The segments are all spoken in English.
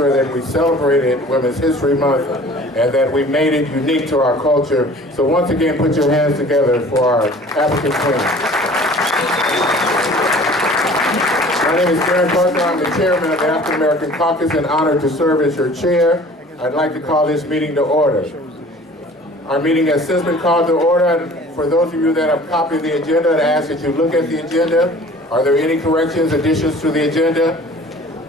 sure that we celebrated Women's History Month and that we made it unique to our culture. So once again, put your hands together for our African queens. My name is Darren Parker. I'm the chairman of the African American Caucus and honored to serve as your chair. I'd like to call this meeting to order. Our meeting has since been called to order. For those of you that have copied the agenda, I ask that you look at the agenda. Are there any corrections, additions to the agenda?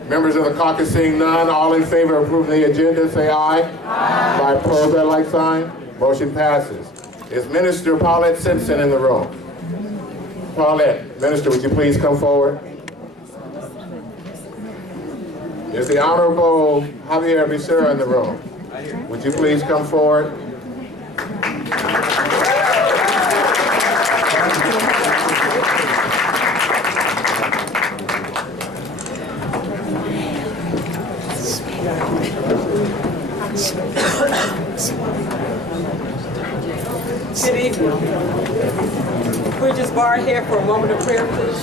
Members of the caucus seeing none, all in favor of approving the agenda, say aye. Aye. By opposed, that like sign. Motion passes. Is Minister Paulette Simpson in the room? Paulette, Minister, would you please come forward? Is the Honorable Javier Becerra in the room? Would you please come forward? Good evening. We'll just bar here for a moment of prayer, please.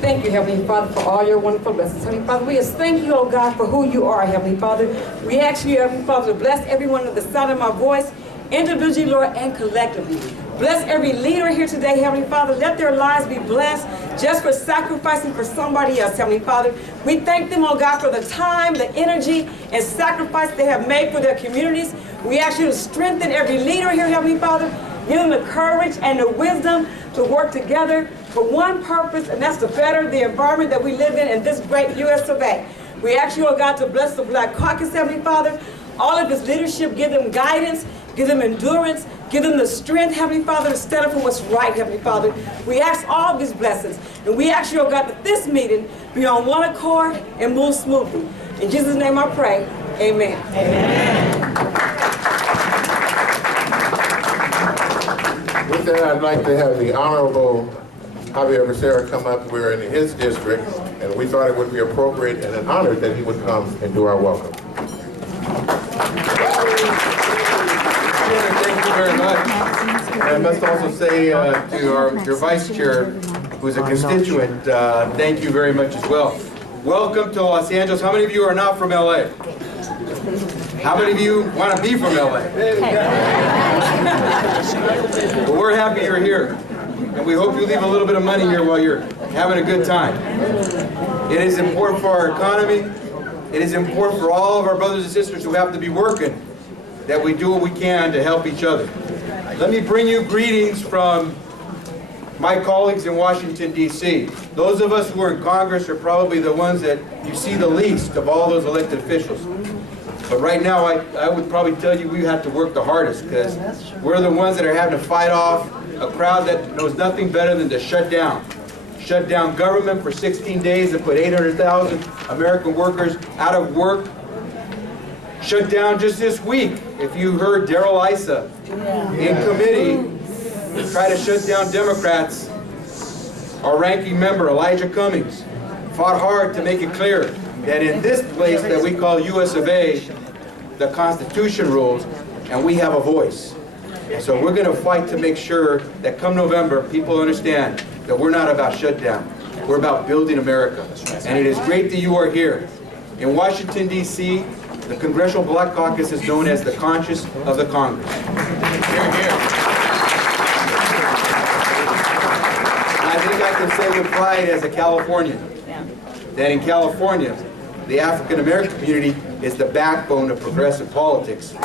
Thank you, Heavenly Father, for all your wonderful blessings. Heavenly Father, we just thank you, oh God, for who you are, Heavenly Father. We ask you, Heavenly Father, to bless everyone at the sound of my voice, individually, Lord, and collectively. Bless every leader here today, Heavenly Father. Let their lives be blessed just for sacrificing for somebody else, Heavenly Father. We thank them, oh God, for the time, the energy, and sacrifice they have made for their communities. We ask you to strengthen every leader here, Heavenly Father. Give them the courage and the wisdom to work together for one purpose, and that's to better the environment that we live in this great U.S. of A. We ask you, oh God, to bless the Black Caucus, Heavenly Father. All of its leadership, give them guidance, give them endurance, give them the strength, Heavenly Father, to stand up for what's right, Heavenly Father. We ask all of these blessings, and we ask you, oh God, that this meeting be on one accord and move smoothly. In Jesus' name I pray, amen. Amen. With that, I'd like to have the Honorable Javier Becerra come up. We're in his district, and we thought it would be appropriate and an honor that he would come and do our welcome. Thank you very much. And I must also say to your vice chair, who's a constituent, thank you very much as well. Welcome to Los Angeles. How many of you are not from LA? How many of you want to be from LA? Well, we're happy you're here. And we hope you leave a little bit of money here while you're having a good time. It is important for our economy. It is important for all of our brothers and sisters who have to be working that we do what we can to help each other. Let me bring you greetings from my colleagues in Washington, D.C. Those of us who are in Congress are probably the ones that you see the least of all those elected officials. But right now, I would probably tell you we have to work the hardest because we're the ones that are having to fight off a crowd that knows nothing better than to shut down. Shut down government for 16 days and put 800,000 American workers out of work. Shut down just this week. If you heard Darrell Issa in committee try to shut down Democrats, our ranking member, Elijah Cummings, fought hard to make it clear that in this place that we call U.S. of A., the Constitution rules, and we have a voice. So we're going to fight to make sure that come November, people understand that we're not about shutdown. We're about building America. And it is great that you are here. In Washington, D.C., the Congressional Black Caucus is known as the conscience of the Congress. Here, here. I think I can say with pride as a Californian that in California, the African American community is the backbone of progressive politics. And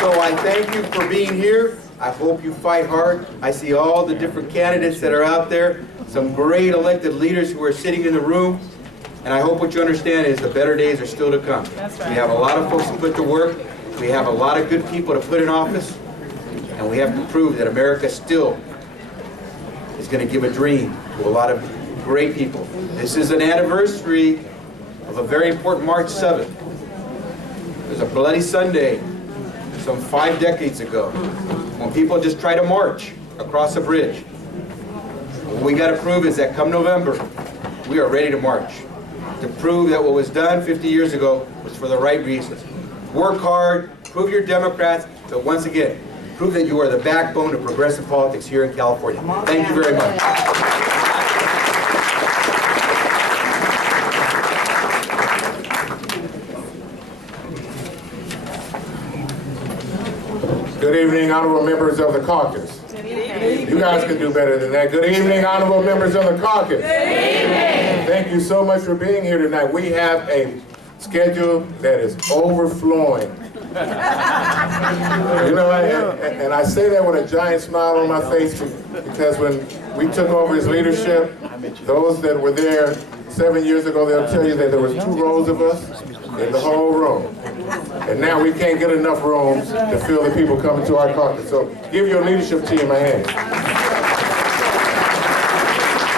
so I thank you for being here. I hope you fight hard. I see all the different candidates that are out there, some great elected leaders who are sitting in the room. And I hope what you understand is the better days are still to come. That's right. We have a lot of folks to put to work. We have a lot of good people to put in office. And we have to prove that America still is going to give a dream to a lot of great people. This is an anniversary of a very important March 7th. It was a bloody Sunday some 5 decades ago when people just tried to march across a bridge. What we got to prove is that come November, we are ready to march. To prove that what was done 50 years ago was for the right reasons. Work hard, prove you're Democrats, but once again, prove that you are the backbone of progressive politics here in California. Thank you very much. Good evening, honorable members of the caucus. You guys can do better than that. Good evening, honorable members of the caucus. Thank you so much for being here tonight. We have a schedule that is overflowing. You know, and I say that with a giant smile on my face because when we took over his leadership, those that were there 7 years ago, they'll tell you that there was 2 rows of us in the whole room. And now we can't get enough rooms to fill the people coming to our caucus. So give your leadership team a hand.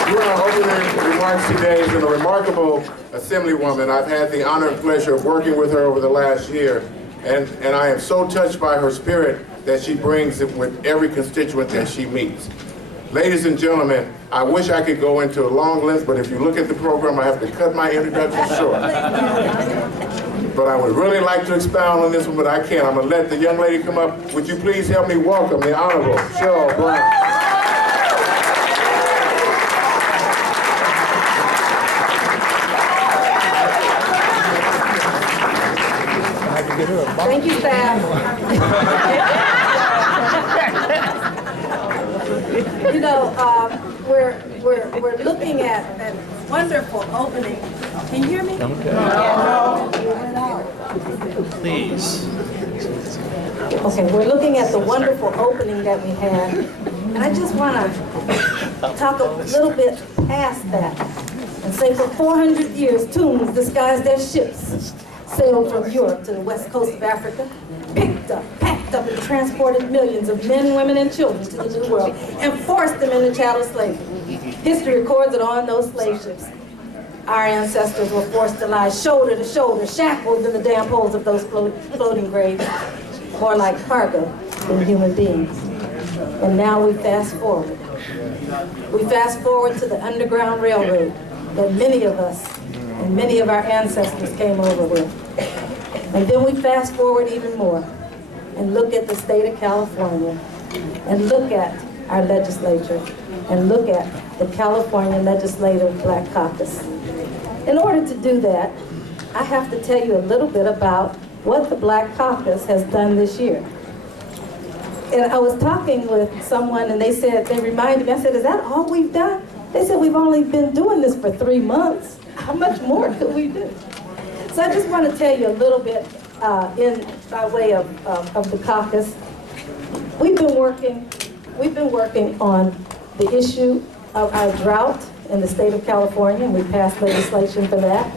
During our opening remarks today is a remarkable assemblywoman. I've had the honor and pleasure of working with her over the last year. And I am so touched by her spirit that she brings it with every constituent that she meets. Ladies and gentlemen, I wish I could go into a long list, but if you look at the program, I have to cut my introduction short. But I would really like to expound on this one, but I can't. I'm going to let the young lady come up. Would you please help me welcome the Honorable Cheryl Brown. Thank you, staff. You know, we're looking at a wonderful opening. Can you hear me? Please. Okay, we're looking at the wonderful opening that we had, and I just want to talk a little bit past that and say for 400 years, tombs disguised as ships sailed from Europe to the west coast of Africa, picked up, packed up, and transported millions of men, women, and children to the New World and forced them into chattel slavery. History records that on those slave ships, our ancestors were forced to lie shoulder to shoulder, shackled in the damp holes of those floating graves, more like cargo than human beings. And now we fast forward. We fast forward to the Underground Railroad that many of us and many of our ancestors came over with. And then we fast forward even more and look at the state of California and look at our legislature and look at the California Legislative Black Caucus. In order to do that, I have to tell you a little bit about what the Black Caucus has done this year. And I was talking with someone and they reminded me, I said, is that all we've done? They said, we've only been doing this for 3 months. How much more could we do? So I just want to tell you a little bit by way of the caucus. We've been working on the issue of our drought in the state of California, and we passed legislation for that.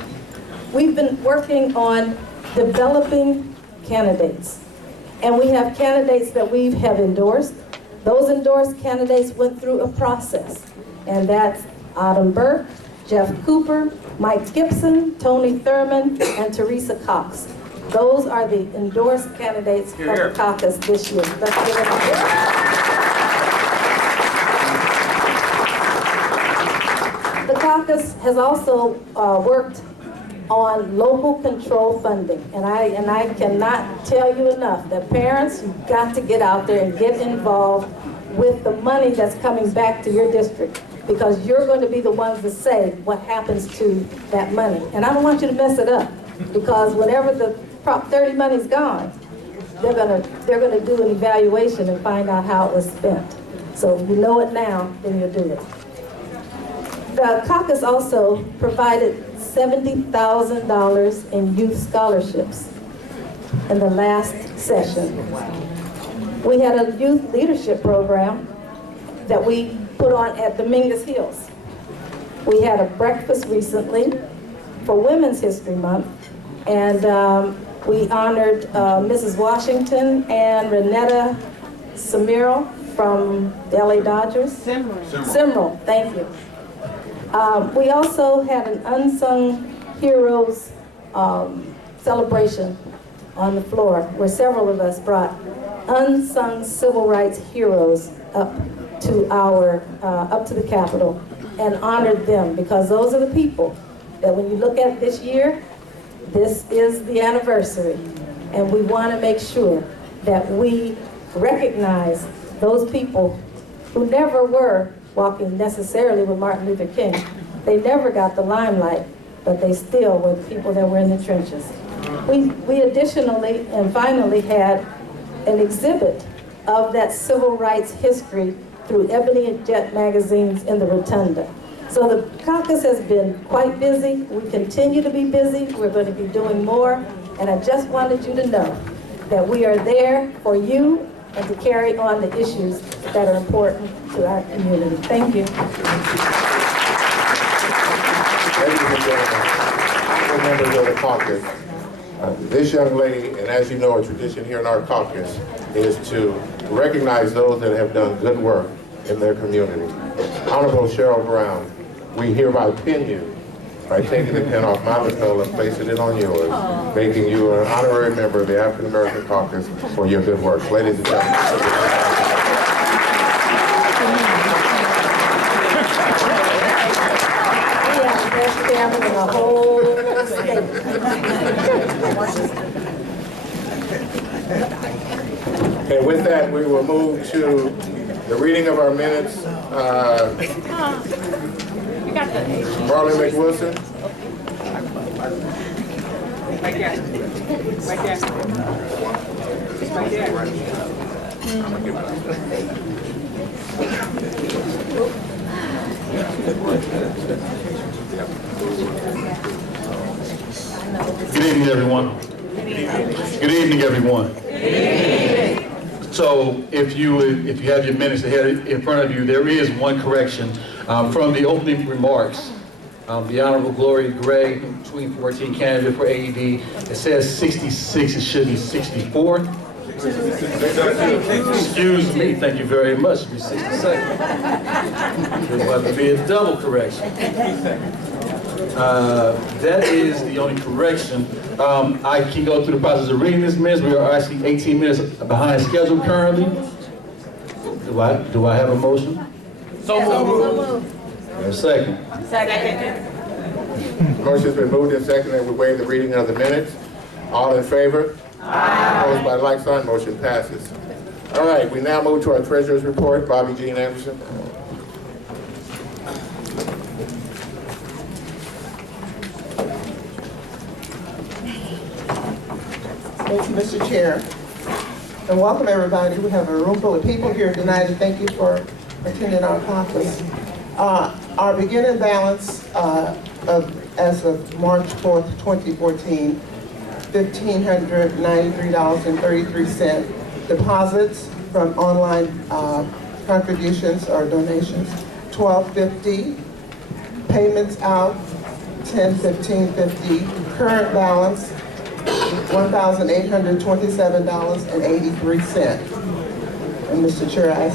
We've been working on developing candidates, and we have candidates that we have endorsed. Those endorsed candidates went through a process, and that's Autumn Burke, Jeff Cooper, Mike Gibson, Tony Thurman, and Teresa Cox. Those are the endorsed candidates for the caucus this year. Let's give it up. The caucus has also worked on local control funding, and I cannot tell you enough that parents, you've got to get out there and get involved with the money that's coming back to your district, because you're going to be the ones to say what happens to that money. And I don't want you to mess it up, because whenever the Prop 30 money's gone, they're gonna do an evaluation and find out how it was spent. So if you know it now, then you'll do it. The caucus also provided $70,000 in youth scholarships in the last session. We had a youth leadership program that we put on at Dominguez Hills. We had a breakfast recently for Women's History Month, and we honored Mrs. Washington and Renetta Samiro from the LA Dodgers. Simrel, thank you. We also had an Unsung Heroes celebration on the floor, where several of us brought unsung civil rights heroes up to the Capitol and honored them, because those are the people that when you look at this year, this is the anniversary, and we want to make sure that we recognize those people who never were walking necessarily with Martin Luther King. They never got the limelight, but they still were the people that were in the trenches. We additionally and finally had an exhibit of that civil rights history through Ebony and Jet magazines in the Rotunda. So the caucus has been quite busy. We continue to be busy. We're going to be doing more. And I just wanted you to know that we are there for you and to carry on the issues that are important to our community. Thank you. Ladies and gentlemen, honorable members of the caucus, this young lady, and as you know, a tradition here in our caucus, is to recognize those that have done good work in their community. Honorable Cheryl Brown, we hereby pin you by taking the pin off my lapel and placing it on yours, making you an honorary member of the African American Caucus for your good work. Ladies and gentlemen. In the whole state. Okay, with that, we will move to the reading of our minutes. Marlon McWilson. Right there. Right there. Right there. Good evening, everyone. Good evening, everyone. So, if you have your minutes ahead in front of you, there is one correction from the opening remarks. The Honorable Gloria Gray, between 14 candidate for AED. It says 66. It should be 64. Excuse me. Thank you very much. It should be 62. There's about to be a double correction. That is the only correction. I can go through the process of reading this minutes. We are actually 18 minutes behind schedule currently. Do I have a motion? So moved. And a second. Second. Motion's been moved and seconded. We waive the reading of the minutes. All in favor? Aye. Opposed by like sign, motion passes. All right, we now move to our treasurer's report. Bobby Jean Anderson. Thank you, Mr. Chair. And welcome, everybody. We have a room full of people here tonight, and thank you for attending our caucus. Our beginning balance as of March 4th, 2014, $1,593.33. Deposits from online contributions or donations, $1,250. Payments out, $1,015.50. Current balance, $1,827.83. And Mr. Chair, I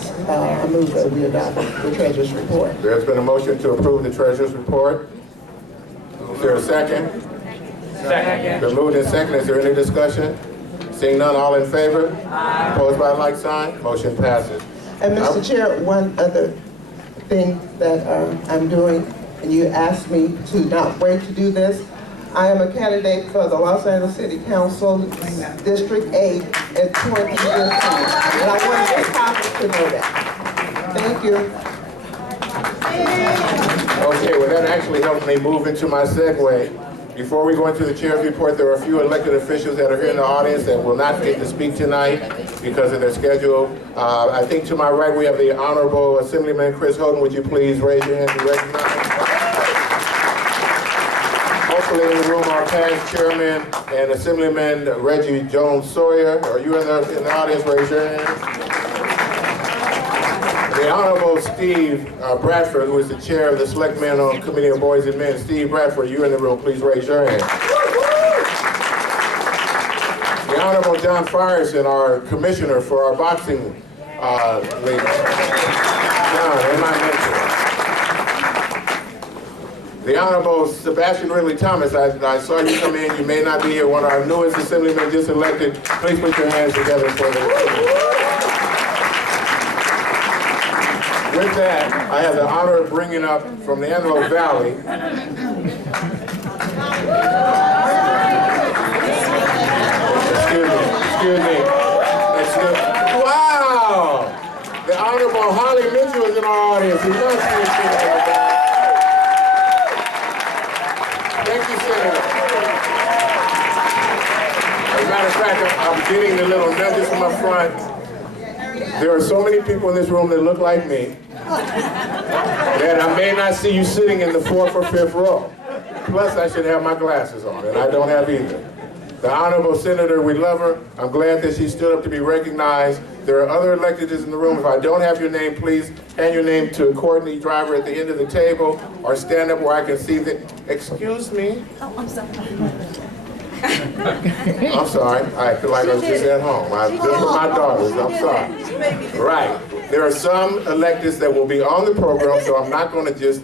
move that we adopt the treasurer's report. There's been a motion to approve the treasurer's report. Is there a second? Second. Been moved and seconded. Is there any discussion? Seeing none, all in favor? Aye. Opposed by like sign? Motion passes. And Mr. Chair, one other thing that I'm doing, and you asked me to not wait to do this. I am a candidate for the Los Angeles City Council District 8 at 2015. And I wanted this Congress to know that. Thank you. Okay, well that actually helped me move into my segue. Before we go into the chair's report, there are a few elected officials that are here in the audience that will not get to speak tonight because of their schedule. I think to my right we have the Honorable Assemblyman Chris Houghton. Would you please raise your hand to recognize? Hopefully in the room our past chairman and Assemblyman Reggie Jones Sawyer. Are you in the audience? Raise your hand. The Honorable Steve Bradford, who is the chair of the Select Men on Committee of Boys and Men. Steve Bradford, you in the room, please raise your hand. The Honorable John Frierson, our commissioner for our boxing league. John, in my mention. The Honorable Sebastian Ridley Thomas, I saw you come in, you may not be here, one of our newest assemblymen just elected. Please put your hands together for the With that, I have the honor of bringing up from the Antelope Valley. Excuse me. Wow! Honorable Holly Mitchell is in our audience. We love seeing you, everybody. Thank you, Senator. As a matter of fact, I'm getting the little nudges from up front. There are so many people in this room that look like me that I may not see you sitting in the 4th or 5th row. Plus, I should have my glasses on, and I don't have either. The Honorable Senator, we love her. I'm glad that she stood up to be recognized. There are other electeds in the room. If I don't have your name, please hand your name to Courtney Driver at the end of the table, or stand up where I can see that. Excuse me? Oh, I'm sorry. I'm sorry. I feel like I was just at home. I'm just with my daughters. I'm sorry. Right. There are some electeds that will be on the program, so I'm not going to just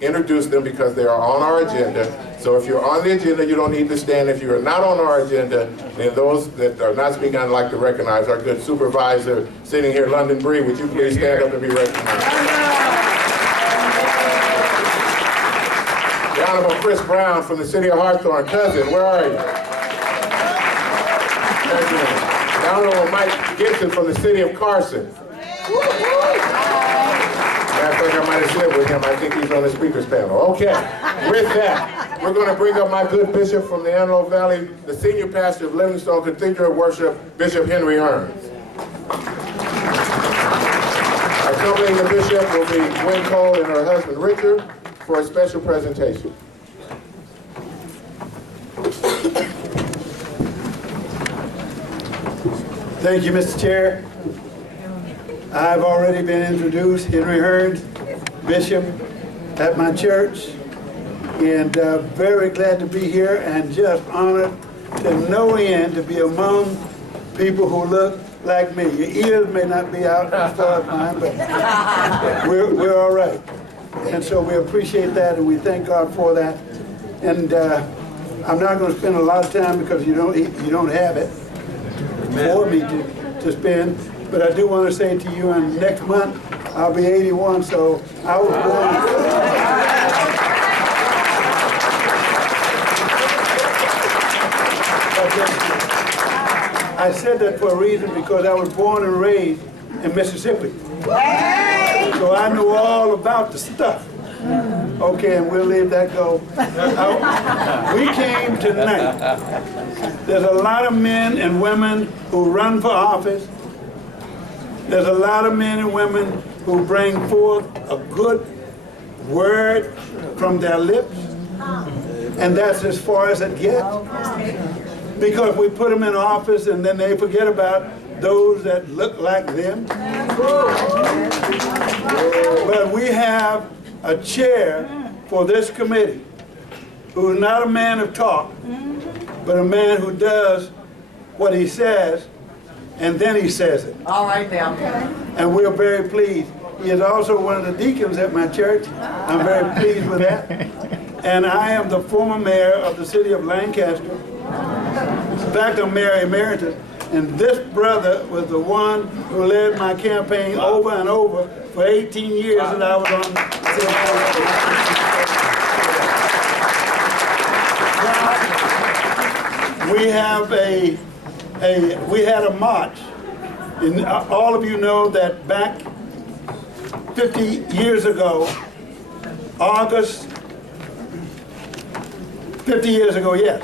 introduce them because they are on our agenda. So if you're on the agenda, you don't need to stand. If you are not on our agenda, then those that are not speaking, I'd like to recognize our good supervisor sitting here, London Bree. Would you please stand up and be recognized? The Honorable Chris Brown from the city of Hawthorne. Cousin, where are you? Thank you. The Honorable Mike Gibson from the city of Carson. I think I might have slept with him. I think he's on the speakers panel. Okay, with that, we're going to bring up my good bishop from the Antelope Valley, the senior pastor of Livingstone Cathedral of Worship, Bishop Henry Hearns. Accompanying the bishop will be Gwen Cole and her husband Richard for a special presentation. Thank you, Mr. Chair. I've already been introduced, Henry Hearns, Bishop at my church, and very glad to be here and just honored to no end to be among people who look like me. Your ears may not be out as far as mine, but we're all right. And so we appreciate that and we thank God for that. And I'm not going to spend a lot of time because you don't have it for me to spend. But I do want to say to you, and next month I'll be 81, so I was born. I said that for a reason because I was born and raised in Mississippi. So I know all about the stuff. Okay, and we'll leave that go. We came tonight. There's a lot of men and women who run for office. There's a lot of men and women who bring forth a good word from their lips, and that's as far as it gets. Because we put them in office and then they forget about those that look like them. But we have a chair for this committee who is not a man of talk, but a man who does what he says, and then he says it. All right now. And we're very pleased. He is also one of the deacons at my church. I'm very pleased with that. And I am the former mayor of the city of Lancaster. In fact, I'm mayor emeritus. And this brother was the one who led my campaign over and over for 18 years that I was on the city council. We have we had a march, and all of you know that back 50 years ago, August, 50 years ago, yes.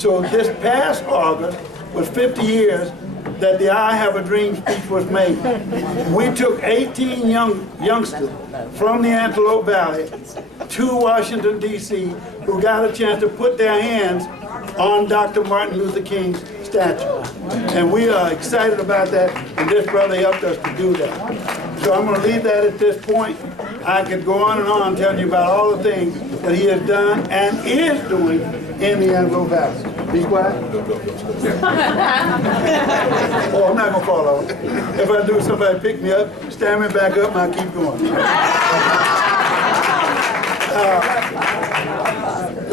So this past August was 50 years that the I Have a Dream speech was made. We took 18 youngsters from the Antelope Valley to Washington, D.C., who got a chance to put their hands on Dr. Martin Luther King's statue. And we are excited about that, and this brother helped us to do that. So I'm going to leave that at this point. I could go on and on telling you about all the things that he has done and is doing in the Antelope Valley. Be quiet. Oh, I'm not going to fall off. If I do, somebody pick me up, stand me back up, and I'll keep going.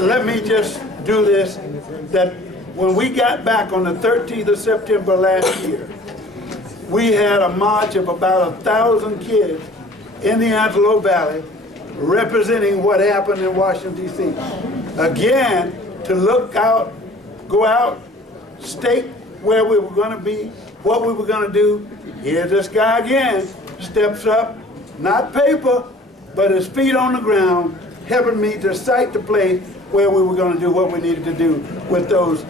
Let me just do this, that when we got back on the 13th of September last year, we had a march of about 1,000 kids in the Antelope Valley representing what happened in Washington, D.C. Again, to look out, go out, state where we were going to be, what we were going to do. Here's this guy again, steps up, not paper, but his feet on the ground, helping me to cite the place where we were going to do what we needed to do with those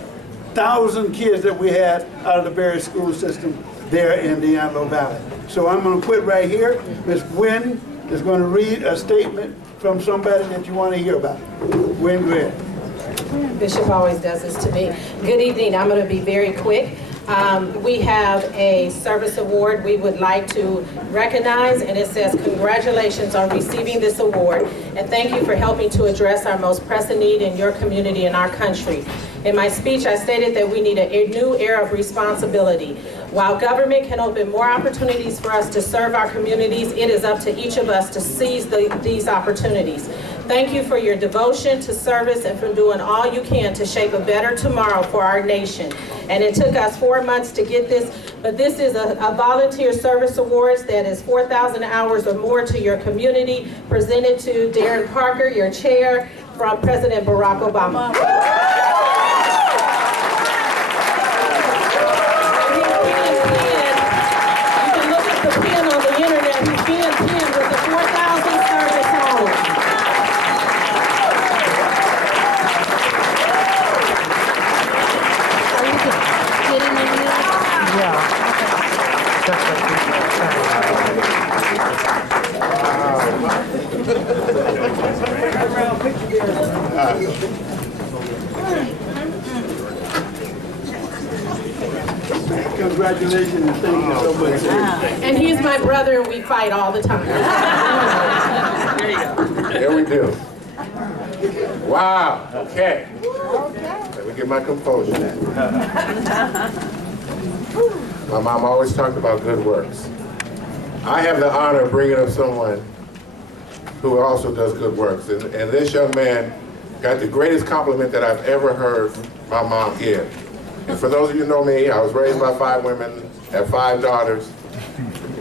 1,000 kids that we had out of the various school system there in the Antelope Valley. So I'm going to quit right here. Ms. Gwynn is going to read a statement from somebody that you want to hear about. Gwynn, go ahead. Bishop always does this to me. Good evening. I'm going to be very quick. We have a service award we would like to recognize, and it says congratulations on receiving this award, and thank you for helping to address our most pressing need in your community and our country. In my speech, I stated that we need a new era of responsibility. While government can open more opportunities for us to serve our communities, it is up to each of us to seize these opportunities. Thank you for your devotion to service and for doing all you can to shape a better tomorrow for our nation. And it took us 4 months to get this, but this is a volunteer service awards that is 4,000 hours or more to your community, presented to Darren Parker, your chair, from President Barack Obama. You can look at the pin on the internet. He's being pinned with the 4,000 service hours. Congratulations and thank you so much. And he's my brother, and we fight all the time. There you go. There we do. Wow, okay. Let me get my composure. My mom always talked about good works. I have the honor of bringing up someone who also does good works. And this young man got the greatest compliment that I've ever heard my mom give. And for those of you who know me, I was raised by 5 women, have 5 daughters.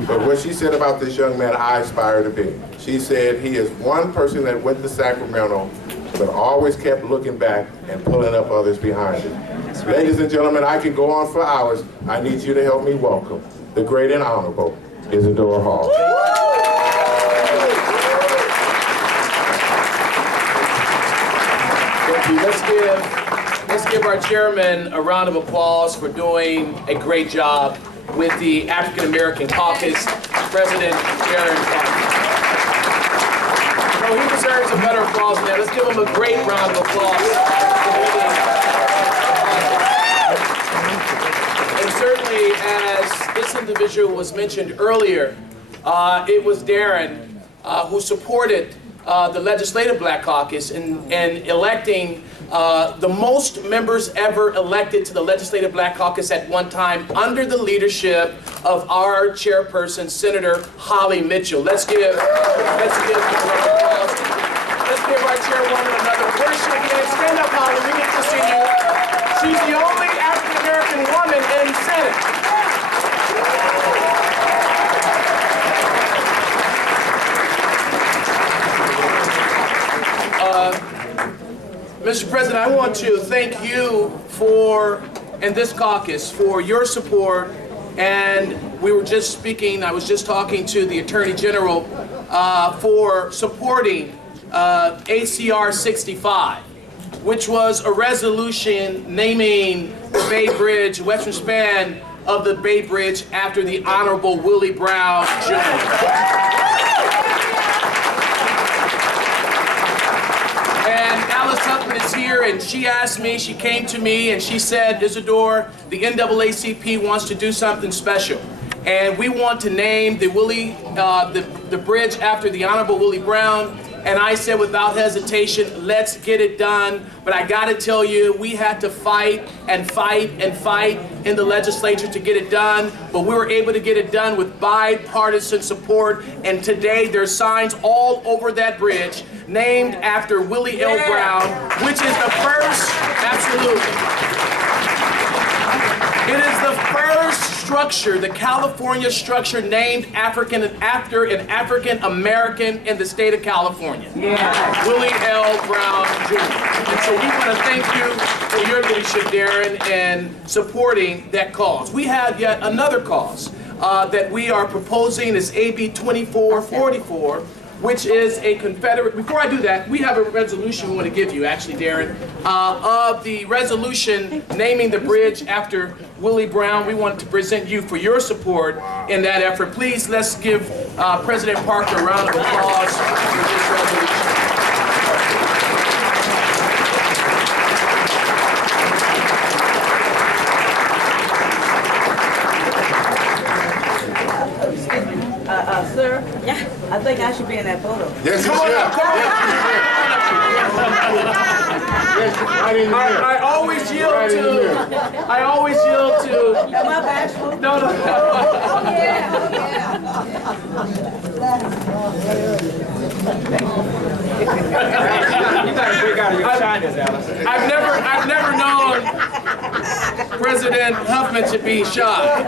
But what she said about this young man, I aspire to be. She said he is one person that went to Sacramento, but always kept looking back and pulling up others behind him. Ladies and gentlemen, I can go on for hours. I need you to help me welcome the great and honorable Isadora Hall. Thank you. Let's give our chairman a round of applause for doing a great job with the African American Caucus, President Darren W. No, he deserves a better applause than that. Let's give him a great round of applause. And certainly, as this individual was mentioned earlier, it was Darren who supported the Legislative Black Caucus in electing the most members ever elected to the Legislative Black Caucus at one time under the leadership of our chairperson, Senator Holly Mitchell. Let's give our chairwoman another. Where's she again? Stand up, Holly. We get to see you. She's the only African American woman in Senate. Mr. President, I want to thank you and this caucus for your support, and I was just talking to the Attorney General for supporting ACR 65, which was a resolution naming the Bay Bridge, western span of the Bay Bridge, after the Honorable Willie Brown, Jr. Is here, and she came to me and she said, Isadore, the NAACP wants to do something special, and we want to name the bridge after the Honorable Willie Brown. And I said, without hesitation, let's get it done. But I gotta tell you, we had to fight and fight and fight in the legislature to get it done, but we were able to get it done with bipartisan support, and today there's signs all over that bridge named after Willie L. Brown, which is the first, absolutely. It is the first structure, the California structure, named after an African American in the state of California. Yeah. Willie L. Brown, Jr. And so we want to thank you for your leadership, Darren, in supporting that cause. We have yet another cause. that we are proposing is AB 2444, which is a Confederate, before I do that, we have a resolution we want to give you, actually, Darren, of the resolution naming the bridge after Willie Brown. We want to present you for your support in that effort. Please, let's give President Parker a round of applause for this resolution. Sir, I think I should be in that photo. Yes, Come on up, come on up. Yes, right in the middle. I always yield Right in the middle. I always yield to, Am I bashful? no. Oh, yeah, You gotta break out of your shyness, Alice. I've never known President Huffman to be shy.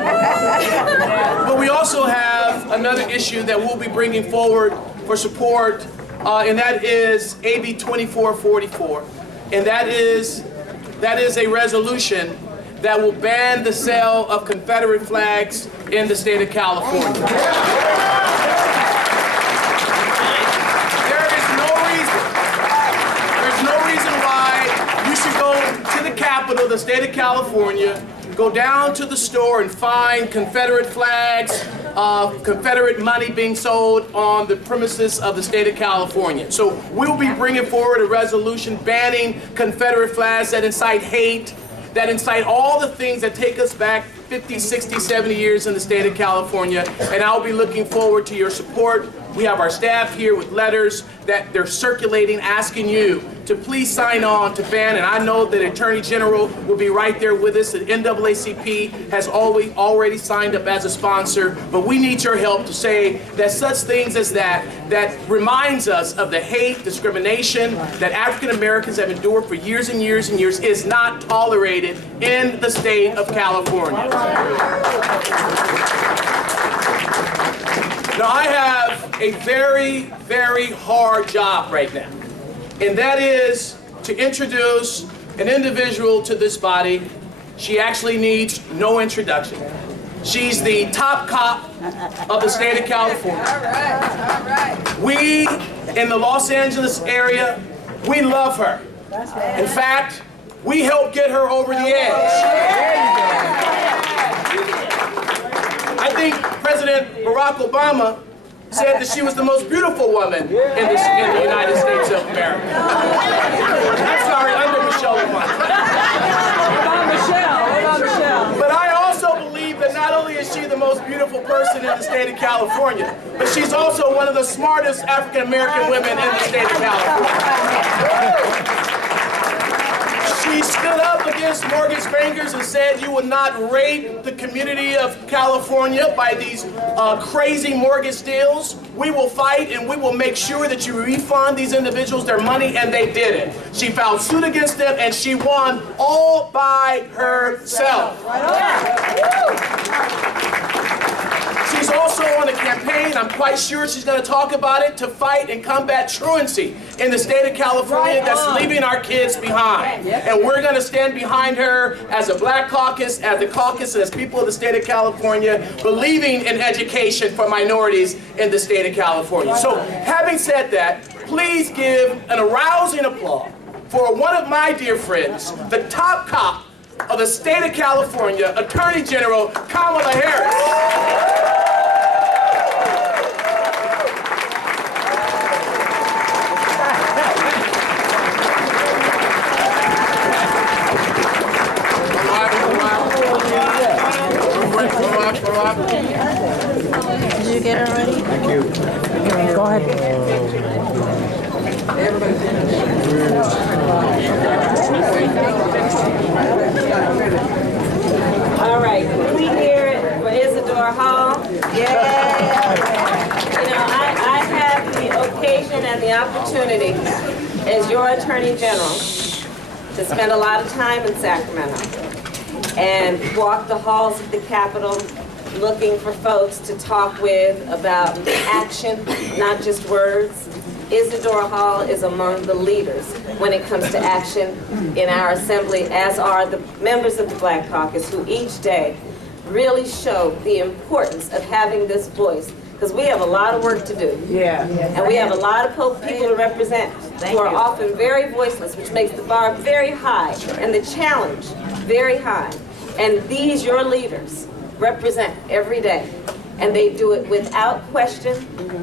But we also have another issue that we'll be bringing forward for support, and that is AB 2444. And that is a resolution that will ban the sale of Confederate flags in the state of California. There's no reason why you should go to the capital, the state of California, go down to the store and find Confederate flags, Confederate money being sold on the premises of the state of California. So we'll be bringing forward a resolution banning Confederate flags that incite hate, that incite all the things that take us back 50, 60, 70 years in the state of California, and I'll be looking forward to your support. We have our staff here with letters that they're circulating asking you to please sign on to ban, and I know that Attorney General will be right there with us. The NAACP has already signed up as a sponsor, but we need your help to say that such things as that reminds us of the hate, discrimination that African Americans have endured for years and years and years is not tolerated in the state of California. Now, I have a very, very hard job right now, and that is to introduce an individual to this body. She actually needs no introduction. She's the top cop of the state of California. all right. We, in the Los Angeles area, we love her. In fact, we helped get her over the edge. I think President Barack Obama said that she was the most beautiful woman in the United States of America. I'm sorry, under Michelle Obama. But I also believe that not only is she the most beautiful person in the state of California, but she's also one of the smartest African American women in the state of California. She stood up against mortgage bankers and said you will not rape the community of California by these crazy mortgage deals. We will fight and we will make sure that you refund these individuals their money, and they did it. She filed suit against them and she won all by herself. She's also on a campaign, I'm quite sure she's going to talk about it, to fight and combat truancy in the state of California that's leaving our kids behind. And we're going to stand behind her as a Black caucus, as the caucus, as people of the state of California, believing in education for minorities in the state of California. So having said that, please give an arousing applause for one of my dear friends, the top cop of the state of California, Attorney General Kamala Harris. Did you get it ready? Thank you. Go ahead. All right, can we hear it for Isadora Hall? Yeah. You know, I have the occasion and the opportunity as your Attorney General to spend a lot of time in Sacramento and walk the halls of the Capitol looking for folks to talk with about action, not just words. Isadora Hall is among the leaders when it comes to action in our assembly, as are the members of the Black Caucus, who each day really show the importance of having this voice, because we have a lot of work to do. Yeah. And we have a lot of people to represent who are often very voiceless, which makes the bar very high and the challenge very high. And these, your leaders, represent every day. And they do it without question.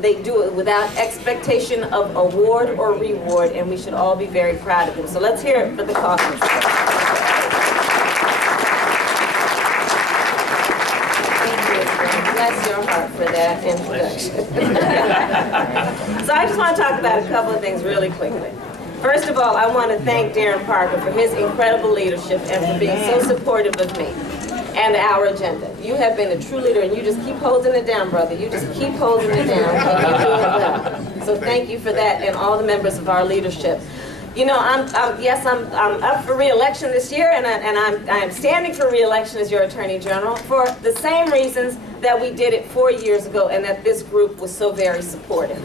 They do it without expectation of award or reward, and we should all be very proud of them. So let's hear it for the caucus. Bless your heart for that introduction. So I just want to talk about a couple of things really quickly. First of all, I want to thank Darren Parker for his incredible leadership and for being so supportive of me and our agenda. You have been a true leader, and you just keep holding it down, brother. You just keep holding it down, and you're doing it well. So thank you for that, and all the members of our leadership. You know, I'm up for re-election this year, and I am standing for re-election as your Attorney General for the same reasons that we did it 4 years ago, and that this group was so very supportive.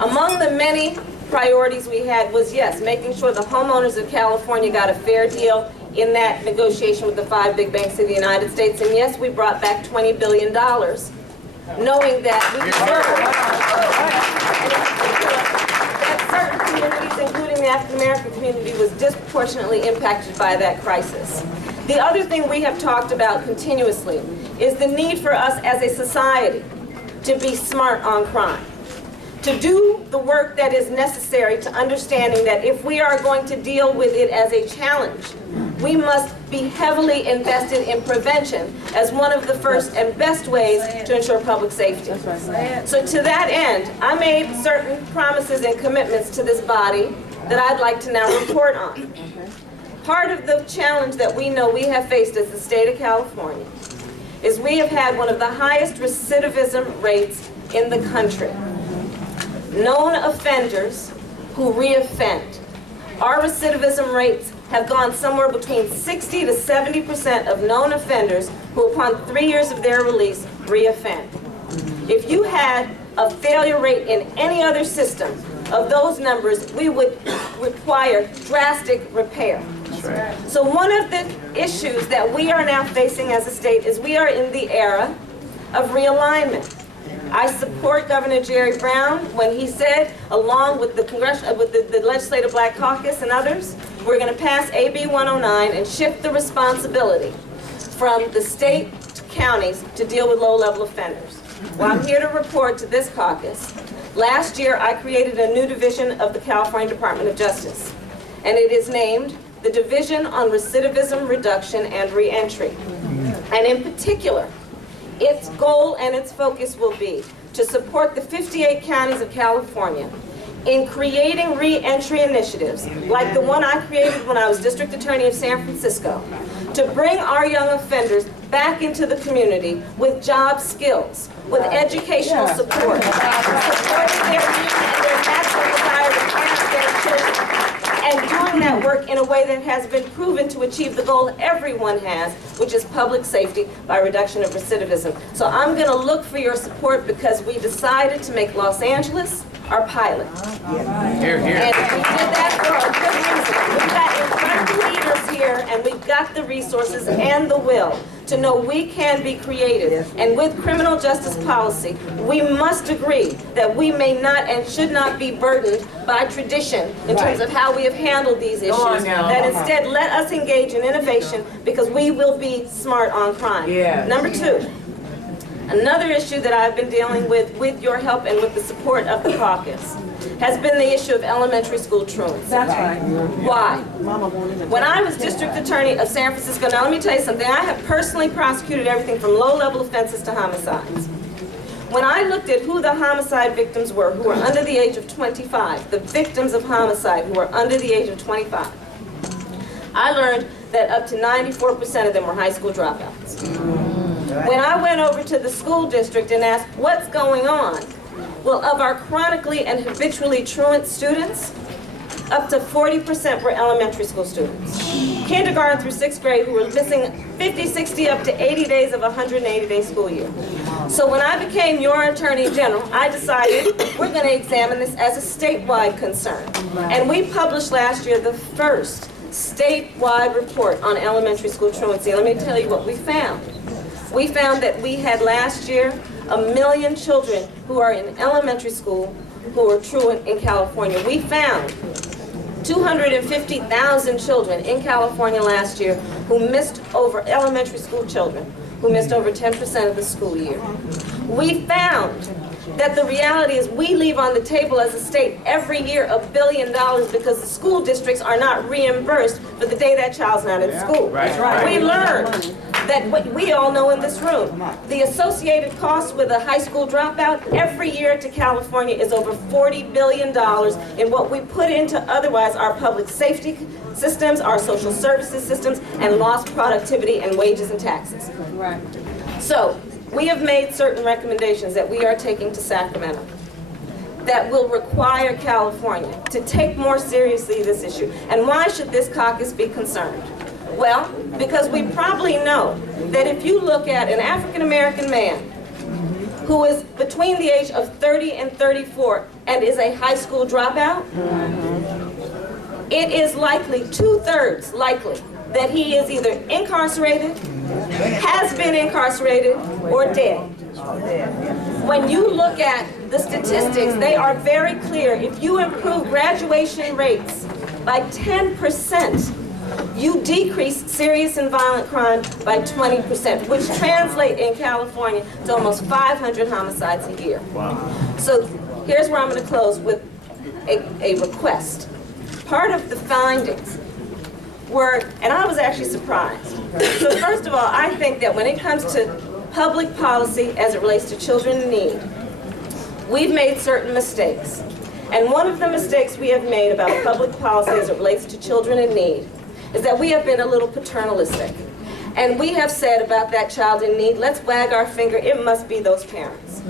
Among the many priorities we had was, yes, making sure the homeowners of California got a fair deal in that negotiation with the 5 big banks of the United States, and yes, we brought back $20 billion, knowing that we that certain communities, including the African American community, was disproportionately impacted by that crisis. The other thing we have talked about continuously is the need for us as a society to be smart on crime, to do the work that is necessary to understanding that if we are going to deal with it as a challenge, we must be heavily invested in prevention as one of the first and best ways to ensure public safety. So to that end, I made certain promises and commitments to this body that I'd like to now report on. Part of the challenge that we know we have faced as the state of California is we have had one of the highest recidivism rates in the country. Known offenders who reoffend. Our recidivism rates have gone somewhere between 60 to 70% of known offenders who upon 3 years of their release reoffend. If you had a failure rate in any other system of those numbers, we would require drastic repair. So one of the issues that we are now facing as a state is we are in the era of realignment. I support Governor Jerry Brown when he said, along with the Legislative Black Caucus and others, we're going to pass AB 109 and shift the responsibility from the state to counties to deal with low-level offenders. Well, I'm here to report to this caucus. Last year, I created a new division of the California Department of Justice, and it is named the Division on Recidivism Reduction and Reentry. And in particular, its goal and its focus will be to support the 58 counties of California in creating re-entry initiatives, like the one I created when I was District Attorney of San Francisco, to bring our young offenders back into the community with job skills, with educational support, supporting their youth and their natural desire to parent their children, and doing that work in a way that has been proven to achieve the goal everyone has, which is public safety by reduction of recidivism. So I'm going to look for your support because we decided to make Los Angeles our pilot. Here, here. And we did that for a good reason. We've got incredible leaders here, and we've got the resources and the will to know we can be creative. And with criminal justice policy, we must agree that we may not and should not be burdened by tradition in terms of how we have handled these issues. That instead, let us engage in innovation because we will be smart on crime. Number two, another issue that I've been dealing with your help and with the support of the caucus has been the issue of elementary school truancy. That's right. Why? When I was District Attorney of San Francisco, now let me tell you something, I have personally prosecuted everything from low-level offenses to homicides. When I looked at who the homicide victims were, who were under the age of 25, the victims of homicide who were under the age of 25, I learned that up to 94% of them were high school dropouts. When I went over to the school district and asked, what's going on? Well, of our chronically and habitually truant students, up to 40% were elementary school students. Kindergarten through 6th grade who were missing 50, 60, up to 80 days of a 180-day school year. So when I became your Attorney General, I decided we're going to examine this as a statewide concern. And we published last year the first statewide report on elementary school truancy. Let me tell you what we found. We found that we had last year 1 million children who are in elementary school who are truant in California. We found 250,000 children in California last year who missed over elementary school children, who missed over 10% of the school year. We found that the reality is we leave on the table as a state every year $1 billion because the school districts are not reimbursed for the day that child's not in school. We learned that what we all know in this room, the associated cost with a high school dropout every year to California is over $40 billion in what we put into otherwise our public safety systems, our social services systems, and lost productivity and wages and taxes. So, we have made certain recommendations that we are taking to Sacramento that will require California to take more seriously this issue. And why should this caucus be concerned? Well, because we probably know that if you look at an African American man who is between the age of 30 and 34 and is a high school dropout, it is likely, 2/3 likely, that he is either incarcerated, has been incarcerated, or dead. When you look at the statistics, they are very clear. If you improve graduation rates by 10%, you decrease serious and violent crime by 20%, which translate in California to almost 500 homicides a year. So here's where I'm going to close with a request. Part of the findings were, and I was actually surprised. So first of all, I think that when it comes to public policy as it relates to children in need, we've made certain mistakes. And one of the mistakes we have made about public policy as it relates to children in need is that we have been a little paternalistic. And we have said about that child in need, let's wag our finger, it must be those parents.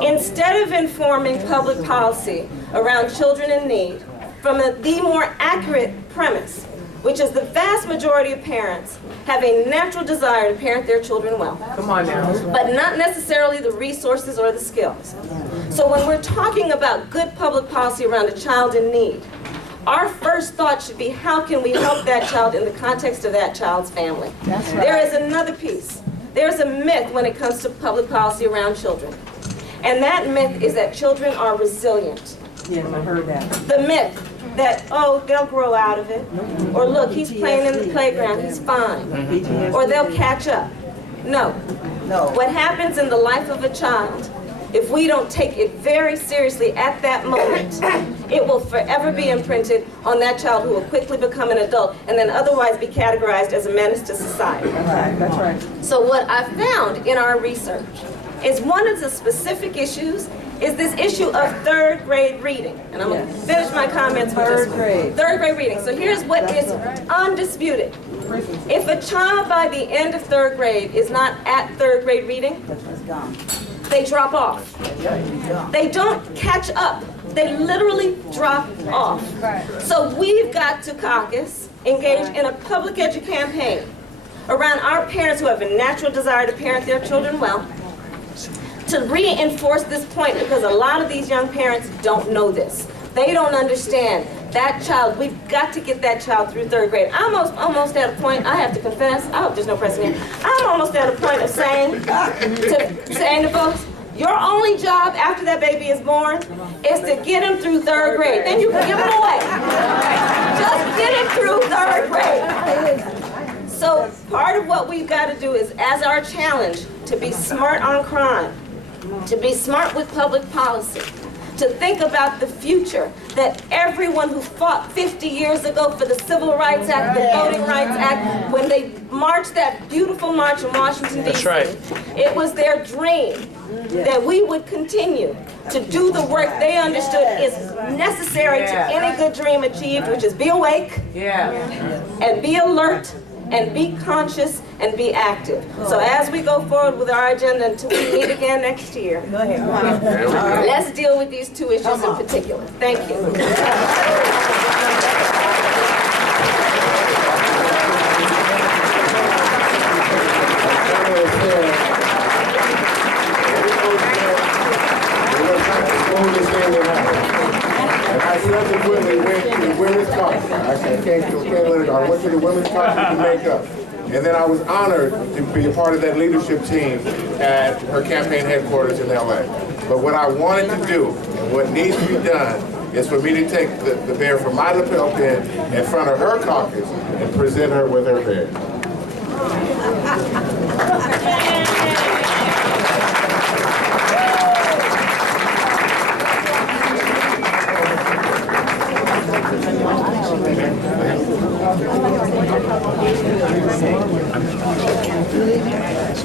Instead of informing public policy around children in need from the more accurate premise, which is the vast majority of parents have a natural desire to parent their children well. Come on now. But not necessarily the resources or the skills. So when we're talking about good public policy around a child in need, our first thought should be how can we help that child in the context of that child's family. That's right. There is another piece. There's a myth when it comes to public policy around children. And that myth is that children are resilient. Yes, I heard that. The myth that, oh, they'll grow out of it. Or look, he's playing in the playground, he's fine. Or they'll catch up. No. What happens in the life of a child, if we don't take it very seriously at that moment, it will forever be imprinted on that child who will quickly become an adult and then otherwise be categorized as a menace to society. That's right. So what I found in our research is one of the specific issues is this issue of third grade reading. And I'm going to finish my comments with this one. Third grade reading. So here's what is undisputed. If a child by the end of third grade is not at third grade reading, they drop off. They don't catch up. They literally drop off. So we've got to caucus, engage in a public education campaign around our parents who have a natural desire to parent their children well, to reinforce this point, because a lot of these young parents don't know this. They don't understand that child. We've got to get that child through third grade. I'm almost at a point, I have to confess, I hope there's no precedent here. I'm almost at a point of saying to folks, your only job after that baby is born is to get him through third grade. Then you can give him away. Just get him through third grade. So part of what we've got to do is, as our challenge, to be smart on crime, to be smart with public policy, to think about the future, that everyone who fought 50 years ago for the Civil Rights Act, the Voting Rights Act, when they marched that beautiful march in Washington, D.C., it was their dream that we would continue to do the work they understood is necessary to any good dream achieved, which is be awake, and be alert, and be conscious, and be active. So as we go forward with our agenda until we meet again next year, let's deal with these two issues in particular. Thank you. And I subsequently went to the women's caucus. I went to the women's caucus to make up. And then I was honored to be a part of that leadership team at her campaign headquarters in LA. But what I wanted to do, and what needs to be done, is for me to take the bear from my lapel pin in front of her caucus and present her with her bear.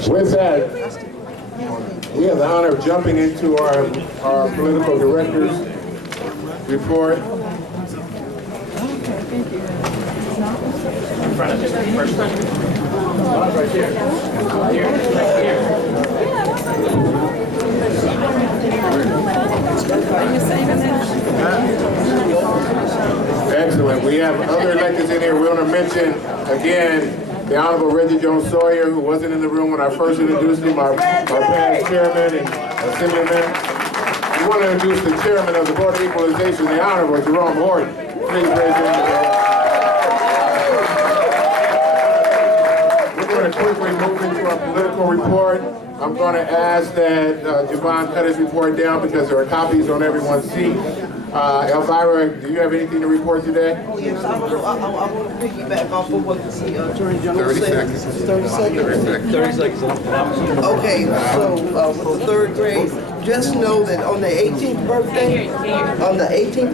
With that, we have the honor of jumping into our political director's report. Excellent. We have other electeds in here. We want to mention again the Honorable Reggie Jones Sawyer, who wasn't in the room when I first introduced him, our past chairman and assemblyman. We want to introduce the chairman of the Board of Equalization, the Honorable Jerome Horton. Please raise your hand. We're going to quickly move into our political report. I'm going to ask that Javon cut his report down because there are copies on everyone's seat. Elvira, do you have anything to report today? Oh, yes, I want to piggyback off of what the Attorney General said. 30 seconds. 30 seconds. Okay, so with the third grade, just know that on the 18th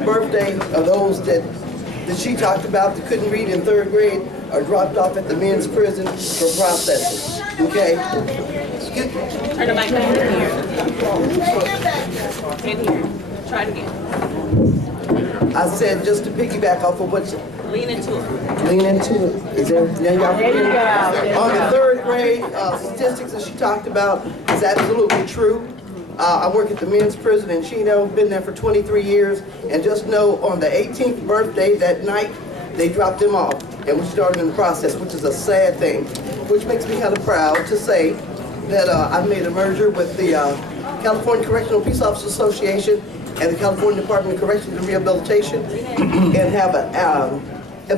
birthday of those that she talked about that couldn't read in third grade are dropped off at the men's prison for processing. Okay? Turn the mic over here. In here. Try it again. I said just to piggyback off of what you... Lean into it. Lean into it. Is there you go. On the third grade, statistics that she talked about is absolutely true. I work at the men's prison in Chino, been there for 23 years, and just know on the 18th birthday that night, they dropped them off, and we started in the process, which is a sad thing, which makes me kind of proud to say that I've made a merger with the California Correctional Peace Officers Association and the California Department of Corrections and Rehabilitation, and have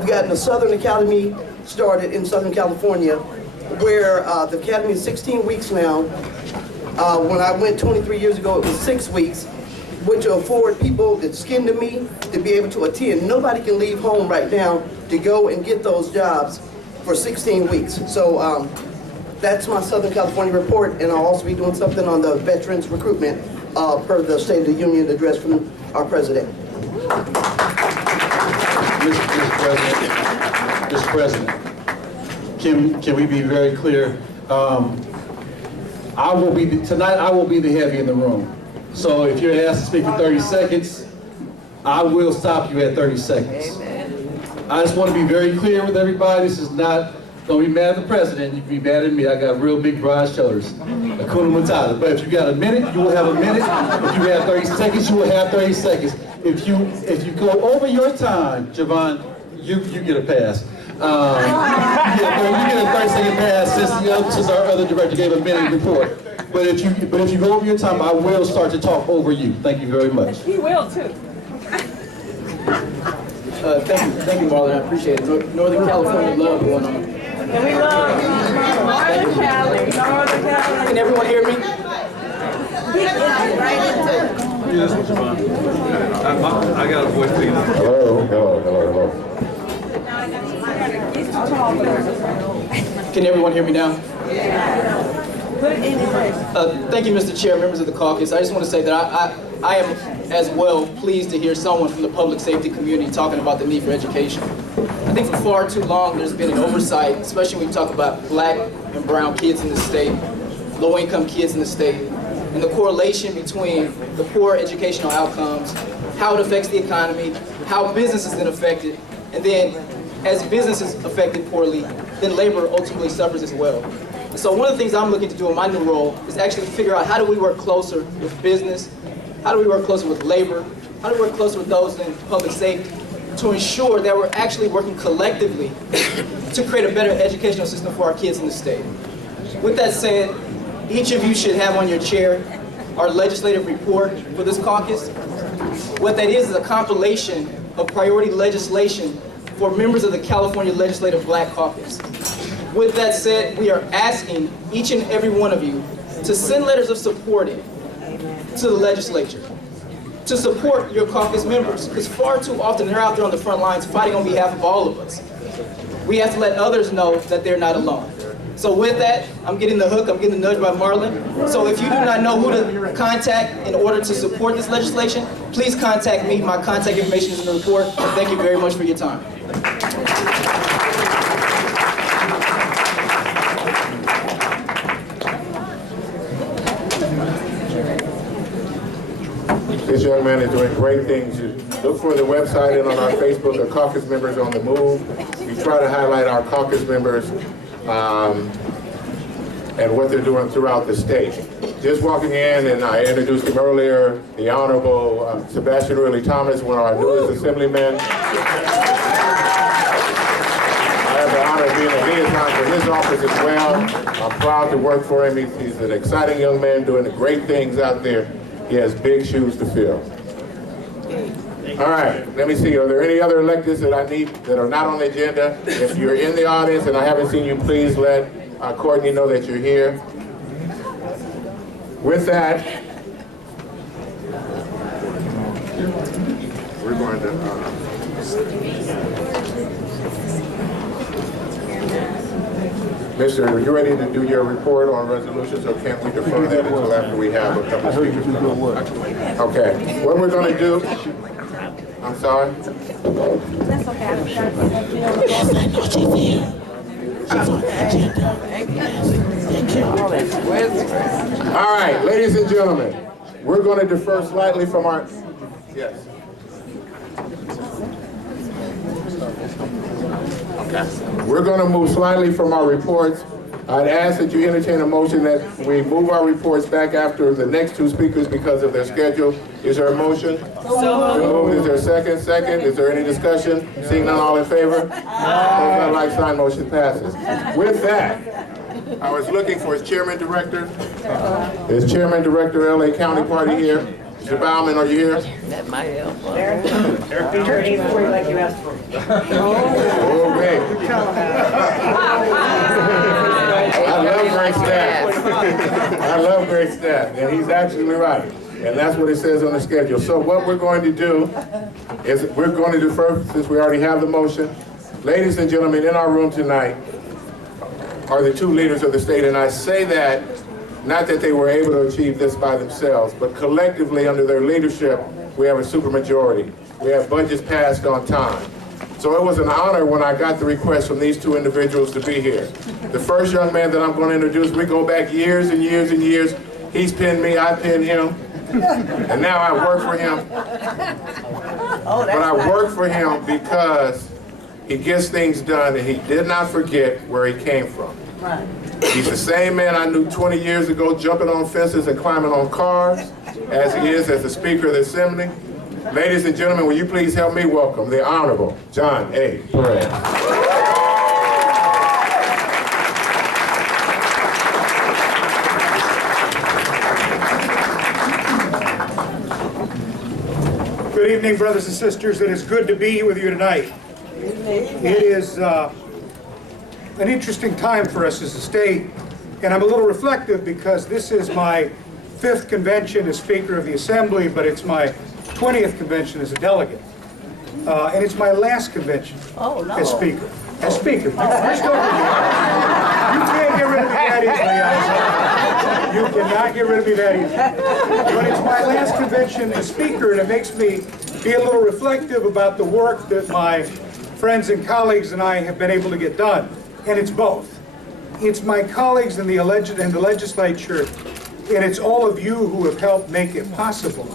gotten a Southern Academy started in Southern California, where the academy is 16 weeks now. When I went 23 years ago, it was 6 weeks, which will afford people that skin to me to be able to attend. Nobody can leave home right now to go and get those jobs for 16 weeks. So that's my Southern California report, and I'll also be doing something on the veterans recruitment per the State of the Union address from our president. Mr. President, can we be very clear? Tonight I will be the heavy in the room. So if you're asked to speak for 30 seconds, I will stop you at 30 seconds. I just want to be very clear with everybody. This is not, don't be mad at the president, you can be mad at me. I got real big broad shoulders. Hakuna Matata. But if you got a minute, you will have a minute. If you have 30 seconds, you will have 30 seconds. If you go over your time, Javon, you get a pass. You get a 30-second pass since our other director gave a minute report. But if you go over your time, I will start to talk over you. Thank you very much. He will too. Thank you, Marlon. I appreciate it. Northern California love going on. And we love Northern Cali. Northern Cali. Can everyone hear me? Yes, Mr. Bond. I got a voice for you. Hello. Can everyone hear me now? Thank you, Mr. Chair, members of the caucus. I just want to say that I am as well pleased to hear someone from the public safety community talking about the need for education. I think for far too long there's been an oversight, especially when you talk about black and brown kids in the state, low-income kids in the state, and the correlation between the poor educational outcomes, how it affects the economy, how business is then affected, and then as business is affected poorly, then labor ultimately suffers as well. And so one of the things I'm looking to do in my new role is actually figure out how do we work closer with business, how do we work closer with labor, how do we work closer with those in public safety to ensure that we're actually working collectively to create a better educational system for our kids in the state. With that said, each of you should have on your chair our legislative report for this caucus. What that is a compilation of priority legislation for members of the California Legislative Black Caucus. With that said, we are asking each and every one of you to send letters of support in to the legislature to support your caucus members, because far too often they're out there on the front lines fighting on behalf of all of us. We have to let others know that they're not alone. So with that, I'm getting the hook, I'm getting the nudge by Marlon. So if you do not know who to contact in order to support this legislation, please contact me. My contact information is in the report. Thank you very much for your time. This young man is doing great things. You look for the website and on our Facebook, the caucus members on the move. We try to highlight our caucus members and what they're doing throughout the state. Just walking in, and I introduced him earlier, the Honorable Sebastian Ridley Thomas, one of our newest assemblymen. I have the honor of being a liaison for his office as well. I'm proud to work for him. He's an exciting young man doing great things out there. He has big shoes to fill. All right, let me see. Are there any other electeds that I need that are not on the agenda? If you're in the audience and I haven't seen you, please let Courtney know that you're here. With that, we're going to... Mister, are you ready to do your report on resolutions, or can't we defer that until after we have a couple of speakers? Okay, what we're going to do... I'm sorry? That's okay. All right, ladies and gentlemen, we're going to defer slightly from our... Yes. We're going to move slightly from our reports. I'd ask that you entertain a motion that we move our reports back after the next two speakers because of their schedule. Is there a motion? So moved. Is there a second? Second. Is there any discussion? Seeing none, all in favor? Those not like sign, motion passes. With that, I was looking for his chairman director. Is Chairman Director LA County Party here? Mr. Bauman, are you here? That might help. Eric, be ready for you like you asked for. Okay. I love great staff. I love great staff, and he's actually right. And that's what it says on the schedule. So what we're going to do is we're going to defer, since we already have the motion. Ladies and gentlemen, in our room tonight are the two leaders of the state, and I say that not that they were able to achieve this by themselves, but collectively under their leadership, we have a supermajority. We have budgets passed on time. So it was an honor when I got the request from these two individuals to be here. The first young man that I'm going to introduce, we go back years and years and years. He's pinned me, I pinned him, and now I work for him. But I work for him because he gets things done, and he did not forget where he came from. He's the same man I knew 20 years ago jumping on fences and climbing on cars as he is as the Speaker of the Assembly. Ladies and gentlemen, will you please help me welcome the Honorable John A. Perez. Good evening, brothers and sisters. It is good to be with you tonight. It is an interesting time for us as a state, and I'm a little reflective because this is my 5th convention as Speaker of the Assembly, but it's my 20th convention as a delegate. And it's my last convention as Speaker. As Speaker. You can't get rid of me that easily. You cannot get rid of me that easily. But it's my last convention as Speaker, and it makes me be a little reflective about the work that my friends and colleagues and I have been able to get done. And it's both. It's my colleagues in the legislature, and it's all of you who have helped make it possible.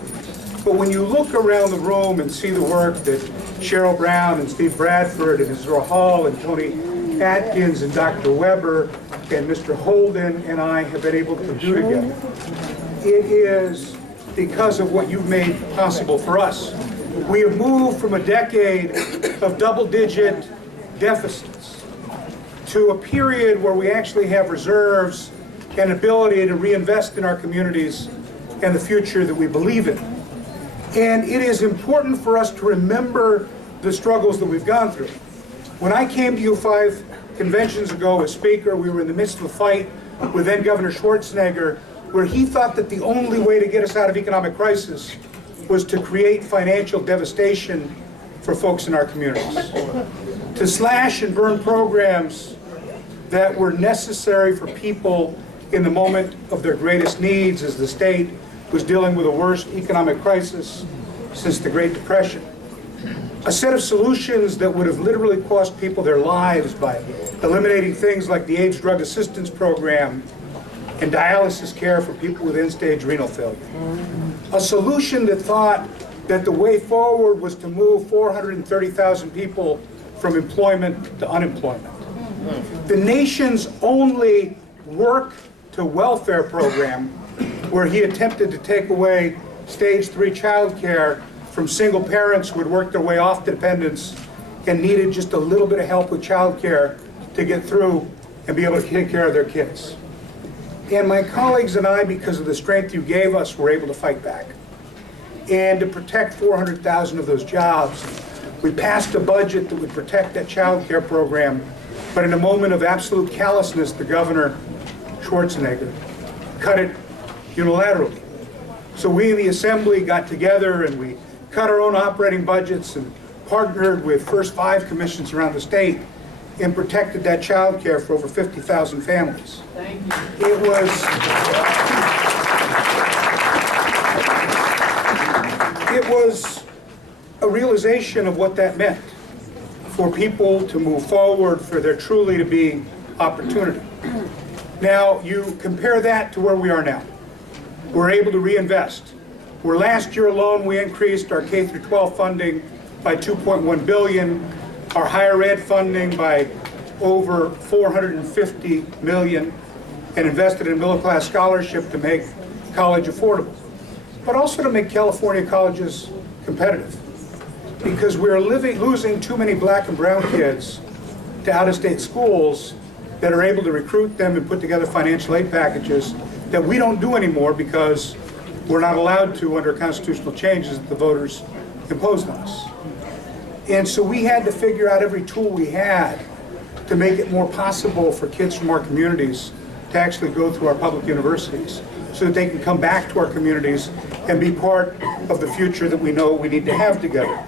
But when you look around the room and see the work that Cheryl Brown and Steve Bradford and Ezra Hall and Tony Atkins and Dr. Weber and Mr. Holden and I have been able to do together, it is because of what you've made possible for us. We have moved from a decade of double-digit deficits to a period where we actually have reserves and ability to reinvest in our communities and the future that we believe in. And it is important for us to remember the struggles that we've gone through. When I came to you conventions ago as speaker, we were in the midst of a fight with then Governor Schwarzenegger, where he thought that the only way to get us out of economic crisis was to create financial devastation for folks in our communities. To slash and burn programs that were necessary for people in the moment of their greatest needs as the state was dealing with the worst economic crisis since the Great Depression. A set of solutions that would have literally cost people their lives by eliminating things like the AIDS Drug Assistance Program and dialysis care for people with end-stage renal failure. A solution that thought that the way forward was to move 430,000 people from employment to unemployment. The nation's only work to welfare program, where he attempted to take away stage 3 child care from single parents who had worked their way off to dependence and needed just a little bit of help with child care to get through and be able to take care of their kids. And my colleagues and I, because of the strength you gave us, were able to fight back. And to protect 400,000 of those jobs, we passed a budget that would protect that child care program, but in a moment of absolute callousness, the Governor, Schwarzenegger, cut it unilaterally. So we in the Assembly got together and we cut our own operating budgets and partnered with first 5 commissions around the state and protected that child care for over 50,000 families. Thank you. It was a realization of what that meant for people to move forward, for there truly to be opportunity. Now, you compare that to where we are now. We're able to reinvest. Where last year alone we increased our K-12 funding by $2.1 billion, our higher ed funding by over $450 million, and invested in a middle-class scholarship to make college affordable, but also to make California colleges competitive. Because we're losing too many black and brown kids to out-of-state schools that are able to recruit them and put together financial aid packages that we don't do anymore because we're not allowed to under constitutional changes that the voters imposed on us. And so we had to figure out every tool we had to make it more possible for kids from our communities to actually go through our public universities so that they can come back to our communities and be part of the future that we know we need to have together.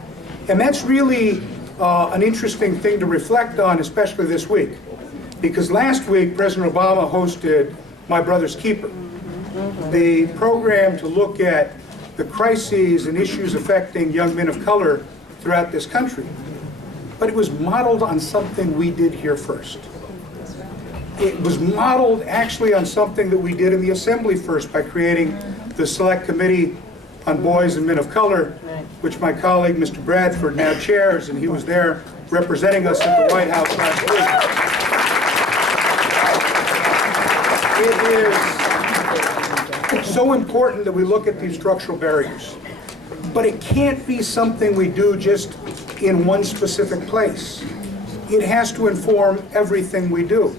And that's really an interesting thing to reflect on, especially this week. Because last week, President Obama hosted My Brother's Keeper, the program to look at the crises and issues affecting young men of color throughout this country. But it was modeled on something we did here first. It was modeled actually on something that we did in the Assembly first by creating the Select Committee on Boys and Men of Color, which my colleague, Mr. Bradford, now chairs, and he was there representing us at the White House last week. It is so important that we look at these structural barriers. But it can't be something we do just in one specific place. It has to inform everything we do.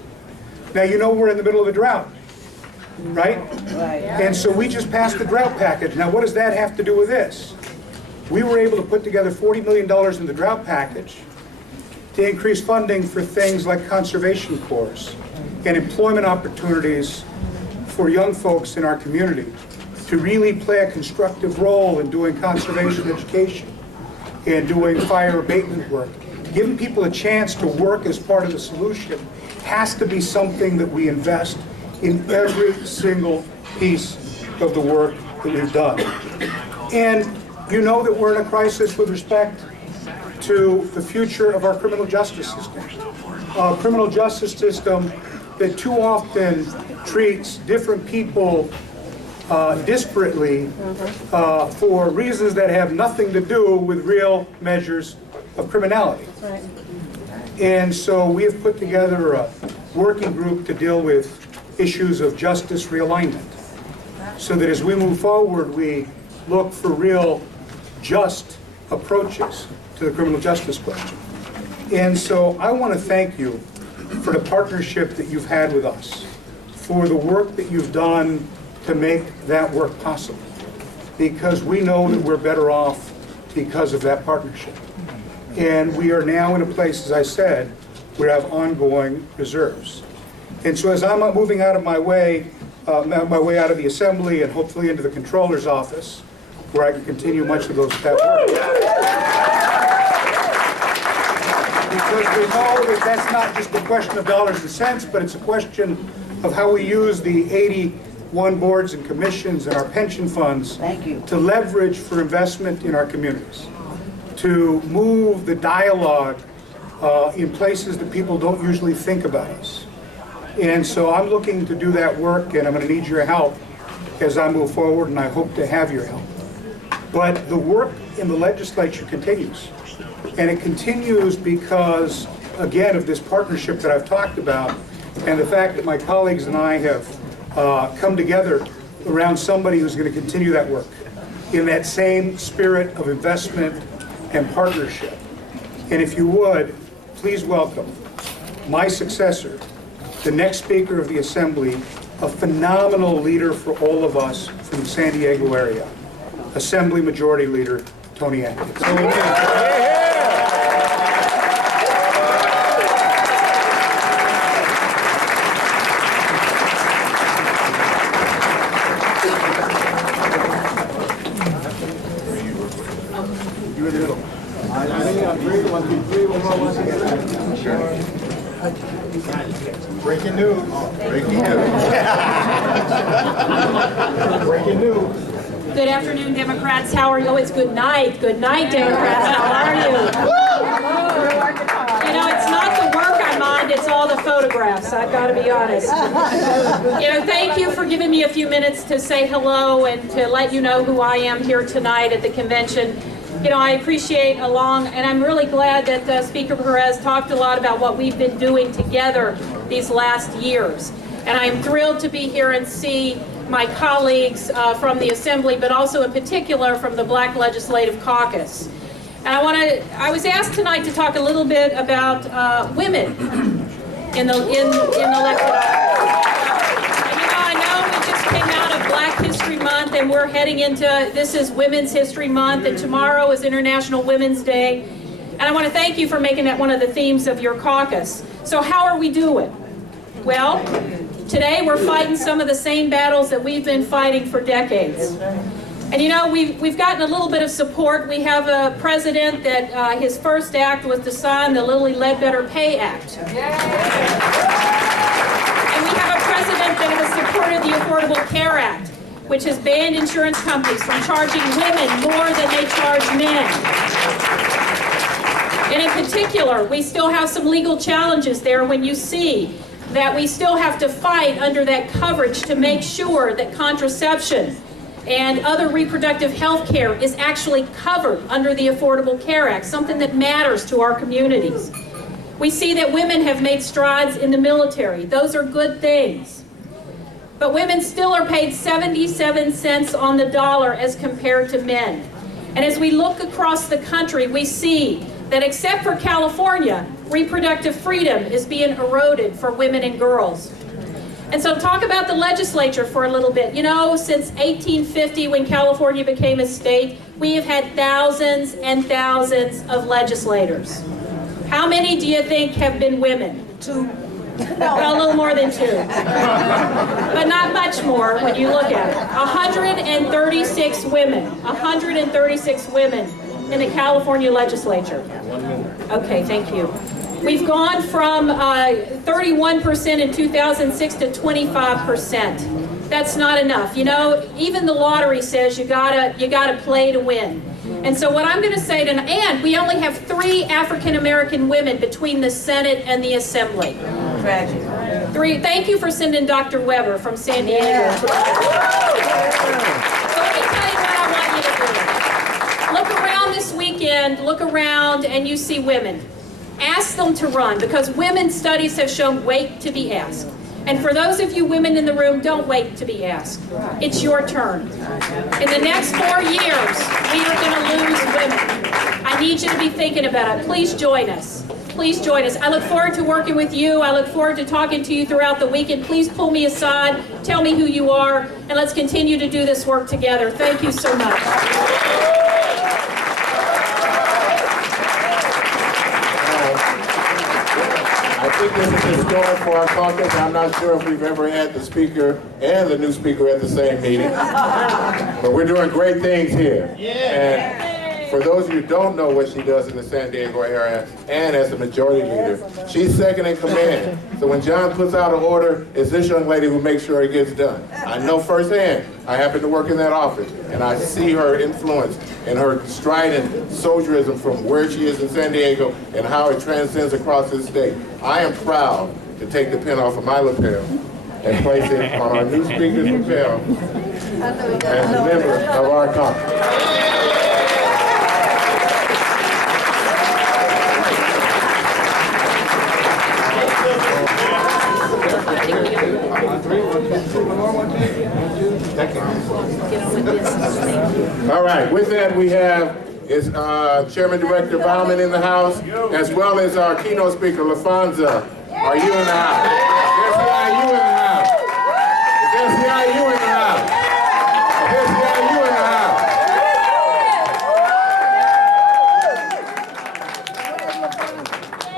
Now, you know we're in the middle of a drought, right? Right. And so we just passed the drought package. Now, what does that have to do with this? We were able to put together $40 million in the drought package to increase funding for things like conservation corps and employment opportunities for young folks in our community to really play a constructive role in doing conservation education and doing fire abatement work. Giving people a chance to work as part of the solution has to be something that we invest in every single piece of the work that we've done. And you know that we're in a crisis with respect to the future of our criminal justice system. A criminal justice system that too often treats different people disparately for reasons that have nothing to do with real measures of criminality. Right. And so we have put together a working group to deal with issues of justice realignment, so that as we move forward, we look for real just approaches to the criminal justice question. And so I want to thank you for the partnership that you've had with us, for the work that you've done to make that work possible, because we know that we're better off because of that partnership. And we are now in a place, as I said, we have ongoing reserves. And so as I'm moving out of my way out of the assembly and hopefully into the controller's office, where I can continue much of that work. Because we know that that's not just a question of dollars and cents, but it's a question of how we use the 81 boards and commissions and our pension funds to leverage for investment in our communities, to move the dialogue in places that people don't usually think about us. And so I'm looking to do that work, and I'm going to need your help as I move forward, and I hope to have your help. But the work in the legislature continues. And it continues because, again, of this partnership that I've talked about, and the fact that my colleagues and I have come together around somebody who's going to continue that work in that same spirit of investment and partnership. And if you would, please welcome my successor, the next Speaker of the Assembly, a phenomenal leader for all of us from the San Diego area, Assembly Majority Leader Tony Atkins. You in the middle. Breaking news. Breaking news. Breaking news. Good afternoon, Democrats. How are you? Oh, it's good night. Good night, Democrats. How are you? You know, it's not the work I mind, it's all the photographs. I've got to be honest. You know, thank you for giving me a few minutes to say hello and to let you know who I am here tonight at the convention. You know, I appreciate and I'm really glad that Speaker Perez talked a lot about what we've been doing together these last years. And I'm thrilled to be here and see my colleagues from the Assembly, but also in particular from the Black Legislative Caucus. And I was asked tonight to talk a little bit about women in elected office. And you know, I know we just came out of Black History Month, and we're heading into, this is Women's History Month, and tomorrow is International Women's Day. And I want to thank you for making that one of the themes of your caucus. So how are we doing? Well, today we're fighting some of the same battles that we've been fighting for decades. And you know, we've gotten a little bit of support. We have a president that his first act was to sign the Lilly Ledbetter Pay Act. And we have a president that has supported the Affordable Care Act, which has banned insurance companies from charging women more than they charge men. And in particular, we still have some legal challenges there when you see that we still have to fight under that coverage to make sure that contraception and other reproductive health care is actually covered under the Affordable Care Act, something that matters to our communities. We see that women have made strides in the military. Those are good things. But women still are paid 77 cents on the dollar as compared to men. And as we look across the country, we see that except for California, reproductive freedom is being eroded for women and girls. And so talk about the legislature for a little bit. You know, since 1850, when California became a state, we have had thousands and thousands of legislators. How many do you think have been women? 2. Well, a little more than 2. But not much more when you look at it. 136 women. 136 women in the California legislature. Okay, thank you. We've gone from 31% in 2006 to 25%. That's not enough. You know, even the lottery says you gotta play to win. And so what I'm going to say tonight, and we only have 3 African American women between the Senate and the Assembly. Tragic. 3. Thank you for sending Dr. Weber from San Diego. Yeah. So let me tell you what I want you to do. Look around this weekend. Look around, and you see women. Ask them to run, because women's studies have shown wait to be asked. And for those of you women in the room, don't wait to be asked. It's your turn. In the next 4 years, we are going to lose women. I need you to be thinking about it. Please join us. Please join us. I look forward to working with you. I look forward to talking to you throughout the weekend. Please pull me aside, tell me who you are, and let's continue to do this work together. Thank you so much. doing for our caucus. I'm not sure if we've ever had the speaker and the new speaker at the same meeting. But we're doing great things here. And for those of you who don't know what she does in the San Diego area and as the majority leader, she's second in command. So when John puts out an order, it's this young lady who makes sure it gets done. I know firsthand. I happen to work in that office, and I see her influence and her strident soldierism from where she is in San Diego and how it transcends across this state. I am proud to take the pin off of my lapel and place it on our new speaker's lapel as a member of our caucus. All right, with that we have Chairman Director Bauman in the house, as well as our keynote speaker, LaFonza. Are you in the house? There's the IU in the house. There's the IU in the house. There's the IU in the house.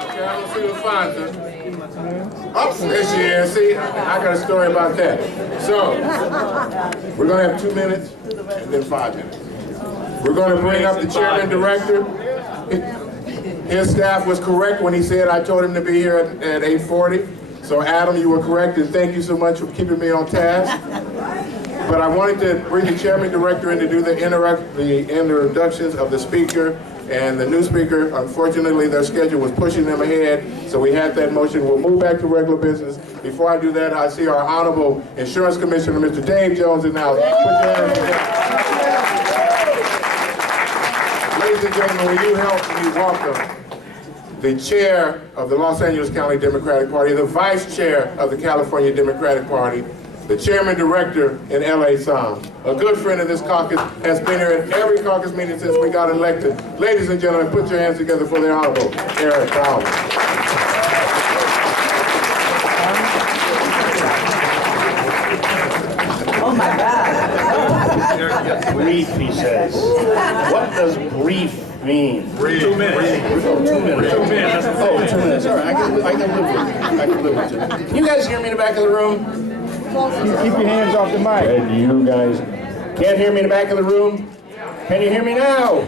Okay, I don't see LaFonza. Oh, there she is. See, I got a story about that. So, we're going to have 2 minutes and then 5 minutes. We're going to bring up the chairman director. His staff was correct when he said I told him to be here at 8:40. So, Adam, you were correct, and thank you so much for keeping me on task. But I wanted to bring the chairman director in to do the introductions of the speaker and the new speaker. Unfortunately, their schedule was pushing them ahead, so we had that motion. We'll move back to regular business. Before I do that, I see our Honorable Insurance Commissioner, Mr. Dave Jones, in the house. Put your hands together. Ladies and gentlemen, will you help me welcome the chair of the Los Angeles County Democratic Party, the vice chair of the California Democratic Party, the chairman director in LA Psalms. A good friend of this caucus, has been here at every caucus meeting since we got elected. Ladies and gentlemen, put your hands together for the Honorable Eric Bauman. Oh my God. Brief, he says. What does brief mean? Brief. 2 minutes. 2 minutes. 2 minutes. Oh, 2 minutes. All right, I can live with it. I can live with it. Can you guys hear me in the back of the room? Keep your hands off the mic. And you guys can't hear me in the back of the room? Can you hear me now?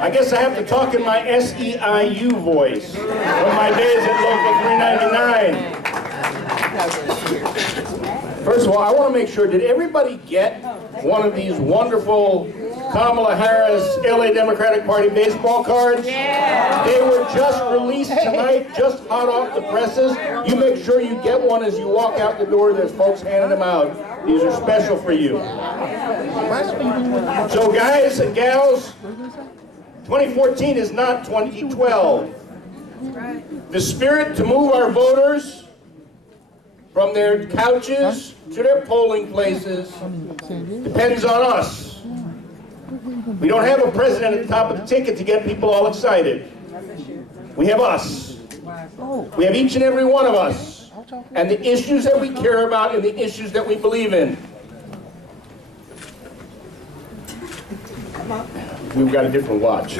I guess I have to talk in my SEIU voice from my days at Local 399. First of all, I want to make sure, did everybody get one of these wonderful Kamala Harris LA Democratic Party baseball cards? Yeah. They were just released tonight, just hot off the presses. You make sure you get one as you walk out the door. There's folks handing them out. These are special for you. So guys and gals, 2014 is not 2012. The spirit to move our voters from their couches to their polling places depends on us. We don't have a president at the top of the ticket to get people all excited. We have us. We have each and every one of us, and the issues that we care about and the issues that we believe in. We've got a different watch.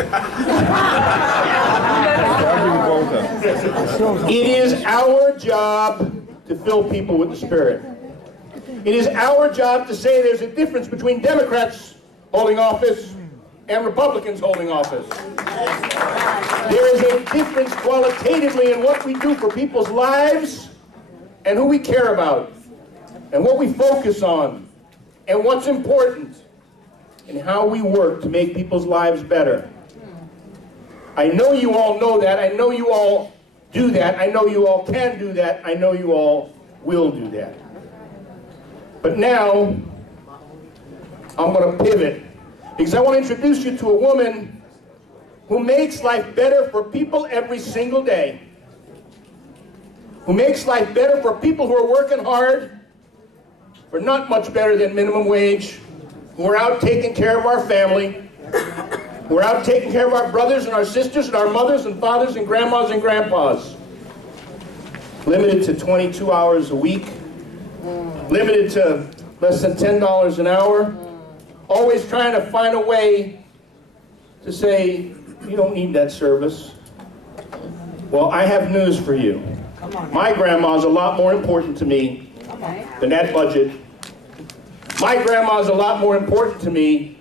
It is our job to fill people with the Spirit. It is our job to say there's a difference between Democrats holding office and Republicans holding office. There is a difference qualitatively in what we do for people's lives and who we care about and what we focus on and what's important and how we work to make people's lives better. I know you all know that. I know you all do that. I know you all can do that. I know you all will do that. But now, I'm going to pivot because I want to introduce you to a woman who makes life better for people every single day. Who makes life better for people who are working hard, for not much better than minimum wage, who are out taking care of our family, who are out taking care of our brothers and our sisters and our mothers and fathers and grandmas and grandpas. Limited to 22 hours a week, limited to less than $10 an hour, always trying to find a way to say, you don't need that service. Well, I have news for you. My grandma's a lot more important to me than that budget. My grandma's a lot more important to me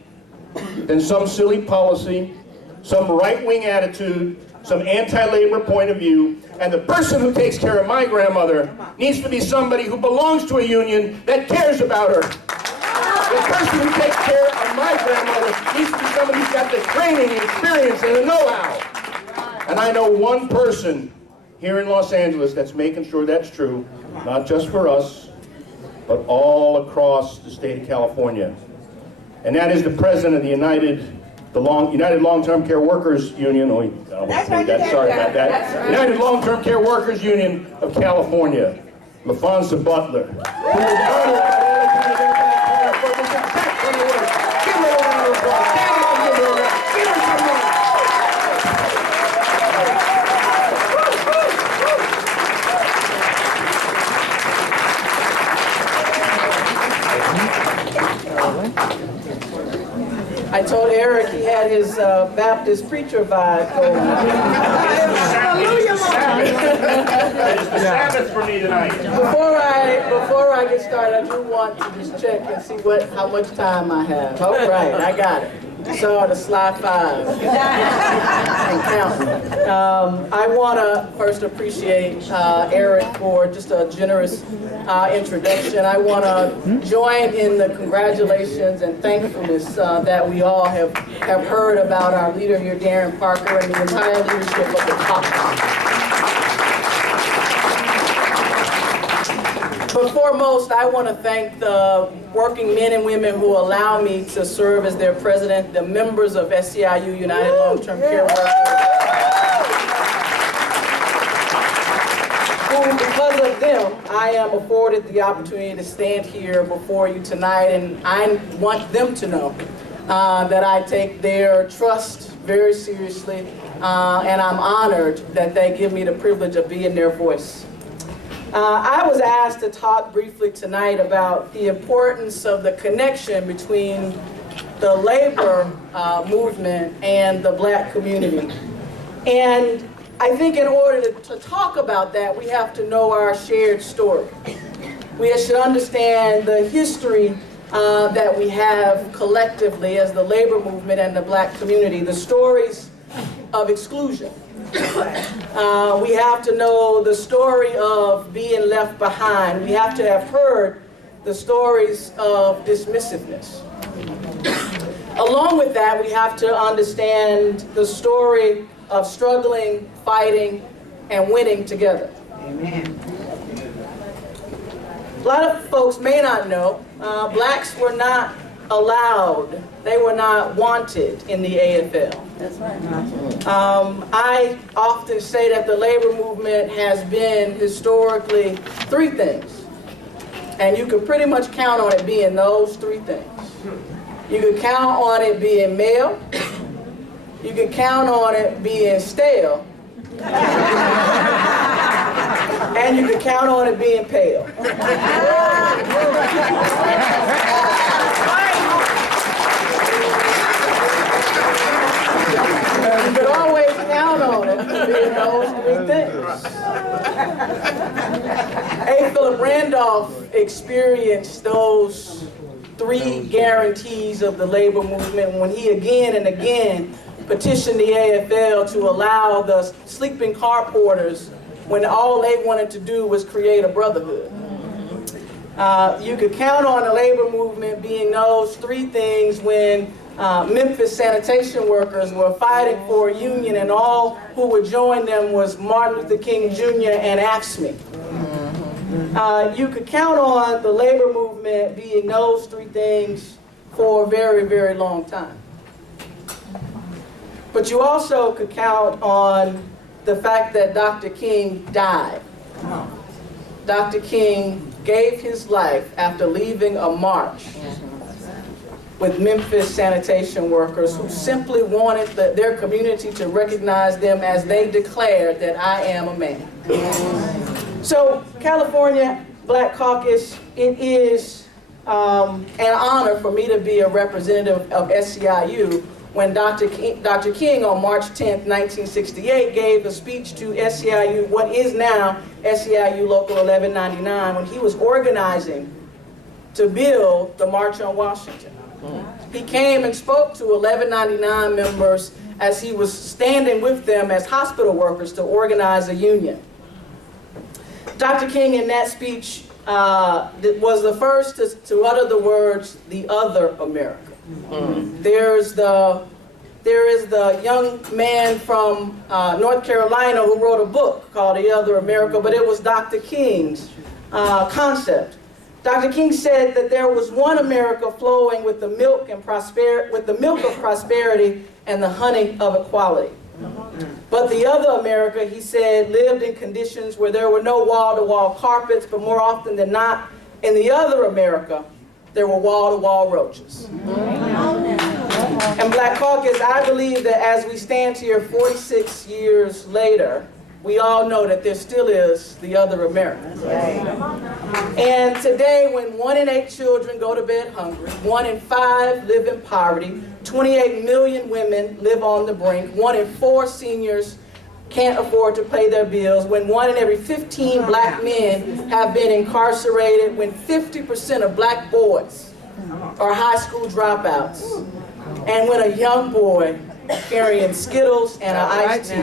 than some silly policy, some right-wing attitude, some anti-labor point of view. And the person who takes care of my grandmother needs to be somebody who belongs to a union that cares about her. The person who takes care of my grandmother needs to be somebody who's got the training, the experience, and the know-how. And I know one person here in Los Angeles that's making sure that's true, not just for us, but all across the state of California. And that is the president of the United Long-Term Care Workers Union. Oh, sorry about that. United Long-Term Care Workers Union of California, LaFonza Butler, who is honored by the for this exact kind of work. Give her a round of applause. Stand up and give her a round. Give her some more. I told Eric he had his Baptist preacher vibe going on. It's the Sabbath for me tonight. Before I get started, I do want to just check and see how much time I have. All right, I got it. So the slide 5 and counting. I want to first appreciate Eric for just a generous introduction. I want to join in the congratulations and thankfulness that we all have heard about our leader here, Darren Parker, and the entire leadership of the caucus. But foremost, I want to thank the working men and women who allow me to serve as their president, the members of SEIU United Long-Term Care Workers, who, because of them, I am afforded the opportunity to stand here before you tonight, and I want them to know that I take their trust very seriously, and I'm honored that they give me the privilege of being their voice. I was asked to talk briefly tonight about the importance of the connection between the labor movement and the black community. And I think in order to talk about that, we have to know our shared story. We should understand the history that we have collectively as the labor movement and the black community, the stories of exclusion. We have to know the story of being left behind. We have to have heard the stories of dismissiveness. Along with that, we have to understand the story of struggling, fighting, and winning together. Amen. A lot of folks may not know, blacks were not allowed, they were not wanted in the AFL. That's right. I often say that the labor movement has been historically 3 things. And you can pretty much count on it being those 3 things. You can count on it being male, you can count on it being stale, and you can count on it being pale. You can always count on it being those 3 things. A. Philip Randolph experienced those 3 guarantees of the labor movement when he again and again petitioned the AFL to allow the sleeping car porters when all they wanted to do was create a brotherhood. You could count on the labor movement being those 3 things when Memphis sanitation workers were fighting for a union and all who would join them was Martin Luther King Jr. and AFSCME. You could count on the labor movement being those 3 things for a very, very long time. But you also could count on the fact that Dr. King died. Dr. King gave his life after leaving a march with Memphis sanitation workers who simply wanted their community to recognize them as they declared that I am a man. So California Black Caucus, it is an honor for me to be a representative of SEIU when Dr. King on March 10th, 1968 gave a speech to SEIU, what is now SEIU Local 1199, when he was organizing to build the March on Washington. He came and spoke to 1199 members as he was standing with them as hospital workers to organize a union. Dr. King in that speech was the first to utter the words, "the other America." There is the young man from North Carolina who wrote a book called The Other America, but it was Dr. King's concept. Dr. King said that there was one America flowing with the milk of prosperity and the honey of equality. But the other America, he said, lived in conditions where there were no wall-to-wall carpets, but more often than not, in the other America, there were wall-to-wall roaches. And Black Caucus, I believe that as we stand here 46 years later, we all know that there still is the other America. And today, when 1 in 8 children go to bed hungry, 1 in 5 live in poverty, 28 million women live on the brink, 1 in 4 seniors can't afford to pay their bills, when 1 in every 15 black men have been incarcerated, when 50% of black boys are high school dropouts, and when a young boy carrying Skittles and an iced tea,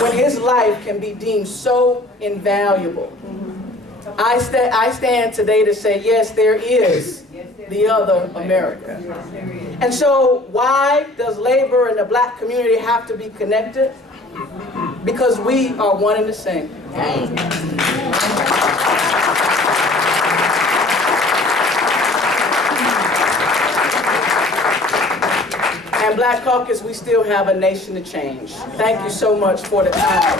when his life can be deemed so invaluable, I stand today to say, yes, there is the other America. And so why does labor and the black community have to be connected? Because we are one and the same. And Black Caucus, we still have a nation to change. Thank you so much for the time.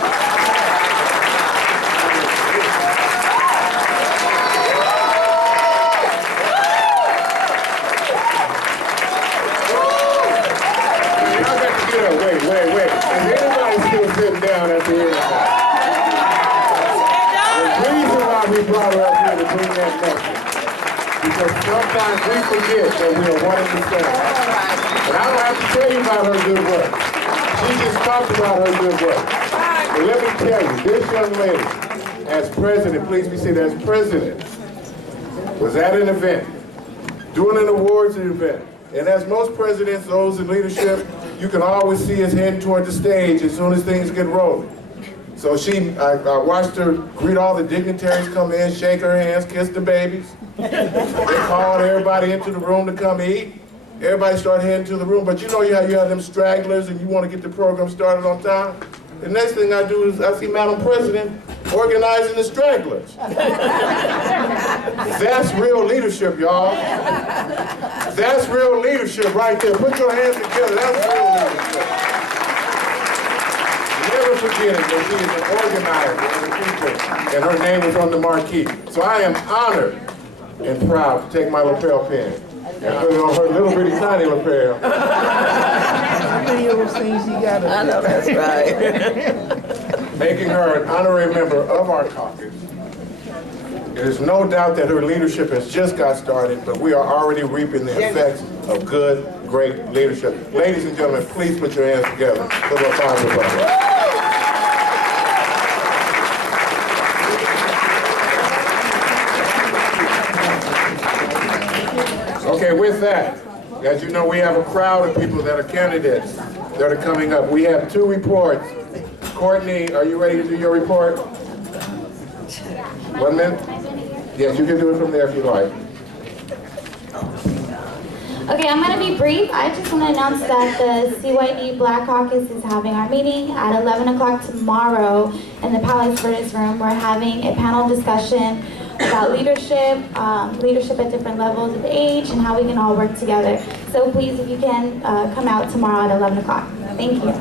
Wait. Is anybody still sitting down at the end of that? The reason why we brought her up here to bring that message, because sometimes we forget that we are one and the same. And I don't have to tell you about her good work. She just talked about her good work. But let me tell you, this young lady, as president, please be seated, as president, was at an event, doing an awards event. And as most presidents, those in leadership, you can always see us heading toward the stage as soon as things get rolling. So I watched her greet all the dignitaries come in, shake her hands, kiss the babies. They called everybody into the room to come eat. Everybody started heading to the room, but you know you have them stragglers and you want to get the program started on time. The next thing I do is I see Madam President organizing the stragglers. That's real leadership, y'all. That's real leadership right there. Put your hands together. That's real leadership. Never forget it that she is an organizer of the people, and her name was on the marquee. So I am honored and proud to take my lapel pin and put it on her little bitty tiny lapel. How many of those things you got? I know that's right. Making her an honorary member of our caucus. There's no doubt that her leadership has just got started, but we are already reaping the effects of good, great leadership. Ladies and gentlemen, please put your hands together for the Honorable. Okay, with that, as you know, we have a crowd of people that are candidates that are coming up. We have 2 reports. Courtney, are you ready to do your report? 1 minute? Yes, you can do it from there if you like. Okay, I'm going to be brief. I just want to announce that the CYD Black Caucus is having our meeting at 11 o'clock tomorrow in the Palace Verdes room. We're having a panel discussion about leadership, leadership at different levels of age, and how we can all work together. So please, if you can, come out tomorrow at 11 o'clock. Thank you.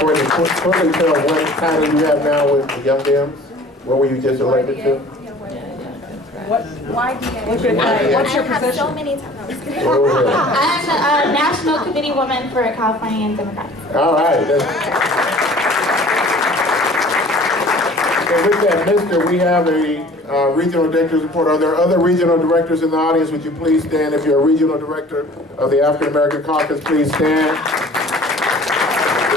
Courtney, quickly tell what title you have now with the Young Dems. What were you just elected to? What's your position? So many titles. I'm a National Committee Woman for California Democrats. All right. And with that, Mister, we have a regional director's report. Are there other regional directors in the audience? Would you please stand? If you're a regional director of the African American Caucus, please stand.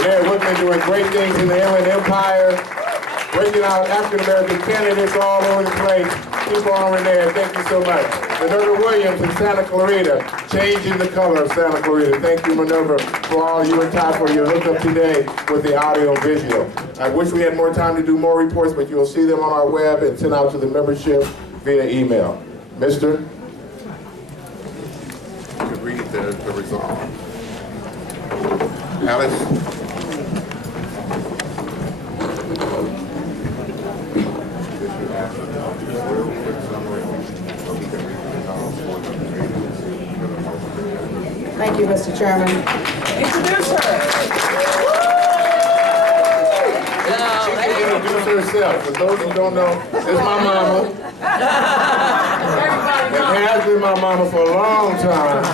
Mayor Whitman doing great things in the Inland Empire, bringing out African American candidates all over the place. Keep on, Renee. Thank you so much. Minerva Williams in Santa Clarita, changing the color of Santa Clarita. Thank you, Minerva, for all you and Ty for your hookup today with the audio and visual. I wish we had more time to do more reports, but you'll see them on our web and sent out to the membership via email. Mister? You can read the resolve. Alice? Thank you, Mr. Chairman. Introduce her. She can introduce herself. For those who don't know, this is my mama. It has been my mama for a long time.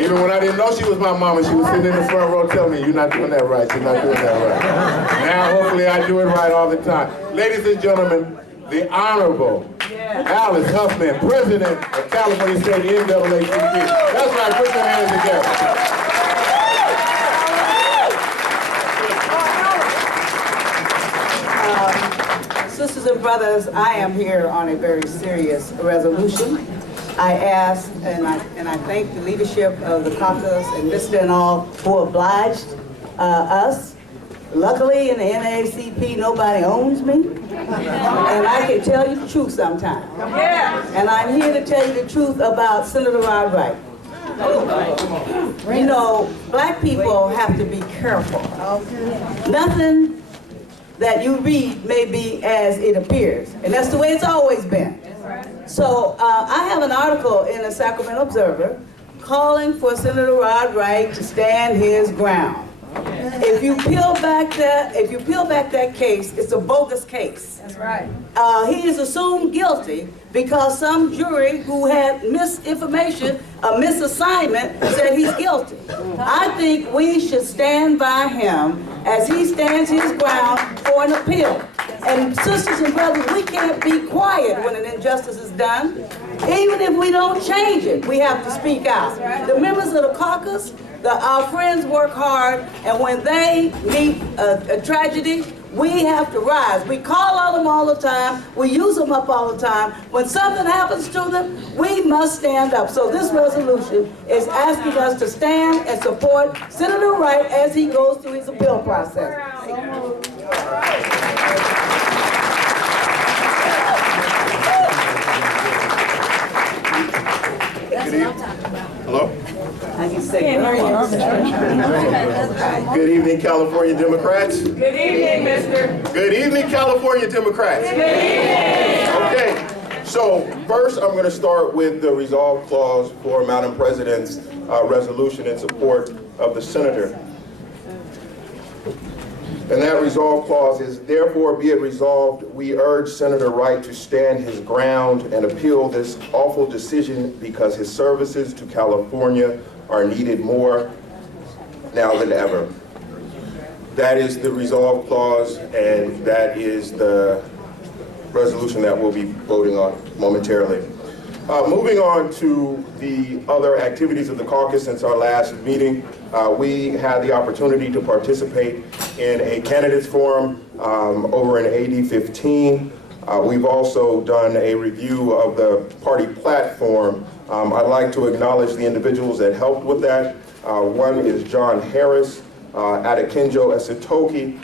Even when I didn't know she was my mama, she was sitting in the front row telling me, you're not doing that right, you're not doing that right. Now, hopefully, I do it right all the time. Ladies and gentlemen, the Honorable Alice Huffman, President of California State NAACP. That's right, put your hands together. Sisters and brothers, I am here on a very serious resolution. I ask and I thank the leadership of the caucus and Mr. and all who obliged us. Luckily in the NAACP, nobody owns me. And I can tell you the truth sometimes. And I'm here to tell you the truth about Senator Rod Wright. You know, black people have to be careful. Nothing that you read may be as it appears. And that's the way it's always been. So I have an article in the Sacramento Observer calling for Senator Rod Wright to stand his ground. If you peel back that case, it's a bogus case. That's right. He is assumed guilty because some jury who had misinformation, a misassignment, said he's guilty. I think we should stand by him as he stands his ground for an appeal. And sisters and brothers, we can't be quiet when an injustice is done. Even if we don't change it, we have to speak out. The members of the caucus, our friends work hard, and when they meet a tragedy, we have to rise. We call on them all the time. We use them up all the time. When something happens to them, we must stand up. So this resolution is asking us to stand and support Senator Wright as he goes through his appeal process. Hello? Good evening, California Democrats. Good evening, mister. Good evening, California Democrats. Good evening. Okay, so first I'm going to start with the resolve clause for Madam President's resolution in support of the senator. And that resolve clause is, therefore be it resolved, we urge Senator Wright to stand his ground and appeal this awful decision because his services to California are needed more now than ever. That is the resolve clause, and that is the resolution that we'll be voting on momentarily. Moving on to the other activities of the caucus since our last meeting, we had the opportunity to participate in a candidates forum over in AD 15. We've also done a review of the party platform. I'd like to acknowledge the individuals that helped with that. One is John Harris, Adekinjo Esitoki,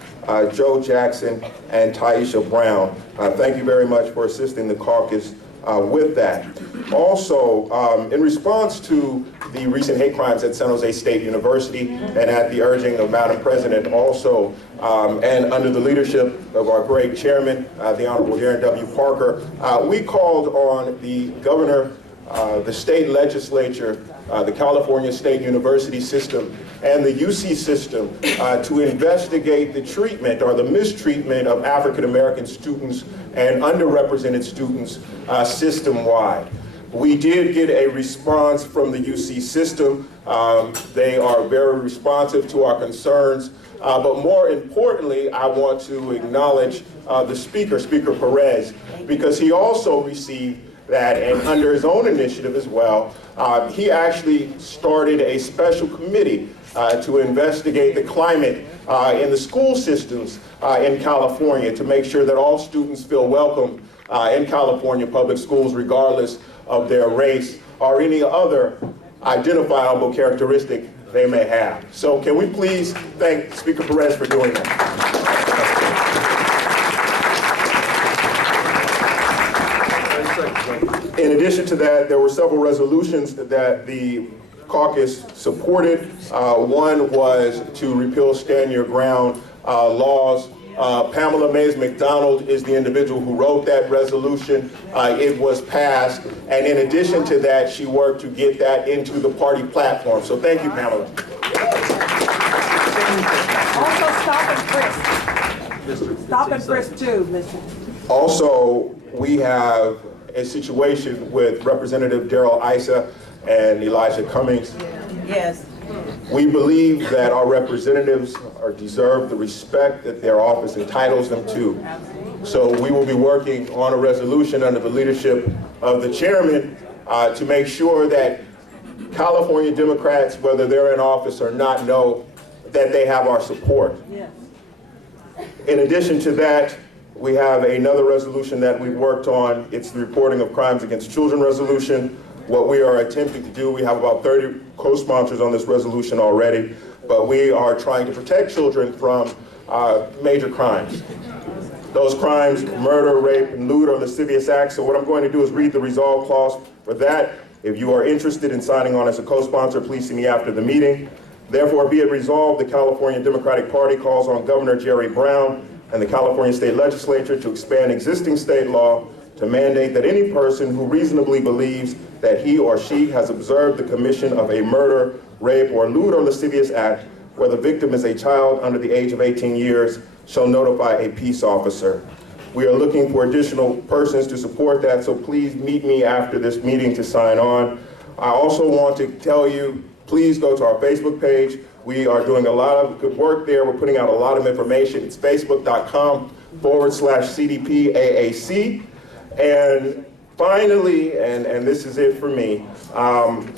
Joe Jackson, and Taisha Brown. Thank you very much for assisting the caucus with that. Also, in response to the recent hate crimes at San Jose State University and at the urging of Madam President also, and under the leadership of our great chairman, the Honorable Darren W. Parker, we called on the governor, the state legislature, the California State University system, and the UC system to investigate the treatment or the mistreatment of African American students and underrepresented students system-wide. We did get a response from the UC system. They are very responsive to our concerns. But more importantly, I want to acknowledge the speaker, Speaker Perez, because he also received that, and under his own initiative as well, he actually started a special committee to investigate the climate in the school systems in California to make sure that all students feel welcome in California public schools, regardless of their race or any other identifiable characteristic they may have. So can we please thank Speaker Perez for doing that? In addition to that, there were several resolutions that the caucus supported. One was to repeal Stand Your Ground laws. Pamela Mays McDonald is the individual who wrote that resolution. It was passed, and in addition to that, she worked to get that into the party platform. So thank you, Pamela. Also, stop and frisk. Stop and frisk too, Mr. Also, we have a situation with Representative Darrell Issa and Elijah Cummings. Yes. We believe that our representatives deserve the respect that their office entitles them to. So we will be working on a resolution under the leadership of the chairman to make sure that California Democrats, whether they're in office or not, know that they have our support. Yes. In addition to that, we have another resolution that we've worked on. It's the Reporting of Crimes Against Children resolution. What we are attempting to do, we have about 30 co-sponsors on this resolution already, but we are trying to protect children from major crimes. Those crimes, murder, rape, and lewd or lascivious acts. So what I'm going to do is read the resolve clause for that. If you are interested in signing on as a co-sponsor, please see me after the meeting. Therefore, be it resolved, the California Democratic Party calls on Governor Jerry Brown and the California State Legislature to expand existing state law to mandate that any person who reasonably believes that he or she has observed the commission of a murder, rape, or lewd or lascivious act where the victim is a child under the age of 18 years shall notify a peace officer. We are looking for additional persons to support that, so please meet me after this meeting to sign on. I also want to tell you, please go to our Facebook page. We are doing a lot of good work there. We're putting out a lot of information. It's facebook.com/CDPAAC. And finally, and this is it for me, I'm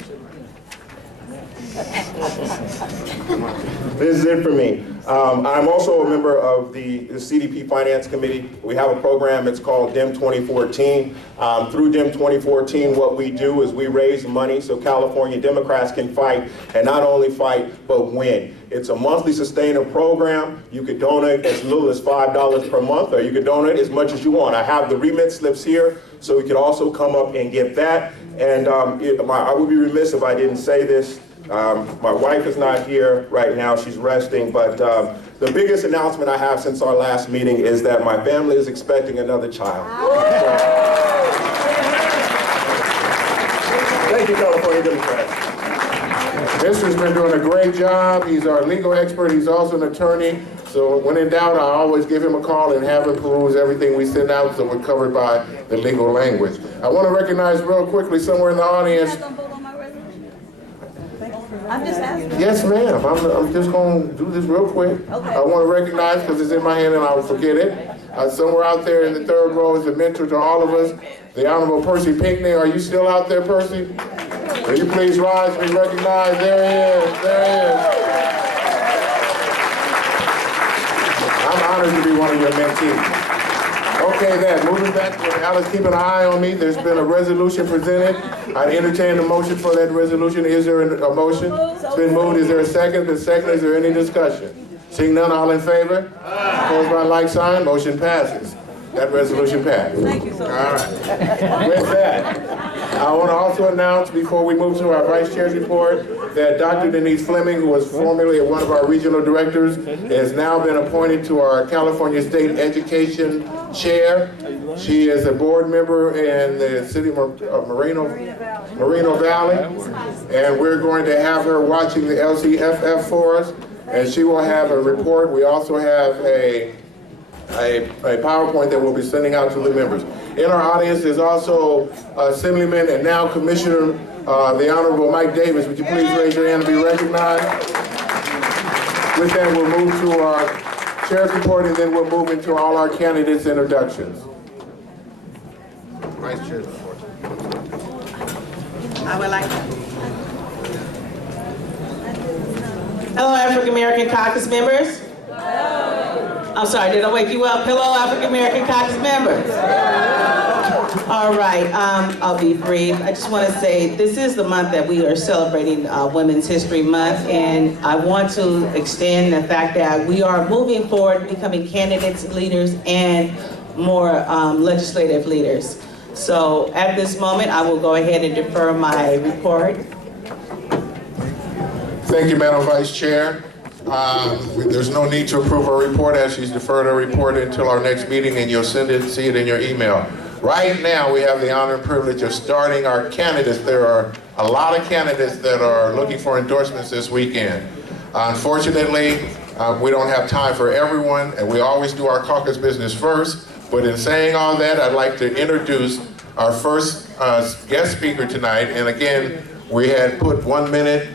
also a member of the CDP Finance Committee. We have a program, it's called DIM 2014. Through DIM 2014, what we do is we raise money so California Democrats can fight, and not only fight, but win. It's a monthly sustainable program. You could donate as little as $5 per month, or you could donate as much as you want. I have the remit slips here, so we could also come up and get that. And I would be remiss if I didn't say this. My wife is not here right now, she's resting, but the biggest announcement I have since our last meeting is that my family is expecting another child. Thank you, California Democrats. Mr.'s been doing a great job. He's our legal expert, he's also an attorney. So when in doubt, I always give him a call and have him peruse everything we send out so we're covered by the legal language. I want to recognize real quickly somewhere in the audience. I'm just asking. Yes, ma'am. I'm just going to do this real quick. Okay. I want to recognize, because it's in my hand and I will forget it. Somewhere out there in the third row is a mentor to all of us, the Honorable Percy Pinckney. Are you still out there, Percy? Will you please rise and be recognized? There he is. There he is. I'm honored to be one of your mentees. Okay, then, moving back to Alice, keep an eye on me. There's been a resolution presented. I'd entertain a motion for that resolution. Is there a motion? It's been moved. Is there a second? The second, is there any discussion? Seeing none, all in favor? Opposed by like sign, motion passes. That resolution passed. Thank you so much. All right. With that, I want to also announce before we move to our Vice Chair's report that Dr. Denise Fleming, who was formerly one of our regional directors, has now been appointed to our California State Education Chair. She is a board member in the city of Moreno Valley, and we're going to have her watching the LCFF for us, and she will have a report. We also have a PowerPoint that we'll be sending out to the members. In our audience is also Assemblyman and now Commissioner, the Honorable Mike Davis. Would you please raise your hand to be recognized? With that, we'll move to our chair's report, and then we'll move into all our candidates' introductions. Vice Chair. I would like to. Hello, African American Caucus members. Hello. I'm sorry, did I wake you up? Hello, African American Caucus members. All right, I'll be brief. I just want to say this is the month that we are celebrating Women's History Month, and I want to extend the fact that we are moving forward, becoming candidates, leaders, and more legislative leaders. So at this moment, I will go ahead and defer my report. Thank you, Madam Vice Chair. There's no need to approve her report as she's deferred her report until our next meeting, and you'll see it in your email. Right now, we have the honor and privilege of starting our candidates. There are a lot of candidates that are looking for endorsements this weekend. Unfortunately, we don't have time for everyone, and we always do our caucus business first. But in saying all that, I'd like to introduce our first guest speaker tonight. And again, we had put 1 minute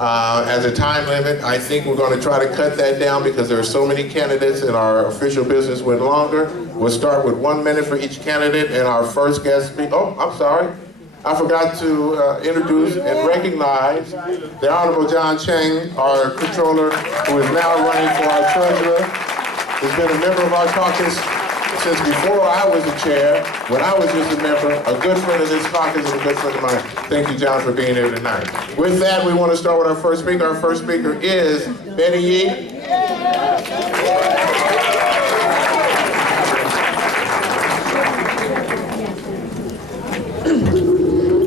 as a time limit. I think we're going to try to cut that down because there are so many candidates and our official business went longer. We'll start with 1 minute for each candidate, and our first guest speaker, oh, I'm sorry. I forgot to introduce and recognize the Honorable John Cheng, our controller, who is now running for our treasurer. He's been a member of our caucus since before I was the chair, when I was just a member, a good friend of this caucus and a good friend of mine. Thank you, John, for being here tonight. With that, we want to start with our first speaker. Our first speaker is Betty Yee.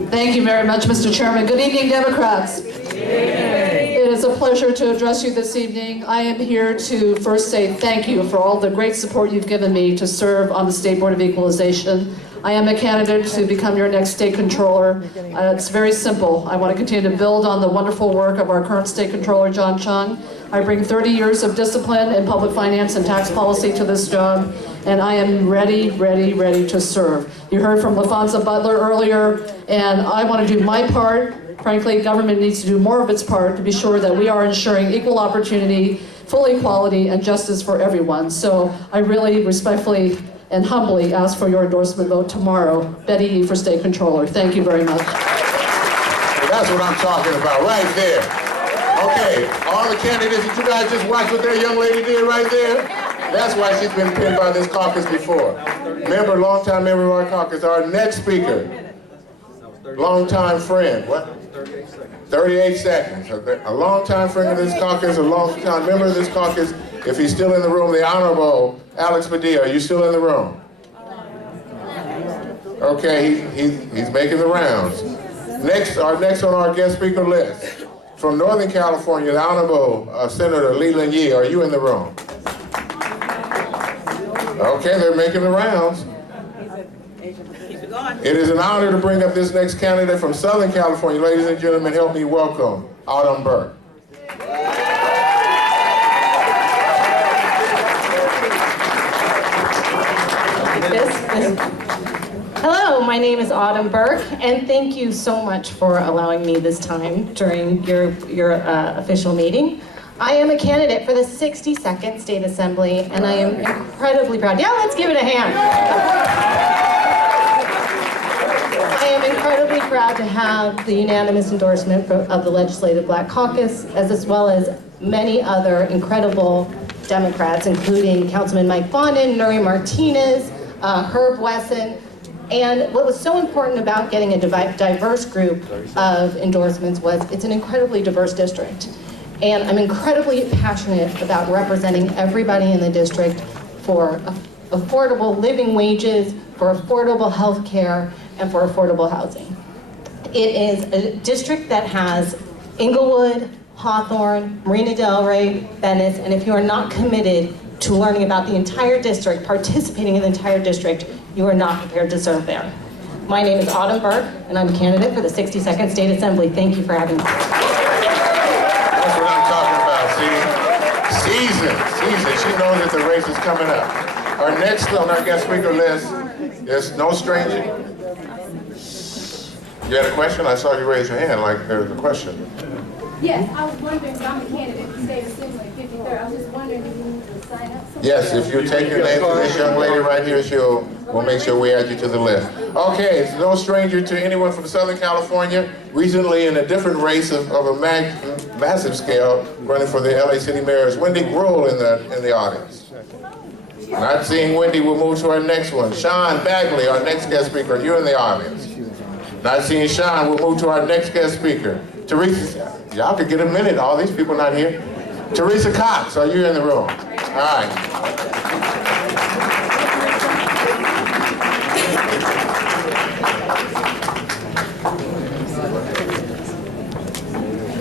Thank you very much, Mr. Chairman. Good evening, Democrats. It is a pleasure to address you this evening. I am here to first say thank you for all the great support you've given me to serve on the State Board of Equalization. I am a candidate to become your next state controller. It's very simple. I want to continue to build on the wonderful work of our current state controller, John Chung. I bring 30 years of discipline in public finance and tax policy to this job, and I am ready to serve. You heard from LaFonza Butler earlier, and I want to do my part. Frankly, government needs to do more of its part to be sure that we are ensuring equal opportunity, full equality, and justice for everyone. So I really respectfully and humbly ask for your endorsement vote tomorrow. Betty Yee for State Controller. Thank you very much. That's what I'm talking about right there. Okay, all the candidates that you guys just watched what that young lady did right there, that's why she's been pinned by this caucus before. Member, longtime member of our caucus. Our next speaker, longtime friend, what? 38 seconds. A longtime friend of this caucus, a longtime member of this caucus. If he's still in the room, the Honorable Alex Padilla. Are you still in the room? Okay, he's making the rounds. Next on our guest speaker list, from Northern California, the Honorable Senator Leland Yee. Are you in the room? Okay, they're making the rounds. It is an honor to bring up this next candidate from Southern California. Ladies and gentlemen, help me welcome Autumn Burke. Hello, my name is Autumn Burke, and thank you so much for allowing me this time during your official meeting. I am a candidate for the 62nd State Assembly, and I am incredibly proud. Yeah, let's give it a hand. I am incredibly proud to have the unanimous endorsement of the Legislative Black Caucus, as well as many other incredible Democrats, including Councilman Mike Bonaventure, Nuri Martinez, Herb Wesson. And what was so important about getting a diverse group of endorsements was it's an incredibly diverse district. And I'm incredibly passionate about representing everybody in the district for affordable living wages, for affordable health care, and for affordable housing. It is a district that has Inglewood, Hawthorne, Marina Del Rey, Venice, and if you are not committed to learning about the entire district, participating in the entire district, you are not prepared to serve there. My name is Autumn Burke, and I'm a candidate for the 62nd State Assembly. Thank you for having me. That's what I'm talking about, see? Season. She knows that the race is coming up. Our next on our guest speaker list Yes, no stranger. You had a question? I saw you raise your hand like there was a question. Yes, I was wondering, because I'm a candidate for State Assembly 53rd, I was just wondering if you need to sign up. Yes, if you take your name to this young lady right here, we'll make sure we add you to the list. Okay, it's no stranger to anyone from Southern California. Recently, in a different race of a massive scale, running for the LA City Mayor is Wendy Gruhl in the audience. Not seeing Wendy, we'll move to our next one. Sean Bagley, our next guest speaker, you're in the audience. Not seeing Sean, we'll move to our next guest speaker. Teresa, y'all could get a minute, all these people not here. Teresa Cox, are you in the room? All right.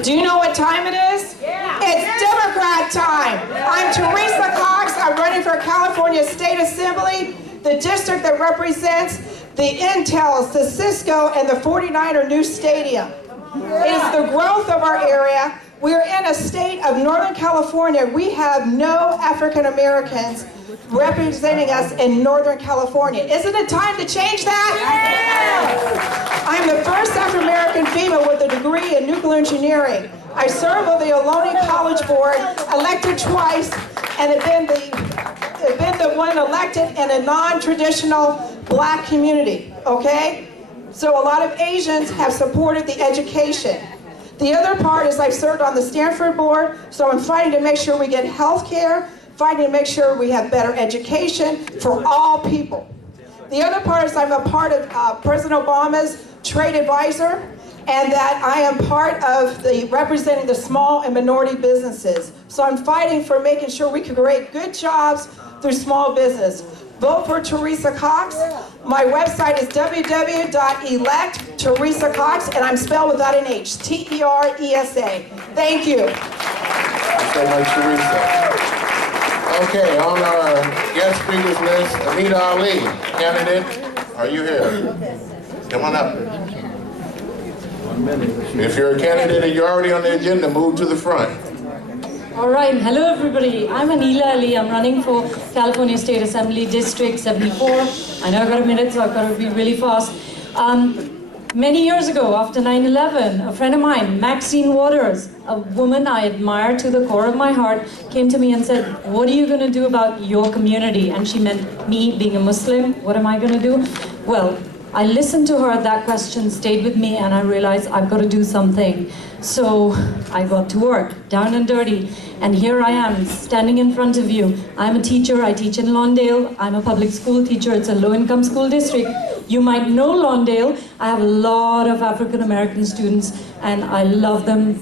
Do you know what time it is? Yeah. It's Democrat time. I'm Teresa Cox. I'm running for California State Assembly, the district that represents the Intels, the Cisco, and the 49er new stadium. It is the growth of our area. We're in a state of Northern California. We have no African Americans representing us in Northern California. Isn't it time to change that? Yeah. I'm the first African American female with a degree in nuclear engineering. I serve on the Ohlone College Board, elected twice, and have been the one elected in a non-traditional black community, okay? So a lot of Asians have supported the education. The other part is I've served on the Stanford board, so I'm fighting to make sure we get health care, fighting to make sure we have better education for all people. The other part is I'm a part of President Obama's trade advisor, and that I am part of representing the small and minority businesses. So I'm fighting for making sure we can create good jobs through small business. Vote for Teresa Cox. My website is www.electteresacox, and I'm spelled without an H, Teresa. Thank you. Thanks so much, Teresa. Okay, on our guest speakers list, Anita Ali, candidate. Are you here? Come on up. If you're a candidate and you're already on the agenda, move to the front. All right, hello everybody. I'm Anila Ali. I'm running for California State Assembly District 74. I know I've got a minute, so I've got to be really fast. Many years ago, after 9/11, a friend of mine, Maxine Waters, a woman I admire to the core of my heart, came to me and said, what are you going to do about your community? And she meant me being a Muslim. What am I going to do? Well, I listened to her, that question stayed with me, and I realized I've got to do something. So I got to work, down and dirty, and here I am, standing in front of you. I'm a teacher, I teach in Lawndale. I'm a public school teacher, it's a low-income school district. You might know Lawndale. I have a lot of African American students, and I love them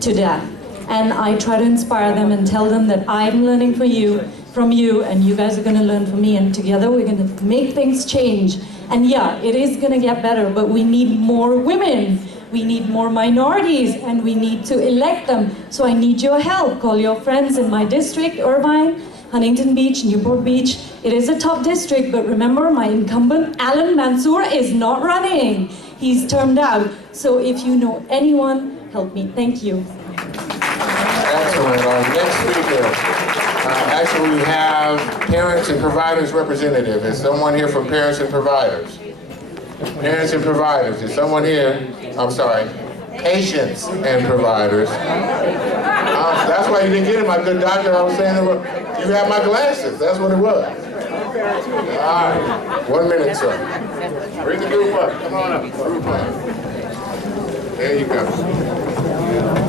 to death. And I try to inspire them and tell them that I'm learning from you, and you guys are gonna learn from me, and together we're gonna make things change. And yeah, it is gonna get better, but we need more women. We need more minorities, and we need to elect them. So I need your help. Call your friends in my district, Irvine, Huntington Beach, Newport Beach. It is a tough district, but remember, my incumbent, Alan Mansour, is not running. He's termed out. So if you know anyone, help me. Thank you. Excellent. Our next speaker, actually we have Parents and Providers representative. Is someone here from Parents and Providers? Parents and Providers. Is someone here? I'm sorry. Patients and Providers. That's why you didn't get it, my good doctor. I was saying, you have my glasses. That's what it was. All right. 1 minute, sir. Bring the group up. Come on up. Group up. There you go.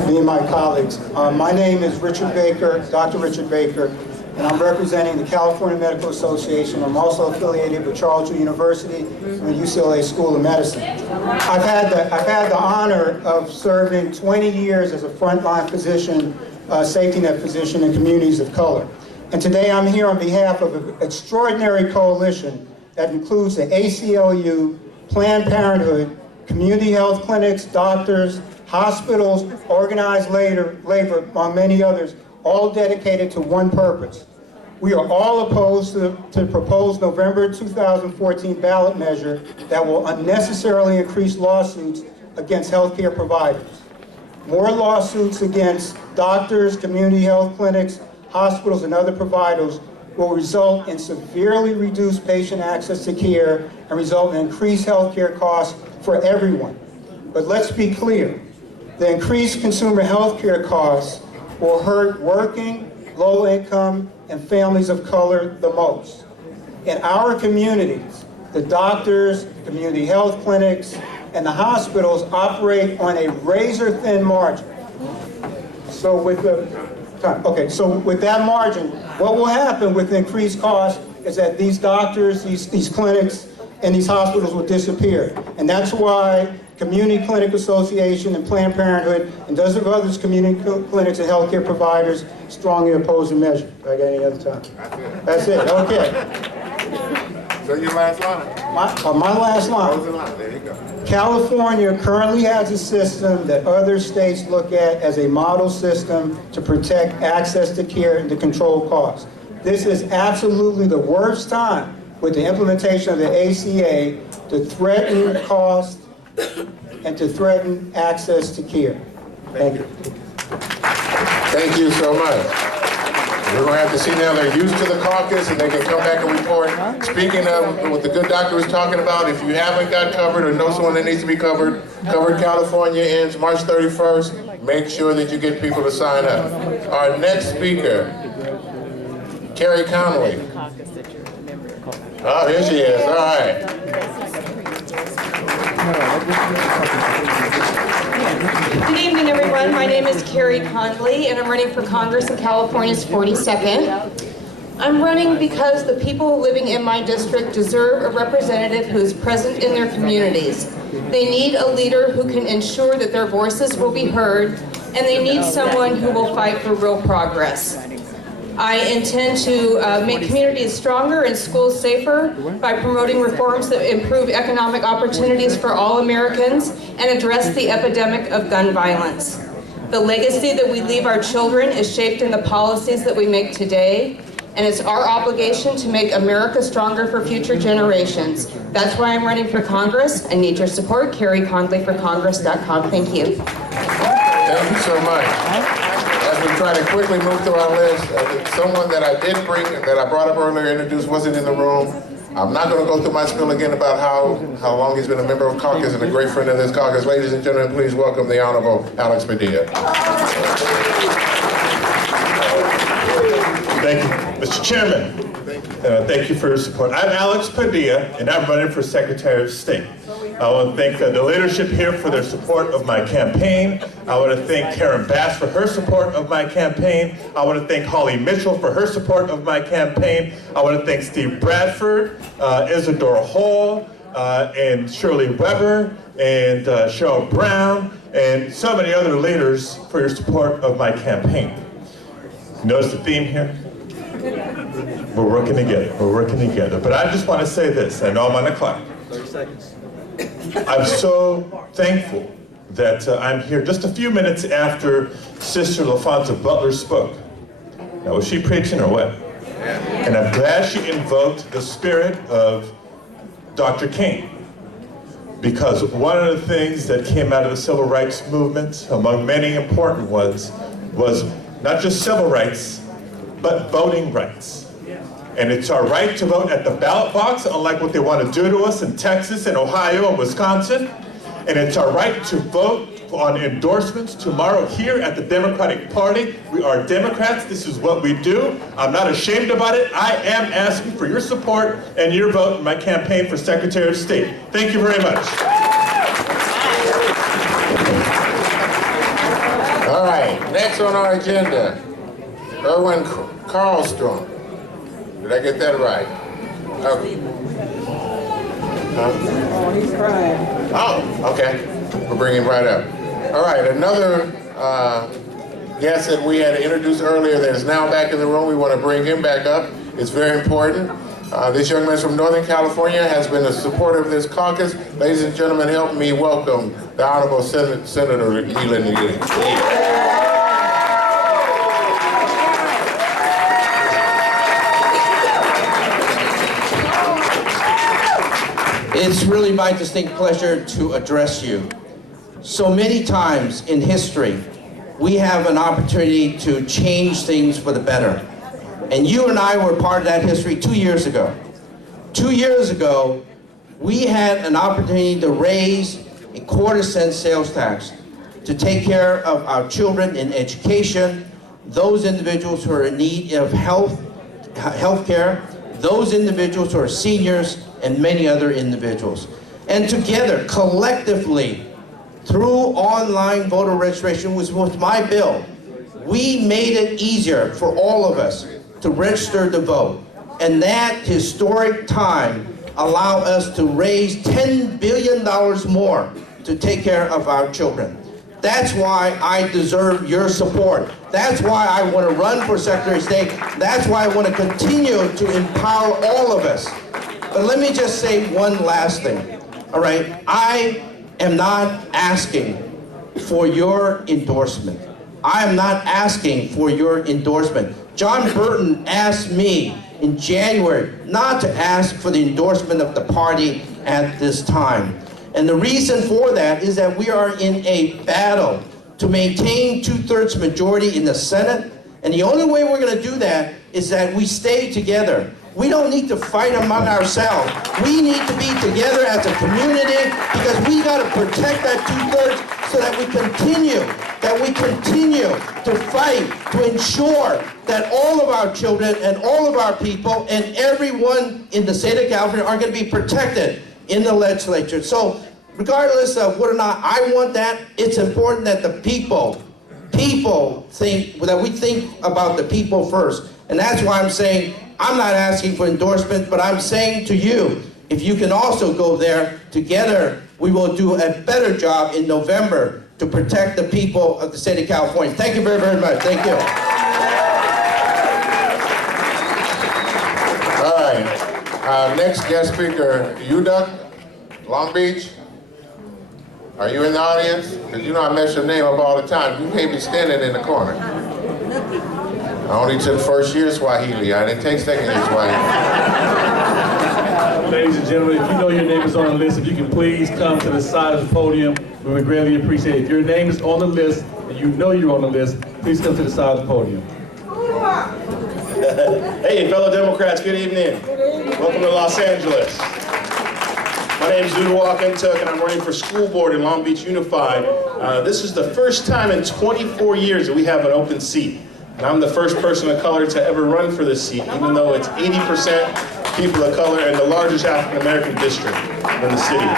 Me and my colleagues. My name is Richard Baker, Dr. Richard Baker, and I'm representing the California Medical Association. I'm also affiliated with Charleston University and the UCLA School of Medicine. I've had the honor of serving 20 years as a frontline physician, safety net physician in communities of color. And today I'm here on behalf of an extraordinary coalition that includes the ACLU, Planned Parenthood, community health clinics, doctors, hospitals, organized labor, among many others, all dedicated to one purpose. We are all opposed to the proposed November 2014 ballot measure that will unnecessarily increase lawsuits against healthcare providers. More lawsuits against doctors, community health clinics, hospitals, and other providers will result in severely reduced patient access to care and result in increased health care costs for everyone. But let's be clear, the increased consumer health care costs will hurt working, low-income, and families of color the most. In our communities, the doctors, community health clinics, and the hospitals operate on a razor-thin margin. So with that margin, what will happen with increased costs is that these doctors, these clinics, and these hospitals will disappear. And that's why Community Clinic Association and Planned Parenthood and dozens of other community clinics and healthcare providers strongly oppose the measure. Do I got any other time? That's it, okay. So your last line? My last line. Close the line, there you go. California currently has a system that other states look at as a model system to protect access to care and to control costs. This is absolutely the worst time with the implementation of the ACA to threaten costs and to threaten access to care. Thank you. Thank you so much. We're going to have to see now they're used to the caucus and they can come back and report. Speaking of what the good doctor was talking about, if you haven't got covered or know someone that needs to be covered, Covered California ends March 31st. Make sure that you get people to sign up. Our next speaker, Carrie Conley. Oh, here she is. All right. Good evening, everyone. My name is Carrie Conley, and I'm running for Congress in California's 42nd. I'm running because the people living in my district deserve a representative who is present in their communities. They need a leader who can ensure that their voices will be heard, and they need someone who will fight for real progress. I intend to make communities stronger and schools safer by promoting reforms that improve economic opportunities for all Americans and address the epidemic of gun violence. The legacy that we leave our children is shaped in the policies that we make today, and it's our obligation to make America stronger for future generations. That's why I'm running for Congress. I need your support. CarrieConleyForCongress.com. Thank you. Thank you so much. As we try to quickly move through our list, someone that I did bring, that I brought up earlier, introduced, wasn't in the room. I'm not going to go through my spiel again about how long he's been a member of caucus and a great friend of this caucus. Ladies and gentlemen, please welcome the Honorable Alex Padilla. Thank you, Mr. Chairman. Thank you for your support. I'm Alex Padilla, and I'm running for Secretary of State. I want to thank the leadership here for their support of my campaign. I want to thank Karen Bass for her support of my campaign. I want to thank Holly Mitchell for her support of my campaign. I want to thank Steve Bradford, Isadora Hall, and Shirley Weber, and Cheryl Brown, and so many other leaders for your support of my campaign. Notice the theme here? We're working together. We're working together. But I just want to say this. I know I'm on the clock. 30 seconds. I'm so thankful that I'm here just a few minutes after Sister LaFonza Butler spoke. Now, was she preaching or what? And I'm glad she invoked the spirit of Dr. King. Because one of the things that came out of the civil rights movement, among many important ones, was not just civil rights, but voting rights. And it's our right to vote at the ballot box, unlike what they want to do to us in Texas and Ohio and Wisconsin. And it's our right to vote on endorsements tomorrow here at the Democratic Party. We are Democrats. This is what we do. I'm not ashamed about it. I am asking for your support and your vote in my campaign for Secretary of State. Thank you very much. All right, next on our agenda, Erwin Carlstrom. Did I get that right? Okay. Oh, he's crying. Oh, okay. We'll bring him right up. All right, another guest that we had introduced earlier that is now back in the room. We want to bring him back up. It's very important. This young man is from Northern California, has been a supporter of this caucus. Ladies and gentlemen, help me welcome the Honorable Senator Leland Lee. It's really my distinct pleasure to address you. So many times in history, we have an opportunity to change things for the better. And you and I were part of that history 2 years ago. 2 years ago, we had an opportunity to raise a 1/4-cent sales tax to take care of our children in education, those individuals who are in need of health care, those individuals who are seniors, and many other individuals. And together, collectively, through online voter registration, which was my bill, we made it easier for all of us to register to vote. And that historic time allowed us to raise $10 billion more to take care of our children. That's why I deserve your support. That's why I want to run for Secretary of State. That's why I want to continue to empower all of us. But let me just say one last thing, all right? I am not asking for your endorsement. I am not asking for your endorsement. John Burton asked me in January not to ask for the endorsement of the party at this time. And the reason for that is that we are in a battle to maintain 2/3 majority in the Senate. And the only way we're going to do that is that we stay together. We don't need to fight among ourselves. We need to be together as a community because we got to protect that 2/3 so that we continue to fight to ensure that all of our children and all of our people and everyone in the state of California are going to be protected in the legislature. So regardless of whether or not I want that, it's important that the people think, that we think about the people first. And that's why I'm saying, I'm not asking for endorsement, but I'm saying to you, if you can also go there, together we will do a better job in November to protect the people of the state of California. Thank you very, very much. Thank you. All right. Next guest speaker, UDUC, Long Beach. Are you in the audience? Because you know I mess your name up all the time. You can't be standing in the corner. I only took first year Swahili. I didn't take second year Swahili. Ladies and gentlemen, if you know your name is on the list, if you can please come to the side of the podium, we would greatly appreciate it. If your name is on the list, and you know you're on the list, please come to the side of the podium. Hey, fellow Democrats, good evening. Welcome to Los Angeles. My name is Udawak Ntuk, and I'm running for school board in Long Beach Unified. This is the first time in 24 years that we have an open seat. And I'm the first person of color to ever run for this seat, even though it's 80% people of color and the largest African American district in the city.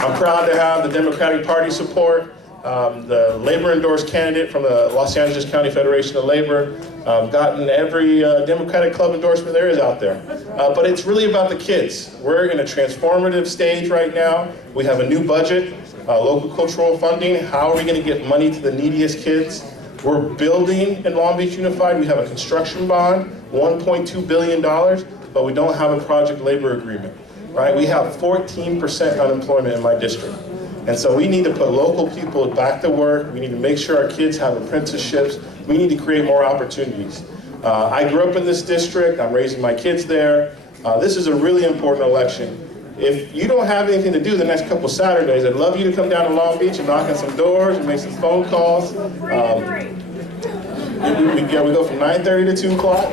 I'm proud to have the Democratic Party support, the labor endorsed candidate from the Los Angeles County Federation of Labor, gotten every Democratic club endorsement there is out there. But it's really about the kids. We're in a transformative stage right now. We have a new budget, local cultural funding. How are we going to get money to the neediest kids? We're building in Long Beach Unified. We have a construction bond, $1.2 billion, but we don't have a project labor agreement, right? We have 14% unemployment in my district. And so we need to put local people back to work. We need to make sure our kids have apprenticeships. We need to create more opportunities. I grew up in this district. I'm raising my kids there. This is a really important election. If you don't have anything to do the next couple Saturdays, I'd love you to come down to Long Beach and knock on some doors and make some phone calls. We go from 9:30 to 2 o'clock.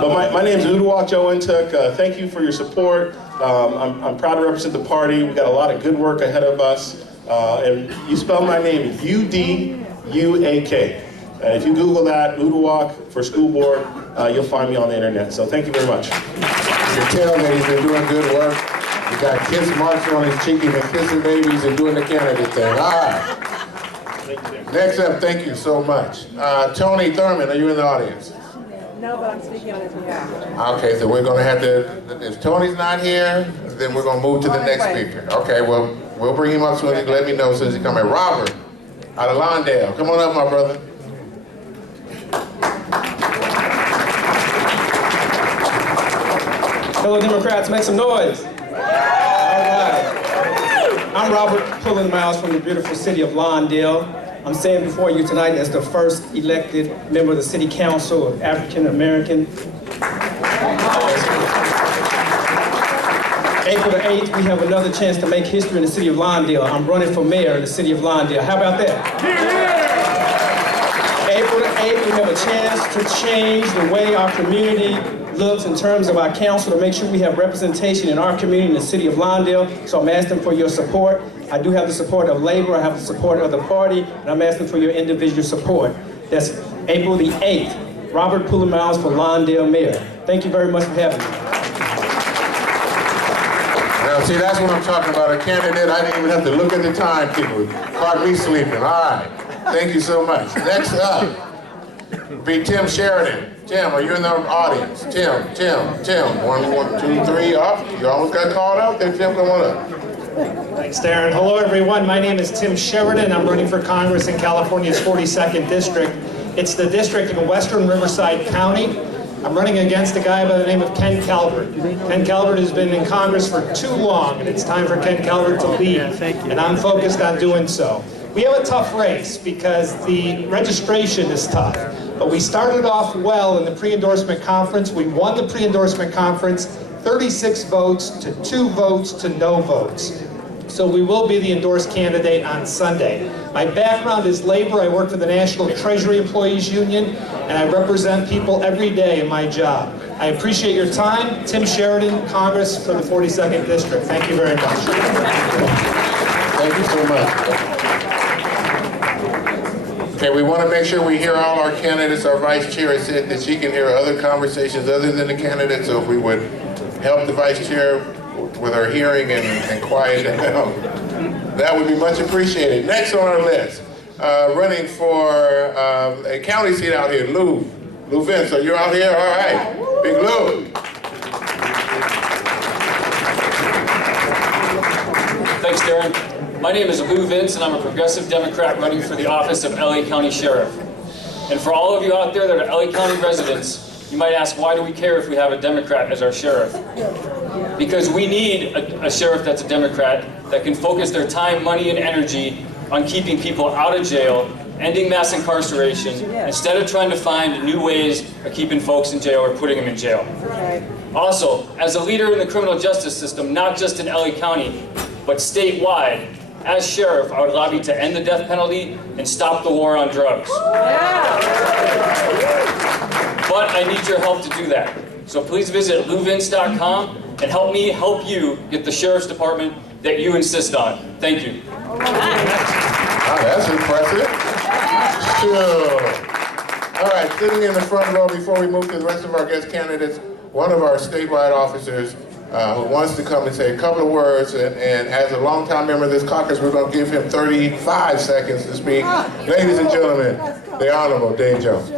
But my name is Udawak Ntuk. Thank you for your support. I'm proud to represent the party. We've got a lot of good work ahead of us. And you spell my name U-D-U-A-K. If you Google that, Udawak for school board, you'll find me on the internet. So thank you very much. You can tell that he's been doing good work. He got kiss marks on his cheek. He's been kissing babies and doing the candidate thing. All right. Next up, thank you so much. Tony Thurman, are you in the audience? No, but I'm speaking on his behalf. Okay, so we're going to have to, if Tony's not here, then we're going to move to the next speaker. Okay, well, we'll bring him up soon as you let me know as soon as he comes in. Robert, out of Lawndale. Come on up, my brother. Fellow Democrats, make some noise. All right. I'm Robert, pulling miles from the beautiful city of Lawndale. I'm standing before you tonight as the first elected member of the City Council of African American. April the 8th, we have another chance to make history in the city of Lawndale. I'm running for mayor in the city of Lawndale. How about that? April the 8th, we have a chance to change the way our community looks in terms of our council, to make sure we have representation in our community in the city of Lawndale. So I'm asking for your support. I do have the support of Labor, I have the support of the party, and I'm asking for your individual support. That's April the 8th, Robert Pullen Miles for Lawndale Mayor. Thank you very much for having me. Now, see, that's what I'm talking about. A candidate, I didn't even have to look at the timetable. Caught me sleeping. All right. Thank you so much. Next up will be Tim Sheridan. Tim, are you in the audience? Tim. 1, 2, 3, up. You almost got called out there, Tim. Come on up. Thanks, Darren. Hello, everyone. My name is Tim Sheridan. I'm running for Congress in California's 42nd District. It's the district in western Riverside County. I'm running against a guy by the name of Ken Calvert. Ken Calvert has been in Congress for too long, and it's time for Ken Calvert to leave, and I'm focused on doing so. We have a tough race because the registration is tough, but we started off well in the pre-endorsement conference. We won the pre-endorsement conference, 36 votes to 2 votes to no votes. So we will be the endorsed candidate on Sunday. My background is labor. I work for the National Treasury Employees Union, and I represent people every day in my job. I appreciate your time. Tim Sheridan, Congress for the 42nd District. Thank you very much. Thank you so much. Okay, we want to make sure we hear all our candidates. Our vice chair said that she can hear other conversations other than the candidates, so if we would help the vice chair with our hearing and quiet down, that would be much appreciated. Next on our list, running for a county seat out here, Lou Vince. So you're out here? All right. Big Lou. Thanks, Darren. My name is Lou Vince, and I'm a progressive Democrat running for the office of LA County Sheriff. And for all of you out there that are LA County residents, you might ask, why do we care if we have a Democrat as our sheriff? Because we need a sheriff that's a Democrat that can focus their time, money, and energy on keeping people out of jail, ending mass incarceration, instead of trying to find new ways of keeping folks in jail or putting them in jail. Also, as a leader in the criminal justice system, not just in LA County, but statewide, as sheriff, I would lobby to end the death penalty and stop the war on drugs. But I need your help to do that. So please visit louvince.com and help me help you get the sheriff's department that you insist on. Thank you. Wow, that's impressive. Sure. All right, sitting in the front row before we move to the rest of our guest candidates, one of our statewide officers who wants to come and say a couple of words, and as a longtime member of this caucus, we're going to give him 35 seconds to speak. Ladies and gentlemen, the Honorable Dave Jones.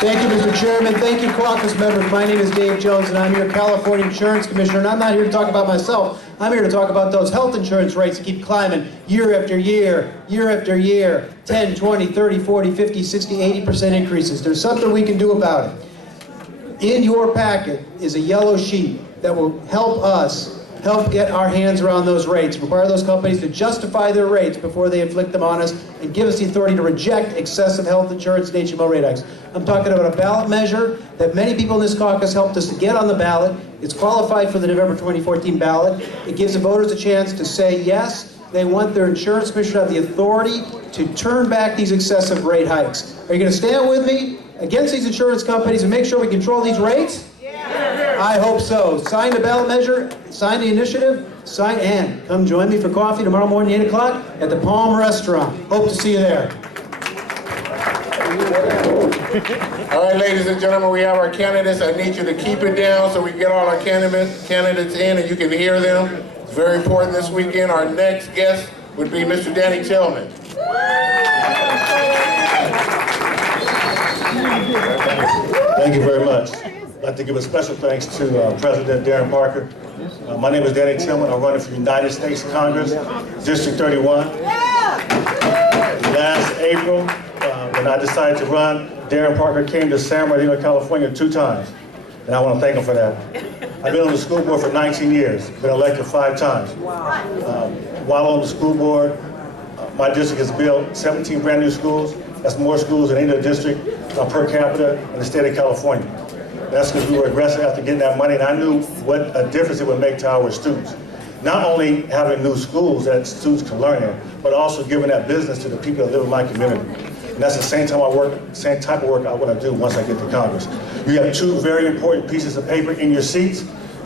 Thank you, Mr. Chairman. Thank you, caucus members. My name is Dave Jones, and I'm your California Insurance Commissioner, and I'm not here to talk about myself. I'm here to talk about those health insurance rates that keep climbing year after year, year after year, 10, 20, 30, 40, 50, 60, 80% increases. There's something we can do about it. In your packet is a yellow sheet that will help us get our hands around those rates, require those companies to justify their rates before they inflict them on us, and give us the authority to reject excessive health insurance and HMO rate hikes. I'm talking about a ballot measure that many people in this caucus helped us to get on the ballot. It's qualified for the November 2014 ballot. It gives the voters a chance to say yes, they want their insurance commissioner to have the authority to turn back these excessive rate hikes. Are you going to stand with me against these insurance companies and make sure we control these rates? I hope so. Sign the ballot measure, sign the initiative, sign and come join me for coffee tomorrow morning, 8 o'clock at the Palm Restaurant. Hope to see you there. All right, ladies and gentlemen, we have our candidates. I need you to keep it down so we can get all our candidates in and you can hear them. It's very important this weekend. Our next guest would be Mr. Danny Tillman. Thank you very much. I'd like to give a special thanks to President Darren Parker. My name is Danny Tillman. I'm running for United States Congress, District 31. Last April, when I decided to run, Darren Parker came to San Bernardino, California 2 times. And I want to thank him for that. I've been on the school board for 19 years, been elected 5 times. While on the school board, my district has built 17 brand new schools. That's more schools than any other district per capita in the state of California. That's because we were aggressive after getting that money, and I knew what a difference it would make to our students. Not only having new schools that students can learn in, but also giving that business to the people that live in my community. And that's the same type of work I want to do once I get to Congress. You have two very important pieces of paper in your seats.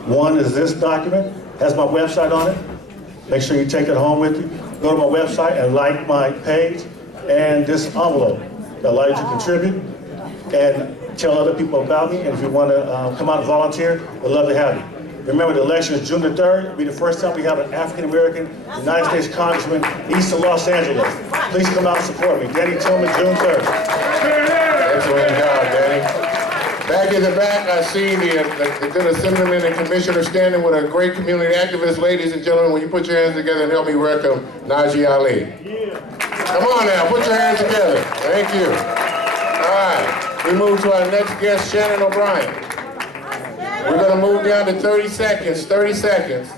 One is this document, has my website on it. Make sure you take it home with you. Go to my website and like my page. And this envelope that allows you to contribute and tell other people about me. And if you want to come out and volunteer, we'd love to have you. Remember, the election is June the 3rd. It'll be the first time we have an African American United States Congressman east of Los Angeles. Please come out and support me. Danny Tillman, June 3rd. Excellent job, Danny. Back in the back, I see the good assemblyman and commissioner standing with a great community activist. Ladies and gentlemen, will you put your hands together and help me welcome Najee Ali. Come on now, put your hands together. Thank you. All right, we move to our next guest, Shannon O'Brien. We're going to move down to 30 seconds, 30 seconds.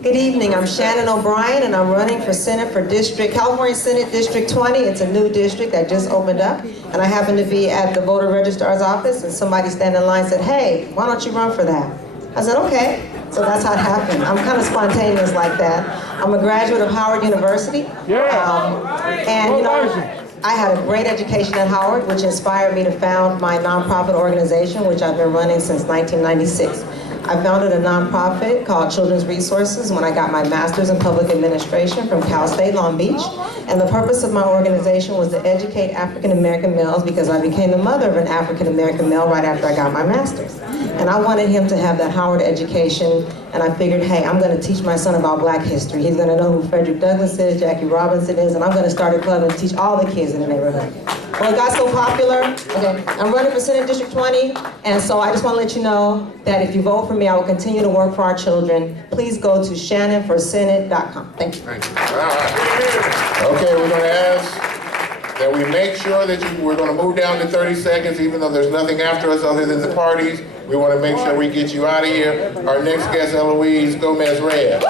Good evening, I'm Shannon O'Brien and I'm running for Senate for California Senate District 20. It's a new district that just opened up and I happened to be at the voter registrar's office and somebody standing in line said, hey, why don't you run for that? I said, okay. So that's how it happened. I'm kind of spontaneous like that. I'm a graduate of Howard University. And you know, I had a great education at Howard, which inspired me to found my nonprofit organization, which I've been running since 1996. I founded a nonprofit called Children's Resources when I got my master's in public administration from Cal State Long Beach. And the purpose of my organization was to educate African American males because I became the mother of an African American male right after I got my master's. And I wanted him to have that Howard education, and I figured, hey, I'm going to teach my son about Black history. He's going to know who Frederick Douglass is, Jackie Robinson is, and I'm going to start a club and teach all the kids in the neighborhood. Well, it got so popular. Okay, I'm running for Senate District 20, and so I just want to let you know that if you vote for me, I will continue to work for our children. Please go to shannonforsenate.com. Thank you. Thank you. All right. Okay, we're going to ask that we make sure that we're going to move down to 30 seconds, even though there's nothing after us other than the parties. We want to make sure we get you out of here. Our next guest, Eloise Gomez-Reyes.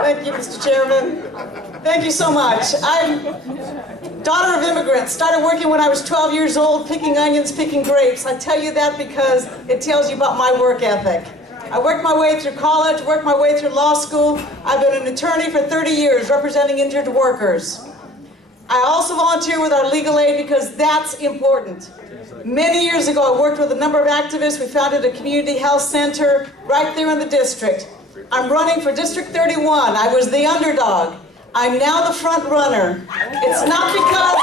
Thank you, Mr. Chairman. Thank you so much. I'm daughter of immigrants. Started working when I was 12 years old, picking onions, picking grapes. I tell you that because it tells you about my work ethic. I worked my way through college, worked my way through law school. I've been an attorney for 30 years representing injured workers. I also volunteer with our legal aid because that's important. Many years ago, I worked with a number of activists. We founded a community health center right there in the district. I'm running for District 31. I was the underdog. I'm now the front runner. It's not because,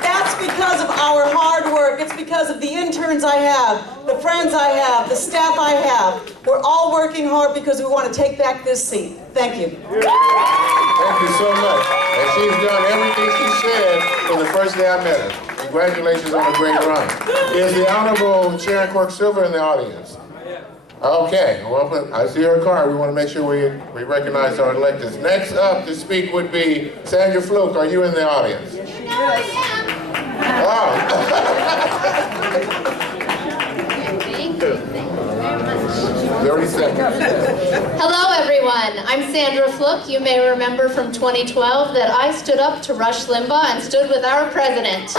that's because of our hard work. It's because of the interns I have, the friends I have, the staff I have. We're all working hard because we want to take back this seat. Thank you. Thank you so much. And she's done everything she said from the first day I met her. Congratulations on a great run. Is the Honorable Sharon Quirk-Silver in the audience? Okay, well, I see her card. We want to make sure we recognize our electeds. Next up to speak would be Sandra Fluke. Are you in the audience? Yes. Wow. Thank you. 30 seconds. Hello, everyone. I'm Sandra Fluke. You may remember from 2012 that I stood up to Rush Limbaugh and stood with our president.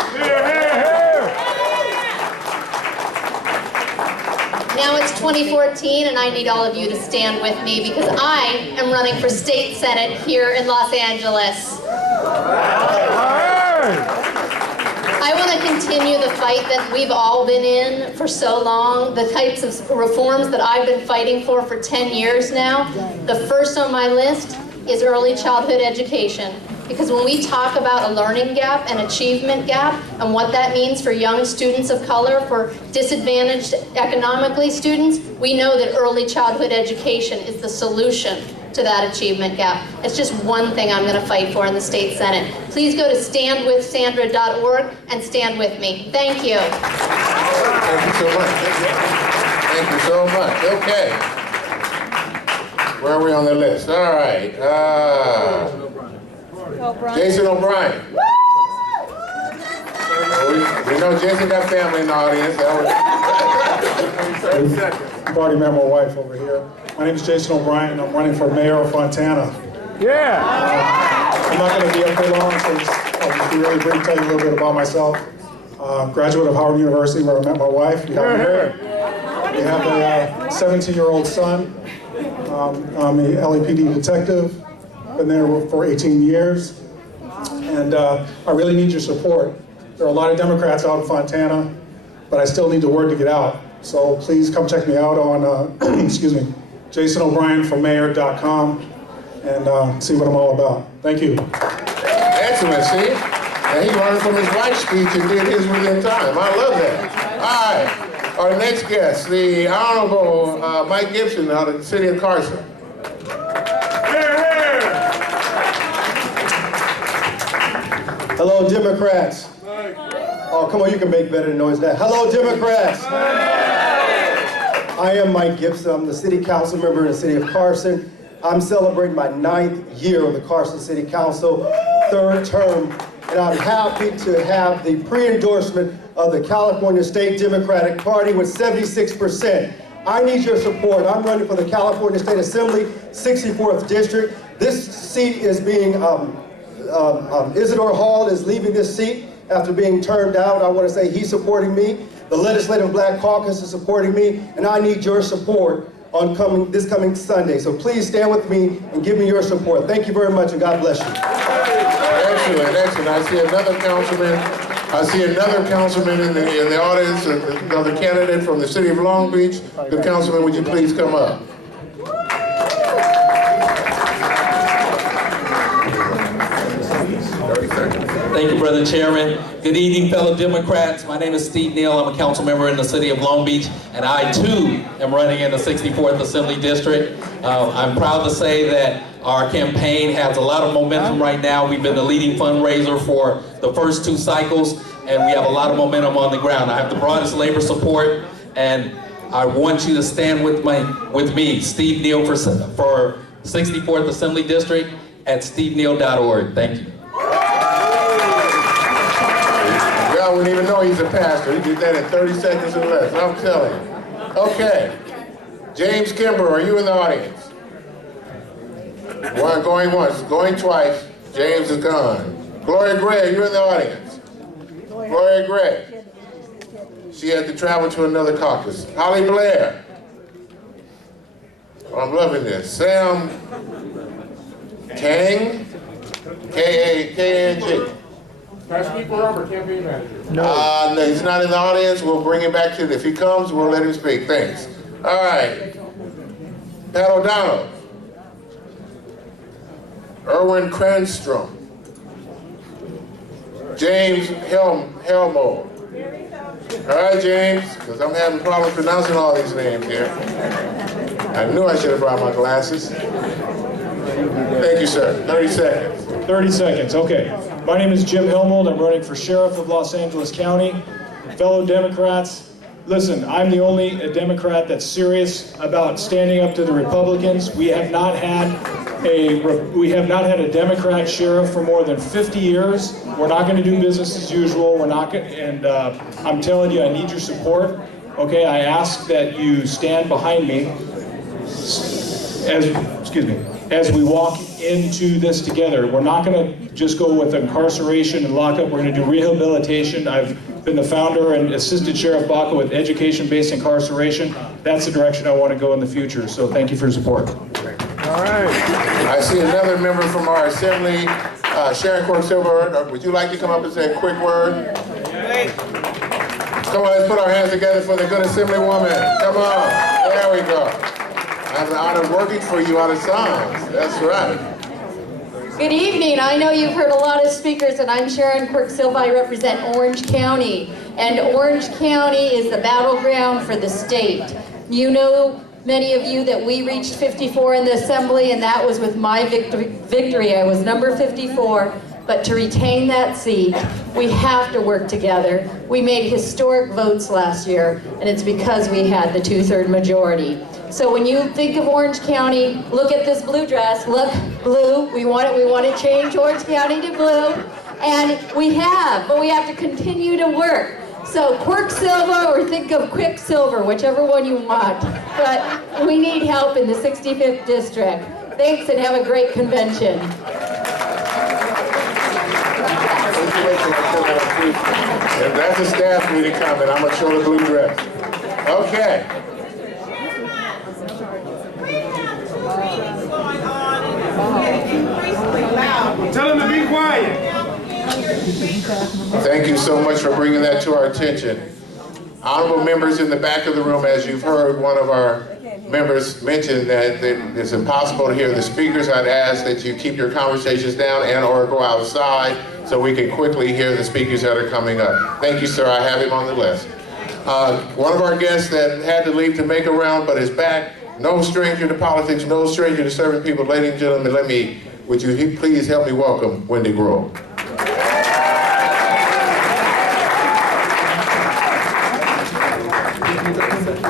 Now it's 2014 and I need all of you to stand with me because I am running for state senate here in Los Angeles. I want to continue the fight that we've all been in for so long, the types of reforms that I've been fighting for 10 years now. The first on my list is early childhood education. Because when we talk about a learning gap, an achievement gap, and what that means for young students of color, for disadvantaged economically students, we know that early childhood education is the solution to that achievement gap. It's just one thing I'm going to fight for in the state senate. Please go to standwithsandra.org and stand with me. Thank you. Thank you so much. Thank you so much. Okay. Where are we on the list? All right. Jason O'Brien. We know Jason got family in the audience. Party member, wife over here. My name is Jason O'Brien, and I'm running for mayor of Fontana. Yeah. I'm not going to be up here long, so I'll just be really brief, tell you a little bit about myself. Graduate of Howard University, where I met my wife. You got me here. We have a 17-year-old son. I'm a LAPD detective, been there for 18 years, and I really need your support. There are a lot of Democrats out in Fontana, but I still need the word to get out. So please come check me out on, excuse me, JasonO'BrienForMayor.com and see what I'm all about. Thank you. Excellent, see? And he learned from his wife's speech and did his within time. I love that. All right, our next guest, the Honorable Mike Gibson out of the city of Carson. Hello, Democrats. Oh, come on, you can make better noise than that. Hello, Democrats. I am Mike Gibson. I'm the city council member in the city of Carson. I'm celebrating my 9th year on the Carson City Council, 3rd term, and I'm happy to have the pre-endorsement of the California State Democratic Party with 76%. I need your support. I'm running for the California State Assembly, 64th District. This seat is being, Isidore Hall is leaving this seat after being turned out. I want to say he's supporting me. The Legislative Black Caucus is supporting me, and I need your support on this coming Sunday. So please stand with me and give me your support. Thank you very much, and God bless you. Excellent, excellent. I see another councilman in the audience, another candidate from the city of Long Beach. The councilman, would you please come up? Thank you, Brother Chairman. Good evening, fellow Democrats. My name is Steve Neal. I'm a council member in the city of Long Beach, and I too am running in the 64th Assembly District. I'm proud to say that our campaign has a lot of momentum right now. We've been the leading fundraiser for the first 2 cycles, and we have a lot of momentum on the ground. I have the broadest labor support, and I want you to stand with me, Steve Neal, for 64th Assembly District at steveneal.org. Thank you. Y'all wouldn't even know he's a pastor. He did that in 30 seconds or less, I'm telling you. Okay. James Kimber, are you in the audience? One going once, going twice. James is gone. Gloria Gray, are you in the audience? Gloria Gray. She had to travel to another caucus. Holly Blair. Oh, I'm loving this. Sam Kang, K-A-N-G. Can I speak for Robert, campaign manager? No, he's not in the audience. We'll bring him back to, if he comes, we'll let him speak. Thanks. All right. Pat O'Donnell. Erwin Cranstrom. James Helmo. All right, James, because I'm having problems pronouncing all these names here. I knew I should have brought my glasses. Thank you, sir. 30 seconds. 30 seconds, okay. My name is Jim Helmold. I'm running for Sheriff of Los Angeles County. Fellow Democrats, listen, I'm the only Democrat that's serious about standing up to the Republicans. We have not had a Democrat sheriff for more than 50 years. We're not going to do business as usual. We're not going, and I'm telling you, I need your support. Okay, I ask that you stand behind me as we walk into this together. We're not going to just go with incarceration and lockup. We're going to do rehabilitation. I've been the founder and assisted Sheriff Baca with education-based incarceration. That's the direction I want to go in the future. So thank you for your support. All right. I see another member from our assembly, Sharon Cork-Silver. Would you like to come up and say a quick word? Come on, let's put our hands together for the good assemblywoman. Come on. There we go. I have the honor of working for you out of Psalms. That's right. Good evening. I know you've heard a lot of speakers, and I'm Sharon Quirk-Silva. I represent Orange County, and Orange County is the battleground for the state. You know, many of you, that we reached 54 in the assembly, and that was with my victory. I was number 54, but to retain that seat, we have to work together. We made historic votes last year, and it's because we had the 2/3 majority. So when you think of Orange County, look at this blue dress. Look, blue. We want it. We want to change Orange County to blue, and we have. But we have to continue to work. So Quirk-Silva, or think of Quicksilver, whichever one you want. But we need help in the 65th district. Thanks, and have a great convention. If that's a staff meeting comment, I'm going to show the blue dress. Okay. Thank you so much for bringing that to our attention. Honorable members in the back of the room, as you've heard one of our members mention that it's impossible to hear the speakers, I'd ask that you keep your conversations down and or go outside so we can quickly hear the speakers that are coming up. Thank you, sir. I have him on the list. One of our guests that had to leave to make a round but is back, no stranger to politics, no stranger to serving people. Ladies and gentlemen, would you please help me welcome Wendy Grove.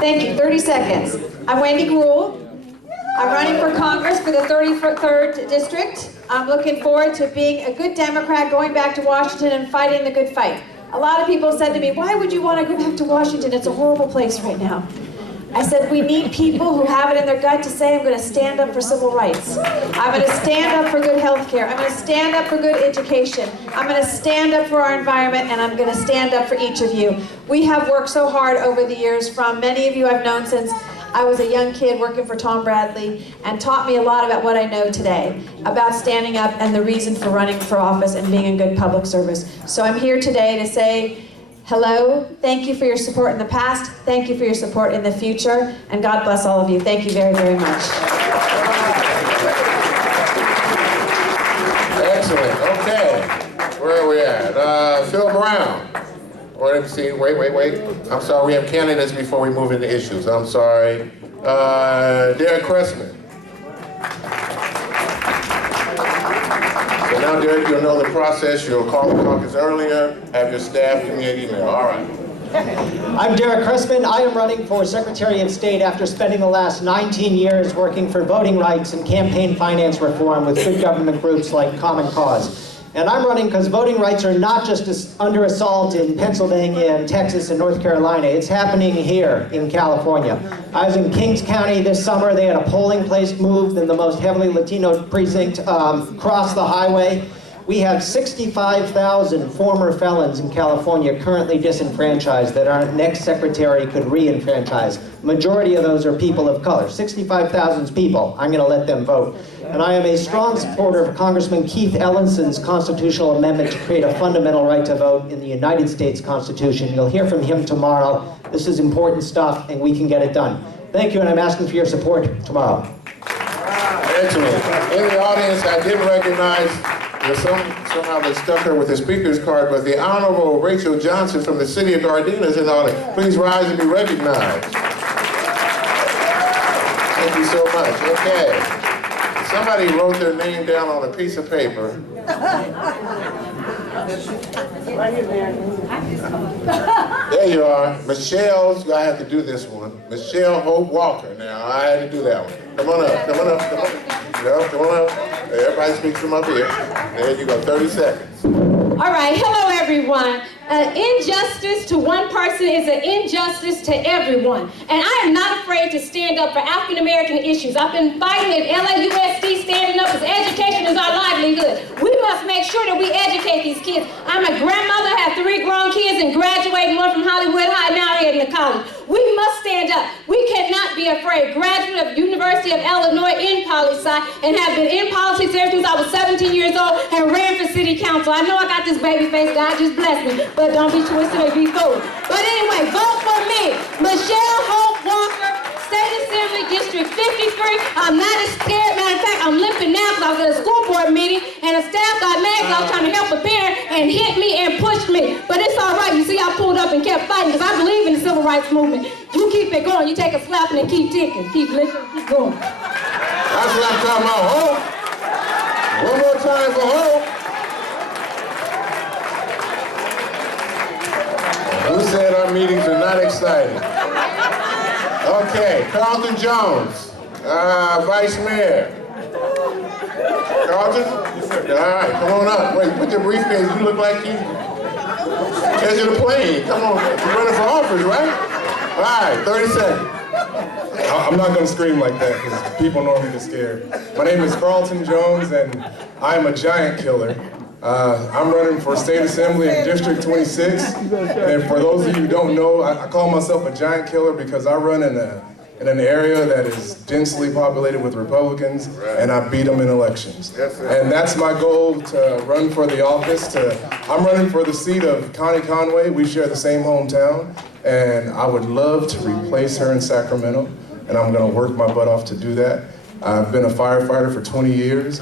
Thank you. 30 seconds. I'm Wendy Gruhl. I'm running for Congress for the 33rd District. I'm looking forward to being a good Democrat, going back to Washington and fighting the good fight. A lot of people said to me, why would you want to go back to Washington? It's a horrible place right now. I said, we need people who have it in their gut to say, I'm going to stand up for civil rights. I'm going to stand up for good health care. I'm going to stand up for good education. I'm going to stand up for our environment, and I'm going to stand up for each of you. We have worked so hard over the years from many of you I've known since I was a young kid working for Tom Bradley, and taught me a lot about what I know today, about standing up and the reason for running for office and being in good public service. So I'm here today to say, hello, thank you for your support in the past, thank you for your support in the future, and God bless all of you. Thank you very, very much. Excellent, okay. Where are we at? Phil Brown. Wait, I'm sorry, we have candidates before we move into issues. I'm sorry. Derek Cressman. So now, Derek, you'll know the process. You'll call the caucus earlier, have your staff give me an email. All right. I'm Derek Cressman. I am running for Secretary of State after spending the last 19 years working for voting rights and campaign finance reform with good government groups like Common Cause. And I'm running because voting rights are not just under assault in Pennsylvania and Texas and North Carolina. It's happening here in California. I was in Kings County this summer. They had a polling place moved in the most heavily Latino precinct across the highway. We have 65,000 former felons in California currently disenfranchised that our next secretary could re-enfranchise. Majority of those are people of color. 65,000 people. I'm going to let them vote. And I am a strong supporter of Congressman Keith Ellison's constitutional amendment to create a fundamental right to vote in the United States Constitution. You'll hear from him tomorrow. This is important stuff, and we can get it done. Thank you, and I'm asking for your support tomorrow. Excellent. In the audience, I didn't recognize, somehow they stuck her with the speaker's card, but the Honorable Rachel Johnson from the city of Gardena is in the audience. Please rise and be recognized. Thank you so much. Okay. Somebody wrote their name down on a piece of paper. There you are. Michelle's, I have to do this one. Michelle Hope Walker. Now, I had to do that one. Come on up, come on up, come on. No, come on up. Everybody speaks from up here. There you go, 30 seconds. All right, hello everyone. Injustice to one person is an injustice to everyone. And I am not afraid to stand up for African American issues. I've been fighting at LAUSD, standing up because education is our livelihood. We must make sure that we educate these kids. I'm a grandmother, have 3 grown kids and graduating, one from Hollywood High, now heading to college. We must stand up. We cannot be afraid. Graduate of University of Illinois in poli-sci and have been in politics ever since I was 17 years old and ran for city council. I know I got this baby face, God just blessed me, but don't be twisted or be fooled. But anyway, vote for me, Michelle Hope Walker, State Assembly District 53. I'm not as scared. Matter of fact, I'm limping now because I was at a school board meeting and the staff got mad because I was trying to help a parent and hit me and pushed me. But it's all right. You see, I pulled up and kept fighting because I believe in the civil rights movement. You keep it going. You take a slapping and keep ticking. Keep lifting, keep going. That's what I'm talking about, hope. One more time for hope. Who said our meetings are not exciting? Okay, Carlton Jones, Vice Mayor. Carlton? All right, come on up. Wait, put your briefcase. You look like you catching a plane. Come on, you're running for office, right? All right, 30 seconds. I'm not going to scream like that because people normally get scared. My name is Carlton Jones, and I'm a giant killer. I'm running for State Assembly in District 26. And for those of you who don't know, I call myself a giant killer because I run in in an area that is densely populated with Republicans, and I beat them in elections. And that's my goal, to run for the office. I'm running for the seat of Connie Conway. We share the same hometown, and I would love to replace her in Sacramento, and I'm gonna work my butt off to do that. I've been a firefighter for 20 years.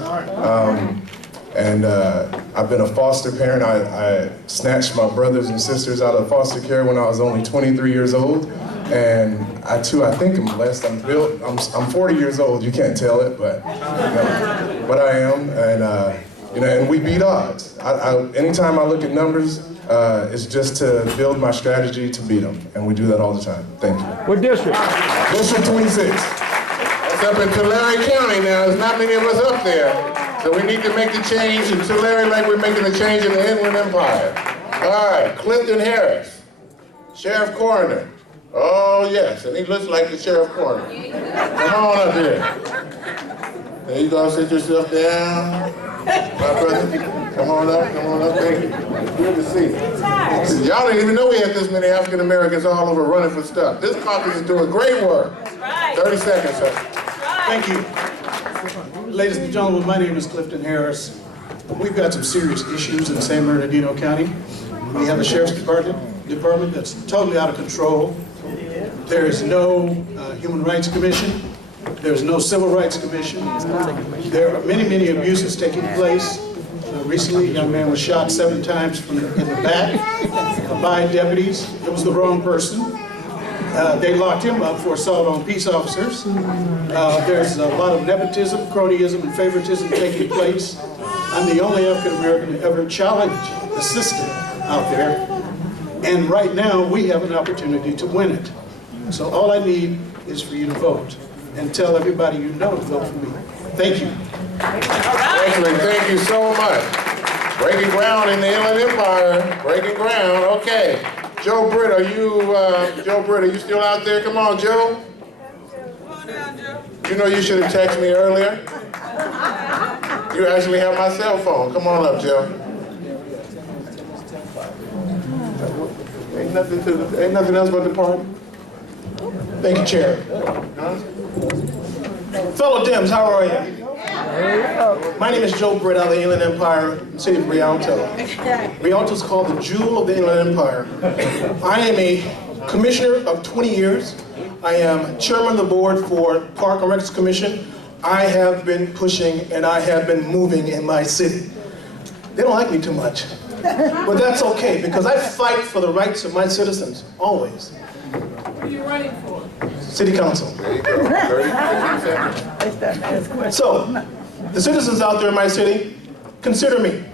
And I've been a foster parent. I snatched my brothers and sisters out of foster care when I was only 23 years old. And I think I'm blessed. I'm 40 years old. You can't tell it, but I am. And and we beat odds. Anytime I look at numbers, it's just to build my strategy to beat them, and we do that all the time. Thank you. What district? District 26. That's up in Tulare County now. There's not many of us up there. So we need to make the change in Tulare like we're making the change in the Inland Empire. All right, Clifton Harris, Sheriff Coroner. Oh yes, and he looks like the Sheriff Coroner. Come on up here. There you go, sit yourself down. My brother, come on up, thank you. Good to see you. Y'all didn't even know we had this many African Americans all over running for stuff. This caucus is doing great work. 30 seconds, sir. Thank you. Ladies and gentlemen, my name is Clifton Harris. We've got some serious issues in San Bernardino County. We have a sheriff's department that's totally out of control. There is no Human Rights Commission. There's no Civil Rights Commission. There are many, many abuses taking place. Recently, a young man was shot 7 times in the back by deputies. It was the wrong person. They locked him up for assault on peace officers. There's a lot of nepotism, cronyism, and favoritism taking place. I'm the only African American to ever challenge the system out there. And right now, we have an opportunity to win it. So all I need is for you to vote and tell everybody you know to vote for me. Thank you. Excellent, thank you so much. Breaking ground in the Inland Empire, breaking ground, okay. Joe Britt, are you still out there? Come on, Joe. You know you should have texted me earlier. You actually have my cell phone. Come on up, Joe. Ain't nothing else but the party. Thank you, Chair. Fellow Dems, how are you? My name is Joe Britt out of the Inland Empire, city of Rialto. Rialto is called the jewel of the Inland Empire. I am a commissioner of 20 years. I am chairman of the board for Park and Records Commission. I have been pushing and I have been moving in my city. They don't like me too much, but that's okay because I fight for the rights of my citizens, always. What are you running for? City Council. There you go. 30 seconds. So, the citizens out there in my city, consider me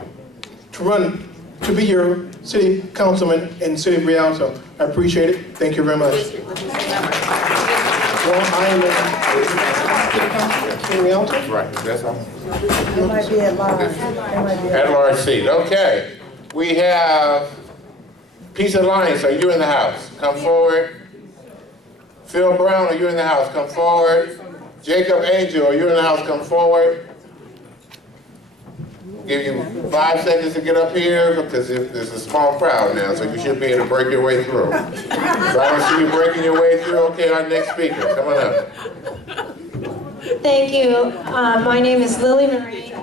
to be your city councilman in the city of Rialto. I appreciate it. Thank you very much. Well, I am in Rialto? Right, that's all. It might be at large. At large seat, okay. We have Peace Alliance, are you in the house? Come forward. Phil Brown, are you in the house? Come forward. Jacob Angel, are you in the house? Come forward. Give you 5 seconds to get up here because there's a small crowd now, so you should be able to break your way through. So I don't see you breaking your way through. Okay, our next speaker, come on up. Thank you. My name is Lily Marie,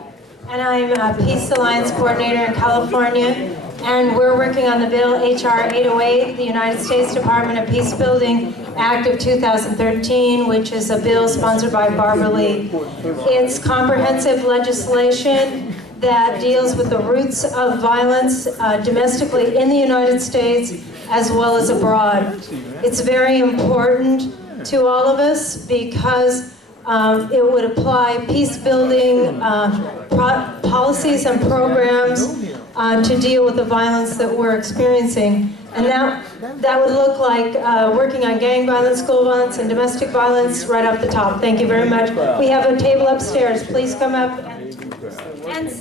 and I'm a Peace Alliance coordinator in California. And we're working on the bill HR 808, the United States Department of Peace Building Act of 2013, which is a bill sponsored by Barbara Lee. It's comprehensive legislation that deals with the roots of violence domestically in the United States as well as abroad. It's very important to all of us because it would apply peace building policies and programs to deal with the violence that we're experiencing. And that would look like working on gang violence, school violence, and domestic violence right off the top. Thank you very much. We have a table upstairs. Please come up and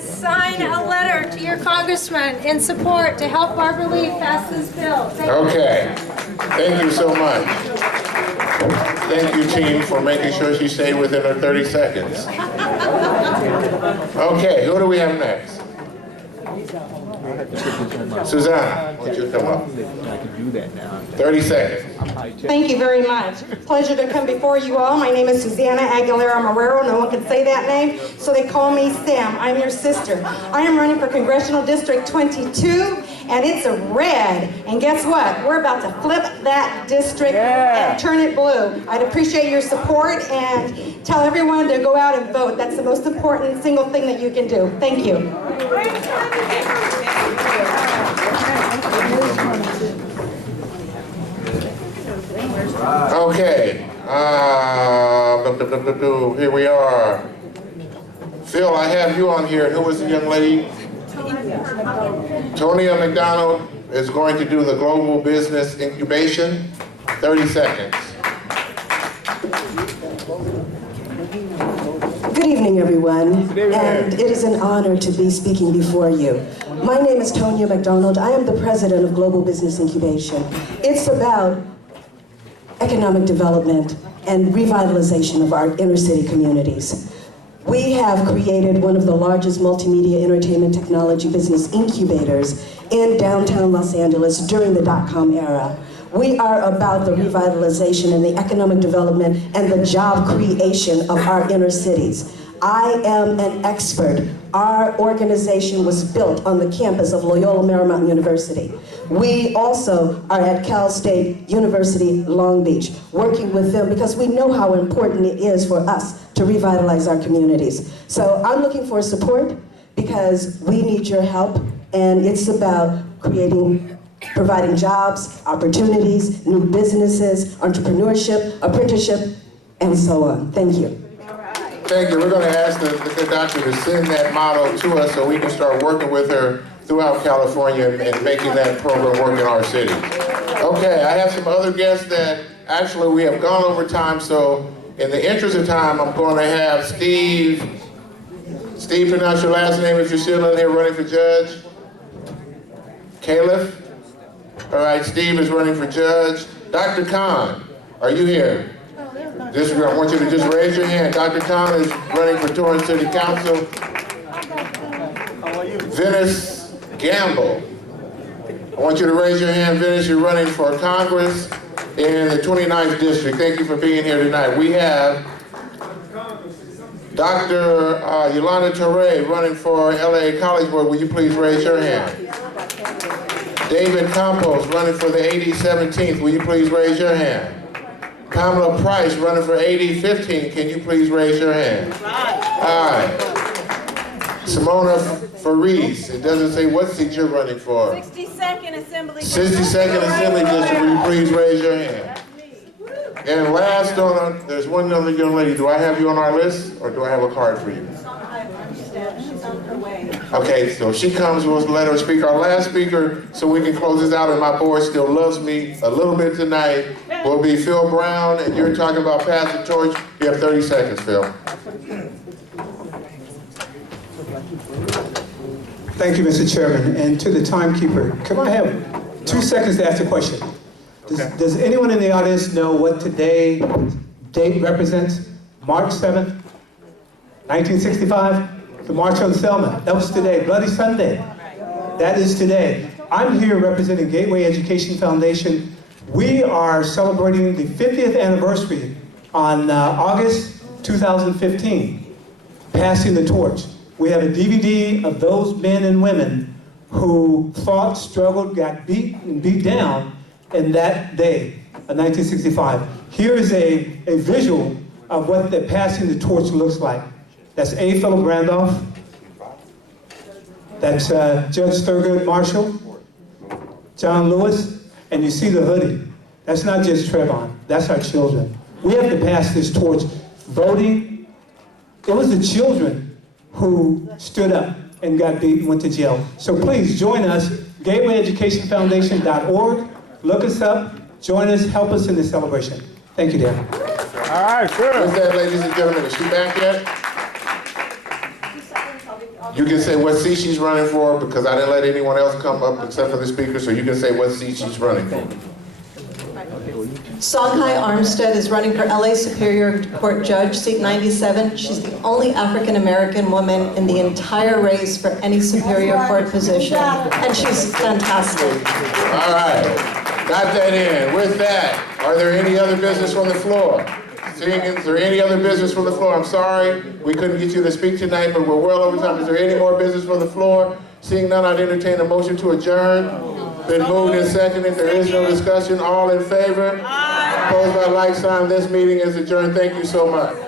sign a letter to your congressman in support to help Barbara Lee pass this bill. Okay. Thank you so much. Thank you, team, for making sure she stayed within her 30 seconds. Okay, who do we have next? Susanna, why don't you come up? 30 seconds. Thank you very much. Pleasure to come before you all. My name is Susanna Aguilera Marrero. No one can say that name, so they call me Sam. I'm your sister. I am running for Congressional District 22, and it's a red. And guess what? We're about to flip that district and turn it blue. I'd appreciate your support and tell everyone to go out and vote. That's the most important single thing that you can do. Thank you. Okay, here we are. Phil, I have you on here. Who was the young lady? Tonya McDonald is going to do the global business incubation. 30 seconds. Good evening, everyone, and it is an honor to be speaking before you. My name is Tonya McDonald. I am the president of Global Business Incubation. It's about economic development and revitalization of our inner city communities. We have created one of the largest multimedia entertainment technology business incubators in downtown Los Angeles during the .com era. We are about the revitalization and the economic development and the job creation of our inner cities. I am an expert. Our organization was built on the campus of Loyola Marymount University. We also are at Cal State University, Long Beach, working with them because we know how important it is for us to revitalize our communities. So I'm looking for support because we need your help, and it's about providing jobs, opportunities, new businesses, entrepreneurship, apprenticeship, and so on. Thank you. Thank you. We're going to ask the doctor to send that model to us so we can start working with her throughout California and making that program work in our city. Okay, I have some other guests that actually we have gone over time, so in the interest of time, I'm going to have Steve, pronounce your last name if you're still in here running for judge. Caliph? All right, Steve is running for judge. Dr. Khan, are you here? I want you to just raise your hand. Dr. Khan is running for Torrance City Council. Venice Gamble. I want you to raise your hand, Venice. You're running for Congress in the 29th District. Thank you for being here tonight. We have Dr. Yolanda Torre running for LA College Board. Will you please raise your hand? David Campos running for the 8017th. Will you please raise your hand? Pamela Price running for 8015. Can you please raise your hand? All right. Simona Faris. It doesn't say what seat you're running for. 62nd Assembly. 62nd Assembly District. Will you please raise your hand? And last there's one other young lady. Do I have you on our list, or do I have a card for you? Okay, so if she comes, we'll let her speak. Our last speaker, so we can close this out, and my board still loves me a little bit tonight, will be Phil Brown, and you're talking about pass the torch. You have 30 seconds, Phil. Thank you, Mr. Chairman. And to the timekeeper, can I have 2 seconds to ask a question? Does anyone in the audience know what today's date represents? March 7th, 1965? The March on Selma. That was today. Bloody Sunday. That is today. I'm here representing Gateway Education Foundation. We are celebrating the 50th anniversary on August 2015, passing the torch. We have a DVD of those men and women who fought, struggled, got beat and beat down in that day of 1965. Here is a visual of what the passing the torch looks like. That's A. Philip Randolph. That's Judge Thurgood Marshall, John Lewis, and you see the hoodie. That's not just Trayvon, that's our children. We have to pass this torch. Voting, it was the children who stood up and got beat and went to jail. So please join us, gatewayeducationfoundation.org. Look us up, join us, help us in this celebration. Thank you, Dan. All right, sure. What's that, ladies and gentlemen? Is she back yet? You can say what seat she's running for, because I didn't let anyone else come up except for the speaker, so you can say what seat she's running for. Songhai Armstead is running for LA Superior Court Judge, seat 97. She's the only African American woman in the entire race for any Superior Court position, and she's fantastic. All right, got that in. With that, are there any other business from the floor? Seeing, is there any other business from the floor? I'm sorry, we couldn't get you to speak tonight, but we're well over time. Is there any more business from the floor? Seeing none, I'd entertain a motion to adjourn. Been moved and seconded. There is no discussion. All in favor? Opposed by like sign. This meeting is adjourned. Thank you so much.